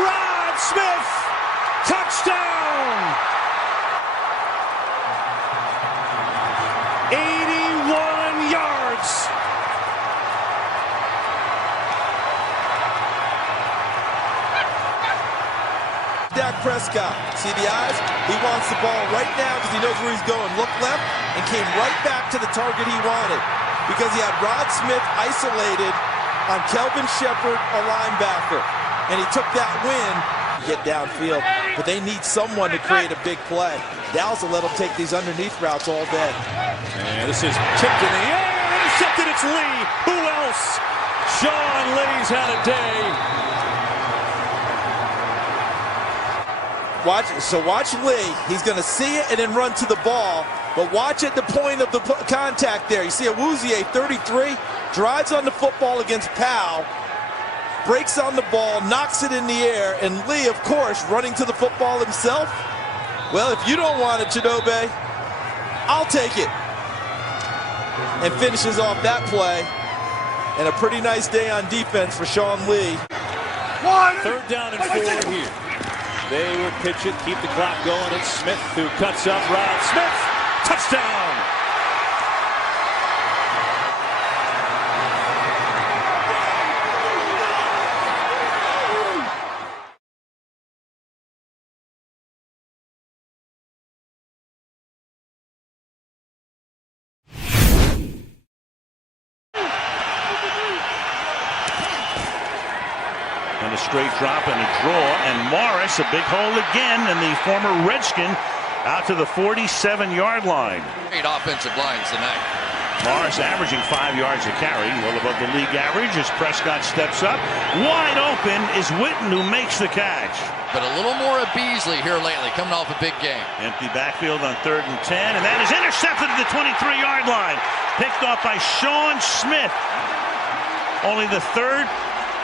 Rod Smith. Touchdown! 81 yards. Dak Prescott, see the eyes? He wants the ball right now because he knows where he's going. Look left and came right back to the target he wanted because he had Rod Smith isolated on Kelvin Shepard, a linebacker, and he took that win. Get downfield, but they need someone to create a big play. Dallas will let them take these underneath routes all day. And this is tipped in the air, intercepted. It's Lee. Who else? Sean Lee's had a day. Watch Lee. He's going to see it and then run to the ball. But watch at the point of the contact there. You see Awuzie, 33, drives on the football against Powell. Breaks on the ball, knocks it in the air, and Lee, of course, running to the football himself. Well, if you don't want it, Chidobe, I'll take it. And finishes off that play. And a pretty nice day on defense for Sean Lee. Third down and 4 here. They will pitch it, keep the clock going. It's Smith who cuts up. Rod Smith, touchdown! straight drop and a draw, and Morris a big hole again, and the former Redskin out to the 47-yard line. Great offensive lines tonight. Morris averaging 5 yards a carry, well above the league average as Prescott steps up. Wide open is Witten, who makes the catch. But a little more of Beasley here lately, coming off a big game. Empty backfield on 3rd and 10, and that is intercepted at the 23-yard line. Picked off by Sean Smith. Only the 3rd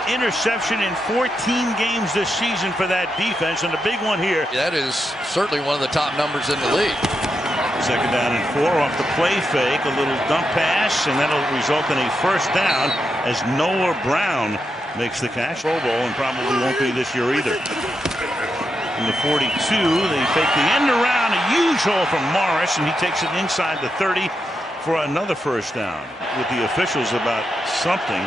interception in 14 games this season for that defense, and a big one here. That is certainly one of the top numbers in the league. 2nd down and 4 off the play fake, a little dump pass, and that'll result in a 1st down as Noah Brown makes the catch. Pro Bowl, and probably won't be this year either. In the 42, they fake the end around, a huge hole from Morris, and he takes it inside the 30 for another 1st down. With the officials about something.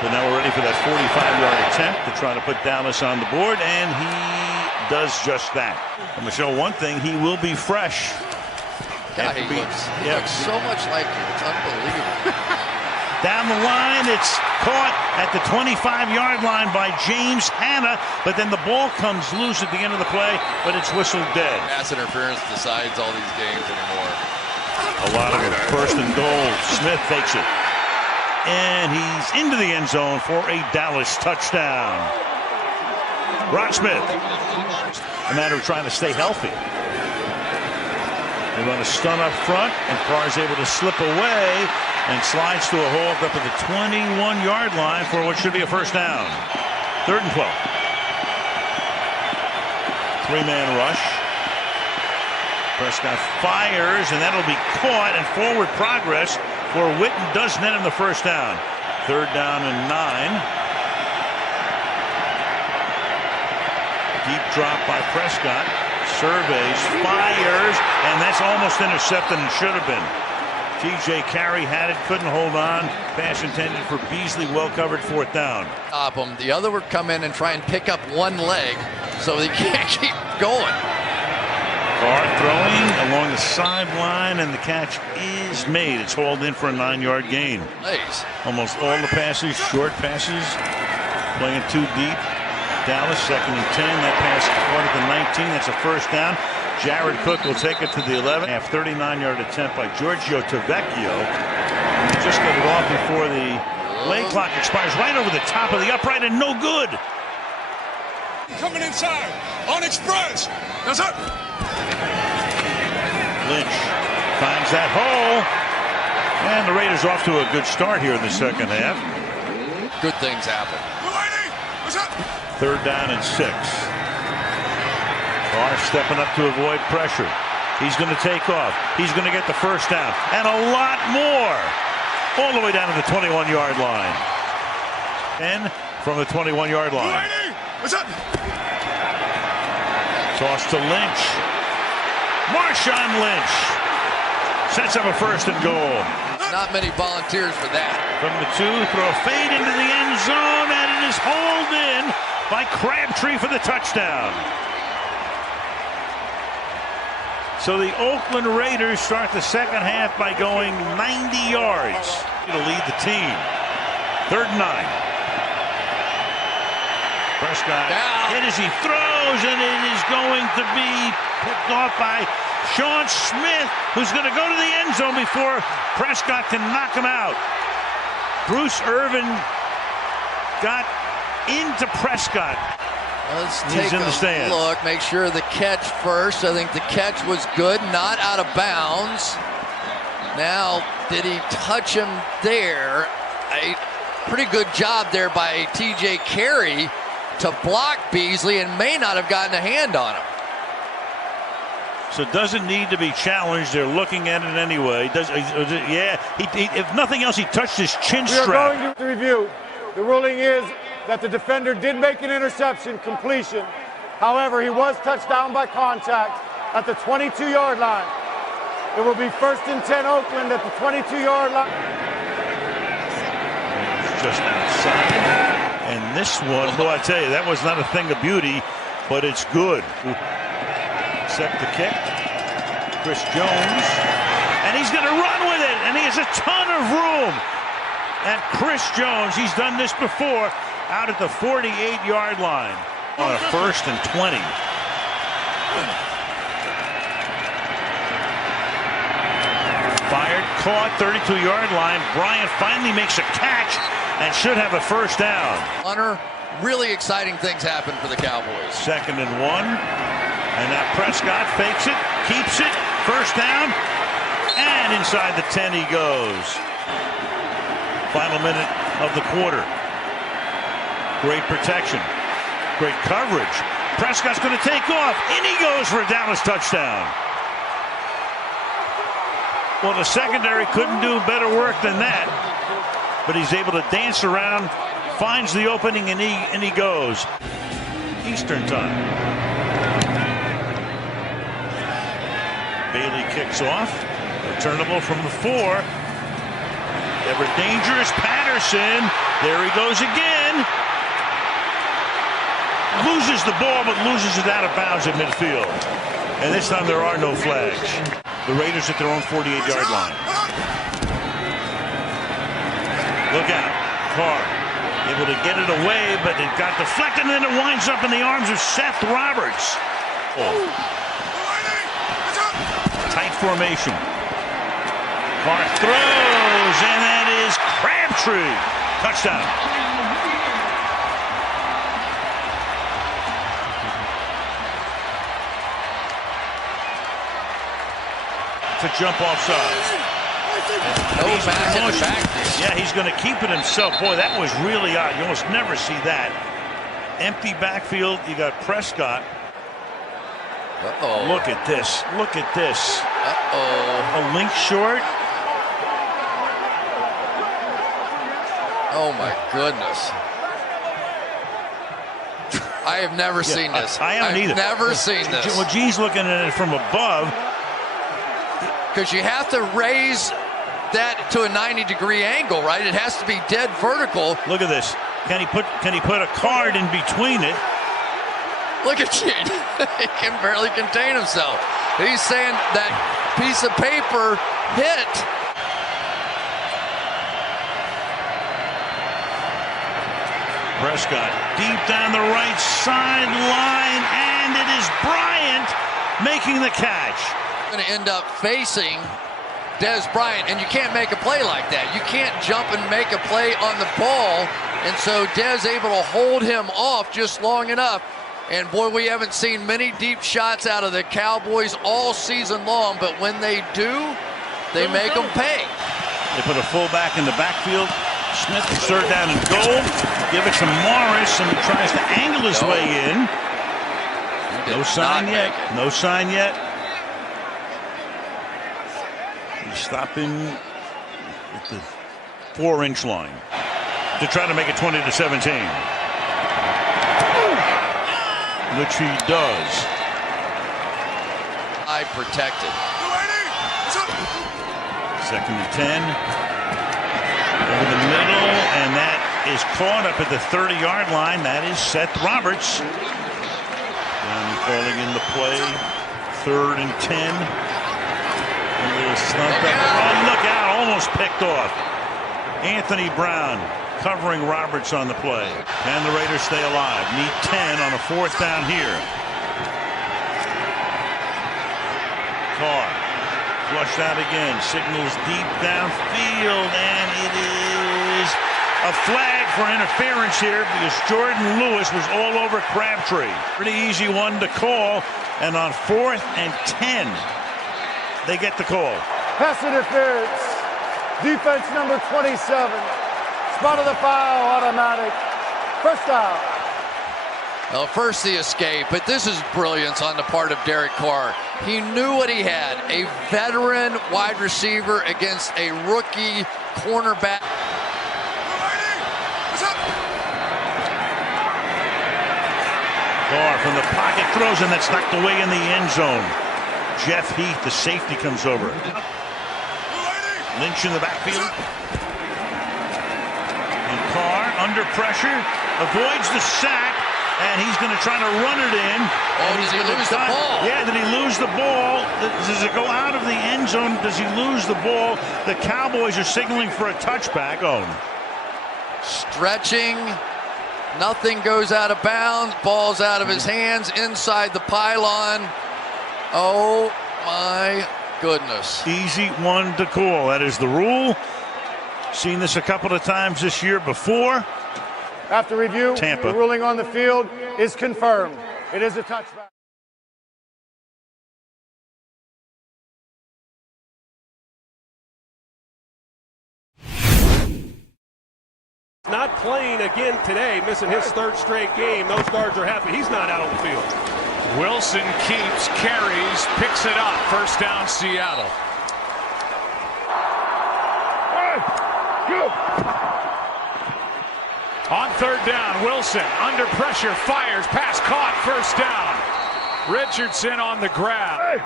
But now we're ready for that 45-yard attempt to try to put Dallas on the board, and he does just that. I'm going to show one thing, he will be fresh. God, he looks so much like you. It's unbelievable. Down the line, it's caught at the 25-yard line by James Hanna, but then the ball comes loose at the end of the play, but it's whistled dead. Pass interference decides all these games anymore. A lot of it. 1st and goal. Smith takes it. And he's into the end zone for a Dallas touchdown. Ron Smith. A matter of trying to stay healthy. They run a stun up front, and Carr's able to slip away and slides to a hole up at the 21-yard line for what should be a 1st down. 3rd and 12. 3-man rush. Prescott fires, and that'll be caught, and forward progress for Witten does net in the 1st down. 3rd down and 9. Deep drop by Prescott. Surveys, fires, and that's almost intercepted and should have been. TJ Carey had it, couldn't hold on. Pass intended for Beasley, well covered, 4th down. Stop him. The other would come in and try and pick up one leg so they can't keep going. Carr throwing along the sideline, and the catch is made. It's hauled in for a 9-yard gain. Nice. Almost all the passes, short passes, playing too deep. Dallas 2nd and 10. That pass caught at the 19. That's a 1st down. Jared Cook will take it to the 11. 39-yard attempt by Giorgio Tavecchio. Just got it off before the play clock expires. Right over the top of the upright, and no good. Coming inside on express. That's it. Lynch finds that hole, and the Raiders off to a good start here in the 2nd half. Good things happen. 3rd down and 6. Carr stepping up to avoid pressure. He's going to take off. He's going to get the 1st down, and a lot more, all the way down to the 21-yard line. And from the 21-yard line. Toss to Lynch. Marshawn Lynch sets up a 1st and goal. Not many volunteers for that. From the 2, throw a fade into the end zone, and it is hauled in by Crabtree for the touchdown. So the Oakland Raiders start the 2nd half by going 90 yards to lead the team. 3rd and 9. Prescott hit as he throws, and it is going to be picked off by Sean Smith, who's going to go to the end zone before Prescott can knock him out. Bruce Irvin got into Prescott. Let's He's take in the stands. Look, make sure the catch first. I think the catch was good, not out of bounds. Now, did he touch him there? A pretty good job there by TJ Carey to block Beasley, and may not have gotten a hand on him. So it doesn't need to be challenged. They're looking at it anyway. If nothing else, he touched his chin strap. We are going to review. The ruling is that the defender did make an interception completion. However, he was touched down by contact at the 22-yard line. It will be 1st and 10 Oakland at the 22-yard line. Just outside. And this one, boy, I tell you, that was not a thing of beauty, but it's good. Accept the kick. Chris Jones. And he's going to run with it. And he has a ton of room. And Chris Jones, he's done this before, out at the 48-yard line on a 1st and 20. Fired, caught, 32-yard line. Bryant finally makes a catch and should have a first down. Hunter, really exciting things happen for the Cowboys. 2nd and 1. And now Prescott fakes it, keeps it, first down, and inside the 10 he goes. Final minute of the quarter. Great protection, great coverage. Prescott's going to take off. In he goes for a Dallas touchdown. Well, the secondary couldn't do better work than that. But he's able to dance around, finds the opening, and he goes. Eastern time. Bailey kicks off. Returnable from the 4. Ever dangerous Patterson. There he goes again. Loses the ball, but loses it out of bounds at midfield. And this time there are no flags. The Raiders at their own 48-yard line. Look out. Carr able to get it away, but it got deflected, and then it winds up in the arms of Seth Roberts. Oh. Tight formation. Carr throws, and that is Crabtree. Touchdown. To jump offside. Yeah, he's going to keep it himself. Boy, that was really odd. You almost never see that. Empty backfield. You got Prescott. Uh-oh. Look at this. Look at this. Uh-oh. A link short. Oh, my goodness. I have never seen this. I haven't either. Never seen this. Well, Gene's looking at it from above. Because you have to raise that to a 90-degree angle, right? It has to be dead vertical. Look at this. Can he put a card in between it? Look at Gene. He can barely contain himself. He's saying that piece of paper hit. Prescott deep down the right sideline, and it is Bryant making the catch. Going to end up facing Dez Bryant, and you can't make a play like that. You can't jump and make a play on the ball, and so Dez able to hold him off just long enough. And boy, we haven't seen many deep shots out of the Cowboys all season long, but when they do, they make them pay. They put a fullback in the backfield. Smith, 3rd down and goal. Give it to Morris, and he tries to angle his way in. No sign yet. No sign yet. He's stopping at the 4-inch line to try to make it 20-17. Which he does. I protected. 2nd and 10. Over the middle, and that is caught up at the 30-yard line. That is Seth Roberts. And calling in the play. 3rd and 10. Look out, almost picked off. Anthony Brown covering Roberts on the play. And the Raiders stay alive. Need 10 on a 4th down here. Carr flushed out again. Signals deep downfield, and it is a flag for interference here because Jordan Lewis was all over Crabtree. Pretty easy one to call. And on 4th and 10, they get the call. Pass interference. Defense number 27. Spotted the foul, automatic. First down. Well, first the escape, but this is brilliance on the part of Derek Carr. He knew what he had. A veteran wide receiver against a rookie cornerback. Carr from the pocket throws, and that's knocked away in the end zone. Jeff Heath, the safety, comes over. Lynch in the backfield. And Carr, under pressure, avoids the sack, and he's going to try to run it in. Oh, did he lose the ball? Yeah, did he lose the ball? Does it go out of the end zone? Does he lose the ball? The Cowboys are signaling for a touchback. Oh. Stretching Nothing goes out of bounds. Ball's out of his hands inside the pylon. Oh my goodness. Easy one to call. That is the rule. Seen this a couple of times this year before. After review, Tampa. the ruling on the field is confirmed. It is a touchback. Not playing again today, missing his third straight game. Those guards are happy he's not out on the field. Wilson keeps, carries, picks it up. First down, Seattle. On third down, Wilson under pressure, fires, pass caught, first down. Richardson on the grab.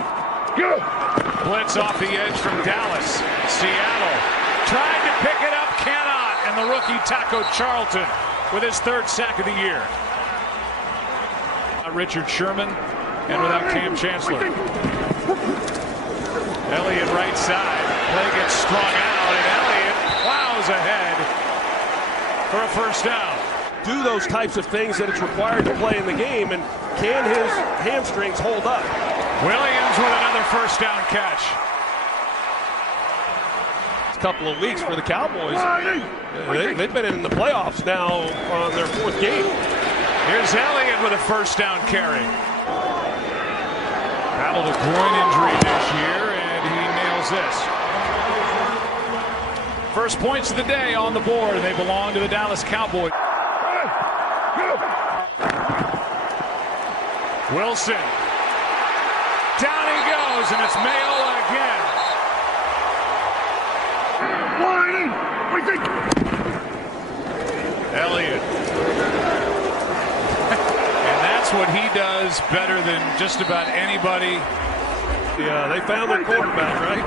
Blitz off the edge from Dallas. Seattle trying to pick it up, cannot. And the rookie Taco Charlton with his third sack of the year. Richard Sherman and without Cam Chancellor. Elliott right side. Play gets strung out and Elliott plows ahead for a first down. Do those types of things that it's required to play in the game, and can his hamstrings hold up? Williams with another first down catch. Couple of weeks for the Cowboys. They've been in the playoffs now on their fourth game. Here's Elliott with a first down carry. Battled a groin injury this year, and he nails this. First points of the day on the board. They belong to the Dallas Cowboys. Wilson. Down he goes, and it's Mayola again. Elliott. And that's what he does better than just about anybody. Yeah, they found their quarterback, right?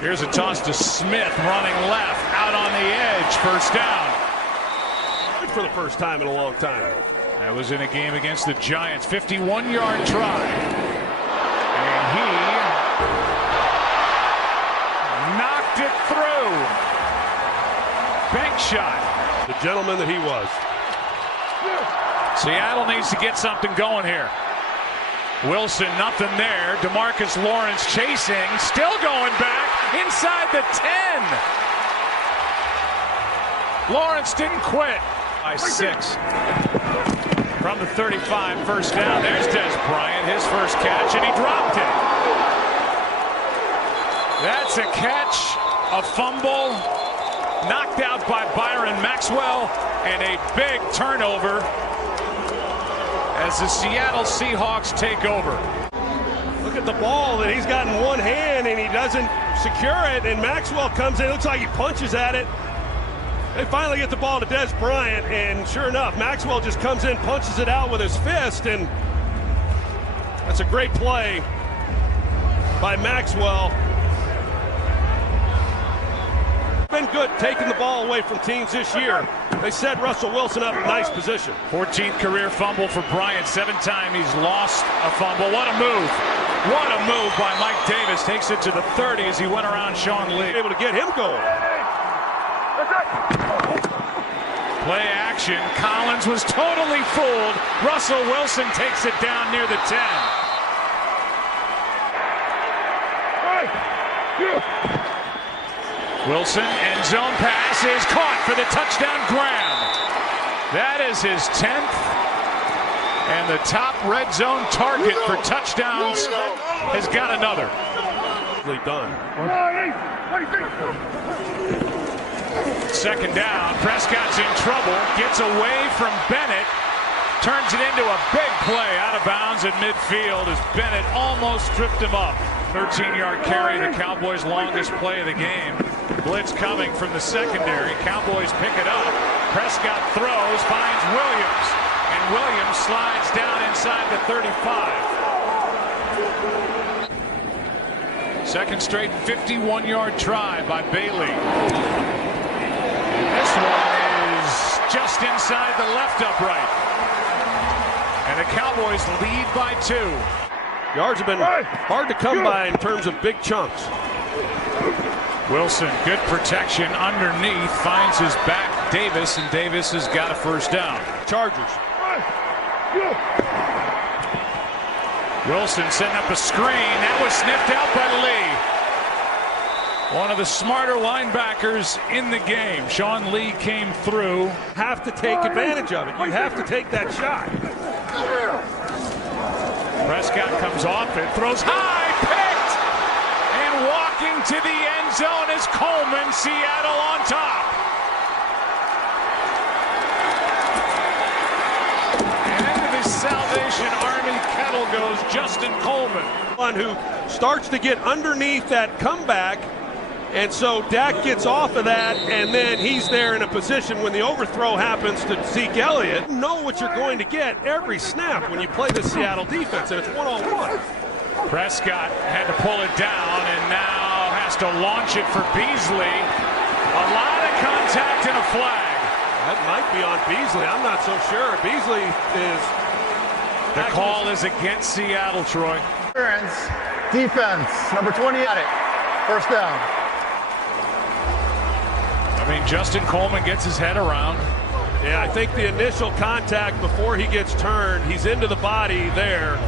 Here's a toss to Smith, running left, out on the edge, first down. For the first time in a long time. That was in a game against the Giants. 51-yard try. And he knocked it through. Bank shot. The gentleman that he was. Seattle needs to get something going here. Wilson, nothing there. DeMarcus Lawrence chasing, still going back inside the 10. Lawrence didn't quit. By 6. From the 35, first down. There's Des Bryant, his first catch, and he dropped it. That's a catch, a fumble. Knocked out by Byron Maxwell, and a big turnover as the Seattle Seahawks take over. Look at the ball that he's got in one hand, and he doesn't secure it, and Maxwell comes in. It looks like he punches at it. They finally get the ball to Des Bryant, and sure enough, Maxwell just comes in, punches it out with his fist, and that's a great play by Maxwell. Been good taking the ball away from teams this year. They set Russell Wilson up in nice position. 14th career fumble for Bryant. 7th time he's lost a fumble. What a move. What a move by Mike Davis. Takes it to the 30 as he went around Sean Lee. Able to get him going. Play action. Collins was totally fooled. Russell Wilson takes it down near the 10. Wilson, end zone pass is caught for the touchdown grab. That is his 10th. And the top red zone target for touchdowns has got another. Done. Second down. Prescott's in trouble. Gets away from Bennett. Turns it into a big play out of bounds at midfield as Bennett almost tripped him up. 13-yard carry, the Cowboys' longest play of the game. Blitz coming from the secondary. Cowboys pick it up. Prescott throws, finds Williams. And Williams slides down inside the 35. Second straight 51-yard try by Bailey. And this one is just inside the left upright. And the Cowboys lead by 2. Yards have been hard to come by in terms of big chunks. Wilson, good protection underneath, finds his back Davis, and Davis has got a first down. Chargers. Wilson setting up a screen. That was sniffed out by Lee. One of the smarter linebackers in the game. Sean Lee came through. Have to take advantage of it. You have to take that shot. Prescott comes off it, throws high, picked! And walking to the end zone is Coleman, Seattle on top. And into the Salvation Army kettle goes Justin Coleman. One who starts to get underneath that comeback. And so Dak gets off of that, and then he's there in a position when the overthrow happens to Zeke Elliott. You know what you're going to get every snap when you play the Seattle defense, and it's one-on-one. Prescott had to pull it down and now has to launch it for Beasley. A lot of contact and a flag. That might be on Beasley. I'm not so sure. Beasley is... The call is against Seattle, Troy. Defense, number 20 at it. First down. I mean, Justin Coleman gets his head around. Yeah, I think the initial contact before he gets turned, he's into the body there.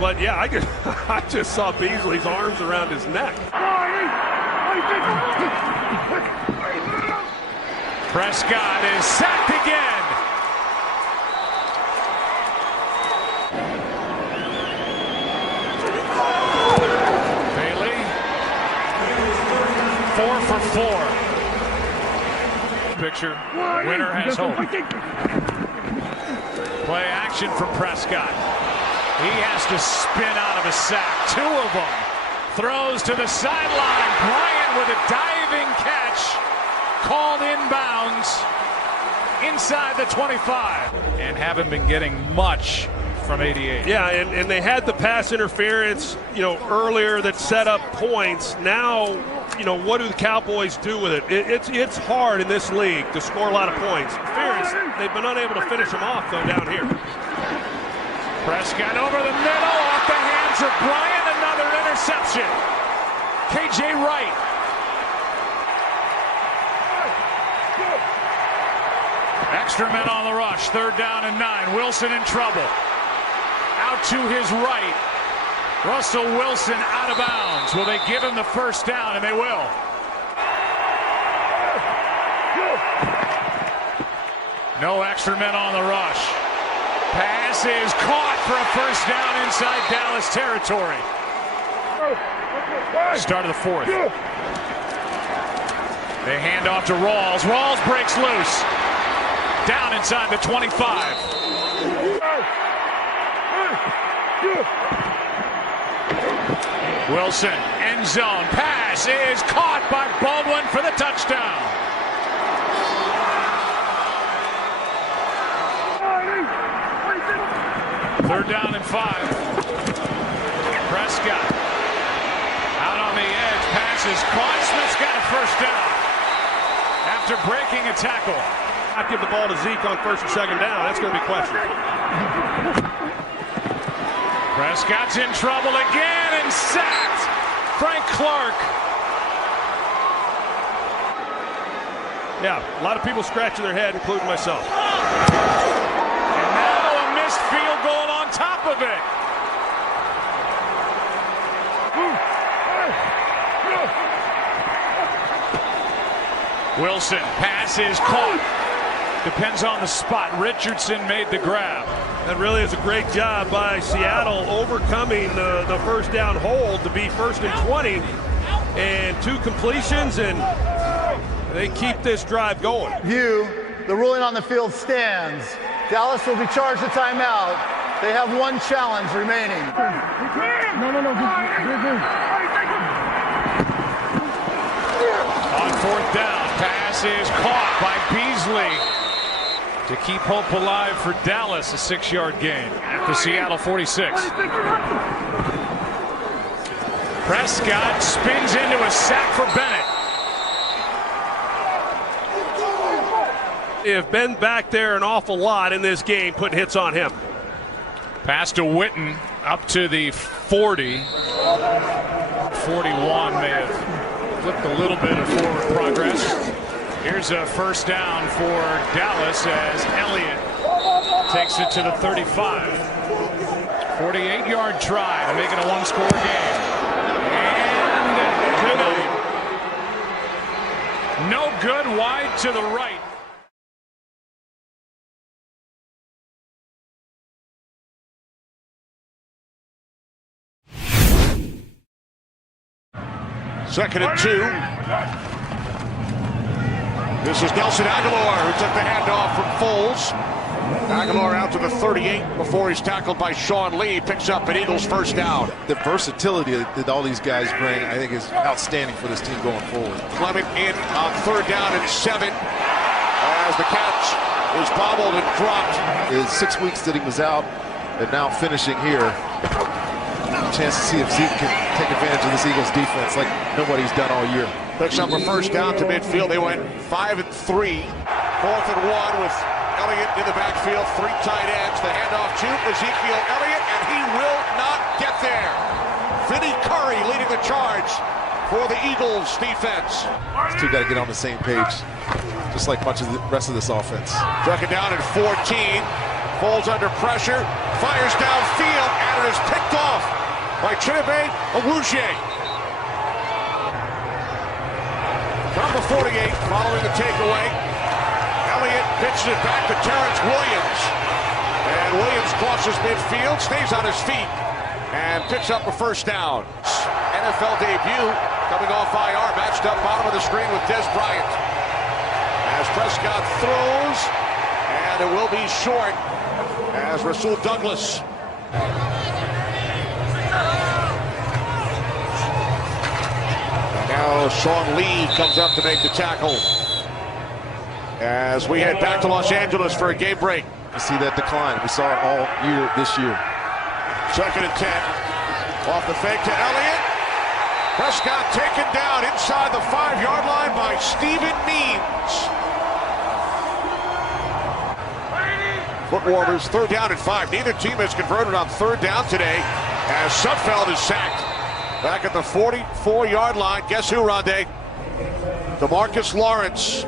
But yeah, I just saw Beasley's arms around his neck. Prescott is sacked again. Bailey, 4 for 4. Picture, winner has hope. Play action from Prescott. He has to spin out of a sack. 2 of them. Throws to the sideline. Bryant with a diving catch. Called inbounds inside the 25. And haven't been getting much from 88. Yeah, and they had the pass interference, earlier that set up points. Now, what do the Cowboys do with it? It's hard in this league to score a lot of points. Interference, they've been unable to finish them off, though, down here. Prescott over the middle, off the hands of Bryant, another interception. KJ Wright. Extra men on the rush, 3rd down and 9. Wilson in trouble. Out to his right. Russell Wilson out of bounds. Will they give him the first down? And they will. No extra men on the rush. Pass is caught for a first down inside Dallas territory. Start of the 4th. They hand off to Rawls. Rawls breaks loose. Down inside the 25. Wilson, end zone, pass is caught by Baldwin for the touchdown. Third down and 5. Prescott out on the edge, pass is caught. Smith's got a first down after breaking a tackle. Not give the ball to Zeke on 1st and 2nd down. That's going to be questioned. Prescott's in trouble again and sacked. Frank Clark. Yeah, a lot of people scratching their head, including myself. And now a missed field goal on top of it. Wilson, pass is caught. Depends on the spot. Richardson made the grab. That really is a great job by Seattle overcoming the first down hold to be 1st and 20. And 2 completions, and they keep this drive going. The ruling on the field stands. Dallas will be charged a timeout. They have 1 challenge remaining. On 4th down, pass is caught by Beasley to keep hope alive for Dallas, a 6-yard gain at the Seattle 46. Prescott spins into a sack for Bennett. They have been back there an awful lot in this game, putting hits on him. Pass to Witten up to the 40. 41 may have flipped a little bit of forward progress. Here's a first down for Dallas as Elliott takes it to the 35. 48-yard try to make it a one-score game. And good night. No good, wide to the right. Second and 2. This is Nelson Aguilar who took the handoff from Foles. Aguilar out to the 38 before he's tackled by Sean Lee. Picks up an Eagles first down. The versatility that all these guys bring, I think, is outstanding for this team going forward. Clement in on 3rd down and 7 as the catch is bobbled and dropped. Is 6 weeks that he was out and now finishing here. A chance to see if Zeke can take advantage of this Eagles defense like nobody's done all year. Picks up a first down to midfield. They went 5 and 3. 4th and 1 with Elliott in the backfield, 3 tight ends. The handoff to Ezekiel Elliott, and he will not get there. Vinny Curry leading the charge for the Eagles defense. These two got to get on the same page, just like much of the rest of this offense. Second down at 14. Foles under pressure, fires downfield, and it is picked off by Chidobe Awuzie. From the 48, following the takeaway, Elliott pitches it back to Terrence Williams. And Williams crosses midfield, stays on his feet, and picks up a first down. NFL debut coming off IR, matched up bottom of the screen with Des Bryant. As Prescott throws, and it will be short as Rasul Douglas. And now Sean Lee comes up to make the tackle. As we head back to Los Angeles for a game break. You see that decline. We saw it all year this year. Second and 10. Off the fake to Elliott. Prescott taken down inside the 5-yard line by Stephen Means. Foot warmers, 3rd down and 5. Neither team has converted on 3rd down today as Sudfeld is sacked. Back at the 44-yard line. Guess who, Rondé? DeMarcus Lawrence.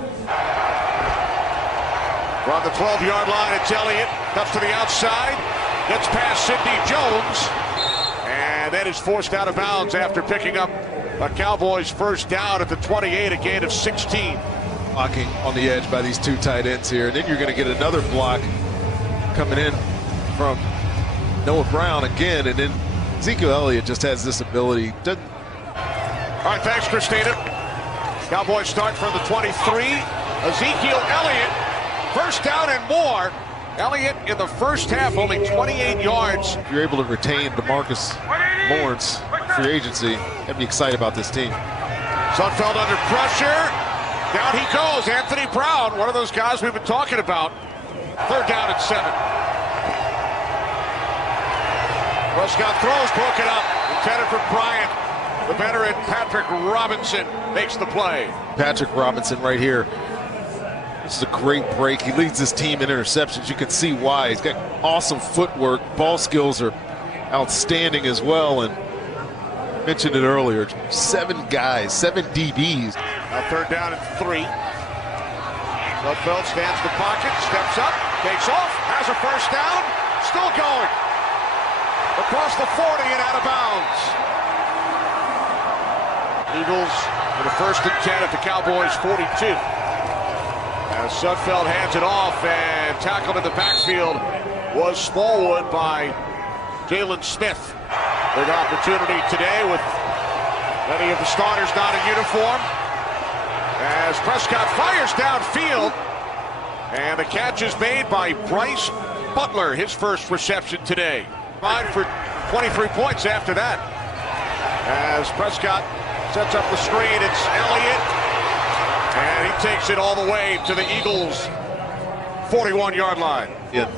From the 12-yard line, it's Elliott. Cuts to the outside. Gets past Sidney Jones. And then is forced out of bounds after picking up a Cowboys first down at the 28, a gain of 16. Blocking on the edge by these 2 tight ends here. And then you're going to get another block coming in from Noah Brown again. And then Ezekiel Elliott just has this ability. All right, thanks, Christina. Cowboys start from the 23. Ezekiel Elliott. First down and more. Elliott in the first half only 28 yards. If you're able to retain DeMarcus Lawrence free agency, I'd be excited about this team. Sudfeld under pressure. Down he goes. Anthony Brown, one of those guys we've been talking about. 3rd down and 7. Prescott throws, broken up. Intended for Bryant. The veteran Patrick Robinson makes the play. Patrick Robinson right here. This is a great break. He leads this team in interceptions. You can see why. He's got awesome footwork. Ball skills are outstanding as well. And I mentioned it earlier, 7 guys, 7 DBs. Now 3rd down and 3. Sudfeld stands the pocket, steps up, takes off, has a first down, still going. Across the 40 and out of bounds. Eagles with a 1st and 10 at the Cowboys 42. As Sudfeld hands it off, and tackled in the backfield was Smallwood by Jalen Smith. Big opportunity today with many of the starters not in uniform. As Prescott fires downfield, and the catch is made by Bryce Butler, his first reception today. Fine for 23 points after that. As Prescott sets up the screen, it's Elliott. And he takes it all the way to the Eagles' 41-yard line. Yeah,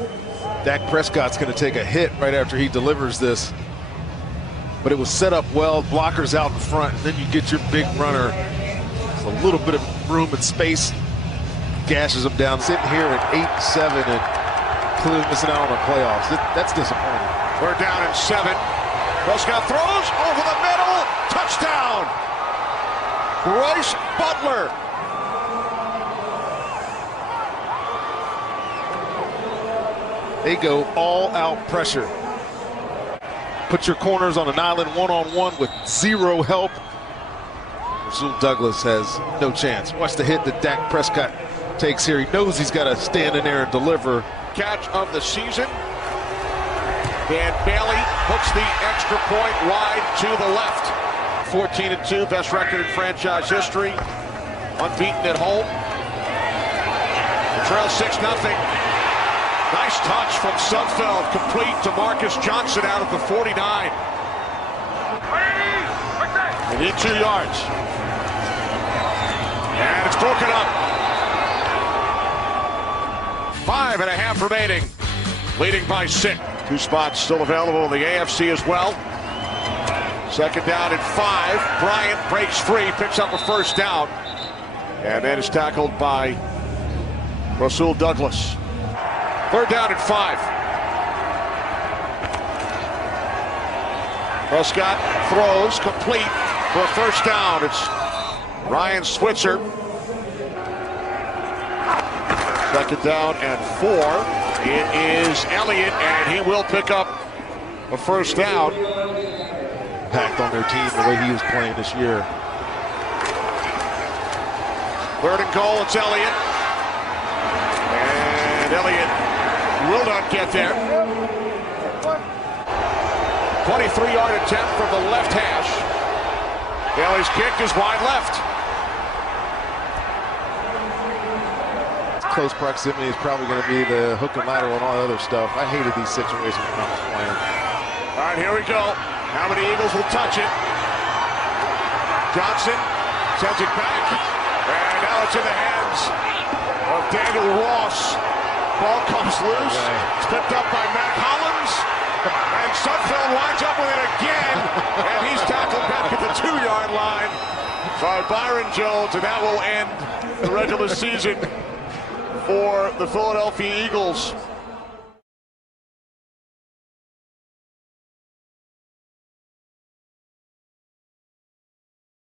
Dak Prescott's going to take a hit right after he delivers this. But it was set up well, blockers out in front, and then you get your big runner. There's a little bit of room and space, gashes him down. Sitting here at 8-7 and clearly missing out on the playoffs. That's disappointing. 3rd down and 7. Prescott throws over the middle, touchdown. Royce Butler. They go all out pressure. Put your corners on an island one-on-one with zero help. Rasul Douglas has no chance. Watch the hit that Dak Prescott takes here. He knows he's got to stand in there and deliver. Catch of the season. And Bailey hooks the extra point wide to the left. 14-2, best record in franchise history. Unbeaten at home. The trail 6-0. Nice touch from Sudfeld, complete to Marcus Johnson out of the 49. And in 2 yards. And it's broken up. 5.5 remaining. Leading by 6. 2 spots still available in the AFC as well. 2nd down and 5. Bryant breaks free, picks up a first down. And then is tackled by Rasul Douglas. 3rd down and 5. Prescott throws complete for a first down. It's Ryan Switzer. 2nd down and 4. It is Elliott, and he will pick up a first down. Impact on their team the way he was playing this year. 3rd and goal, it's Elliott. And Elliott will not get there. 23-yard attempt from the left hash. Bailey's kick is wide left. Close proximity is probably going to be the hook and ladder and all that other stuff. I hated these situations when I was playing. All right, here we go. How many Eagles will touch it? Johnson sends it back. And now it's in the hands of Daniel Ross. Ball comes loose. It's picked up by Matt Hollins. And Sudfeld winds up with it again. And he's tackled back at the 2-yard line by Byron Jones. And that will end the regular season for the Philadelphia Eagles.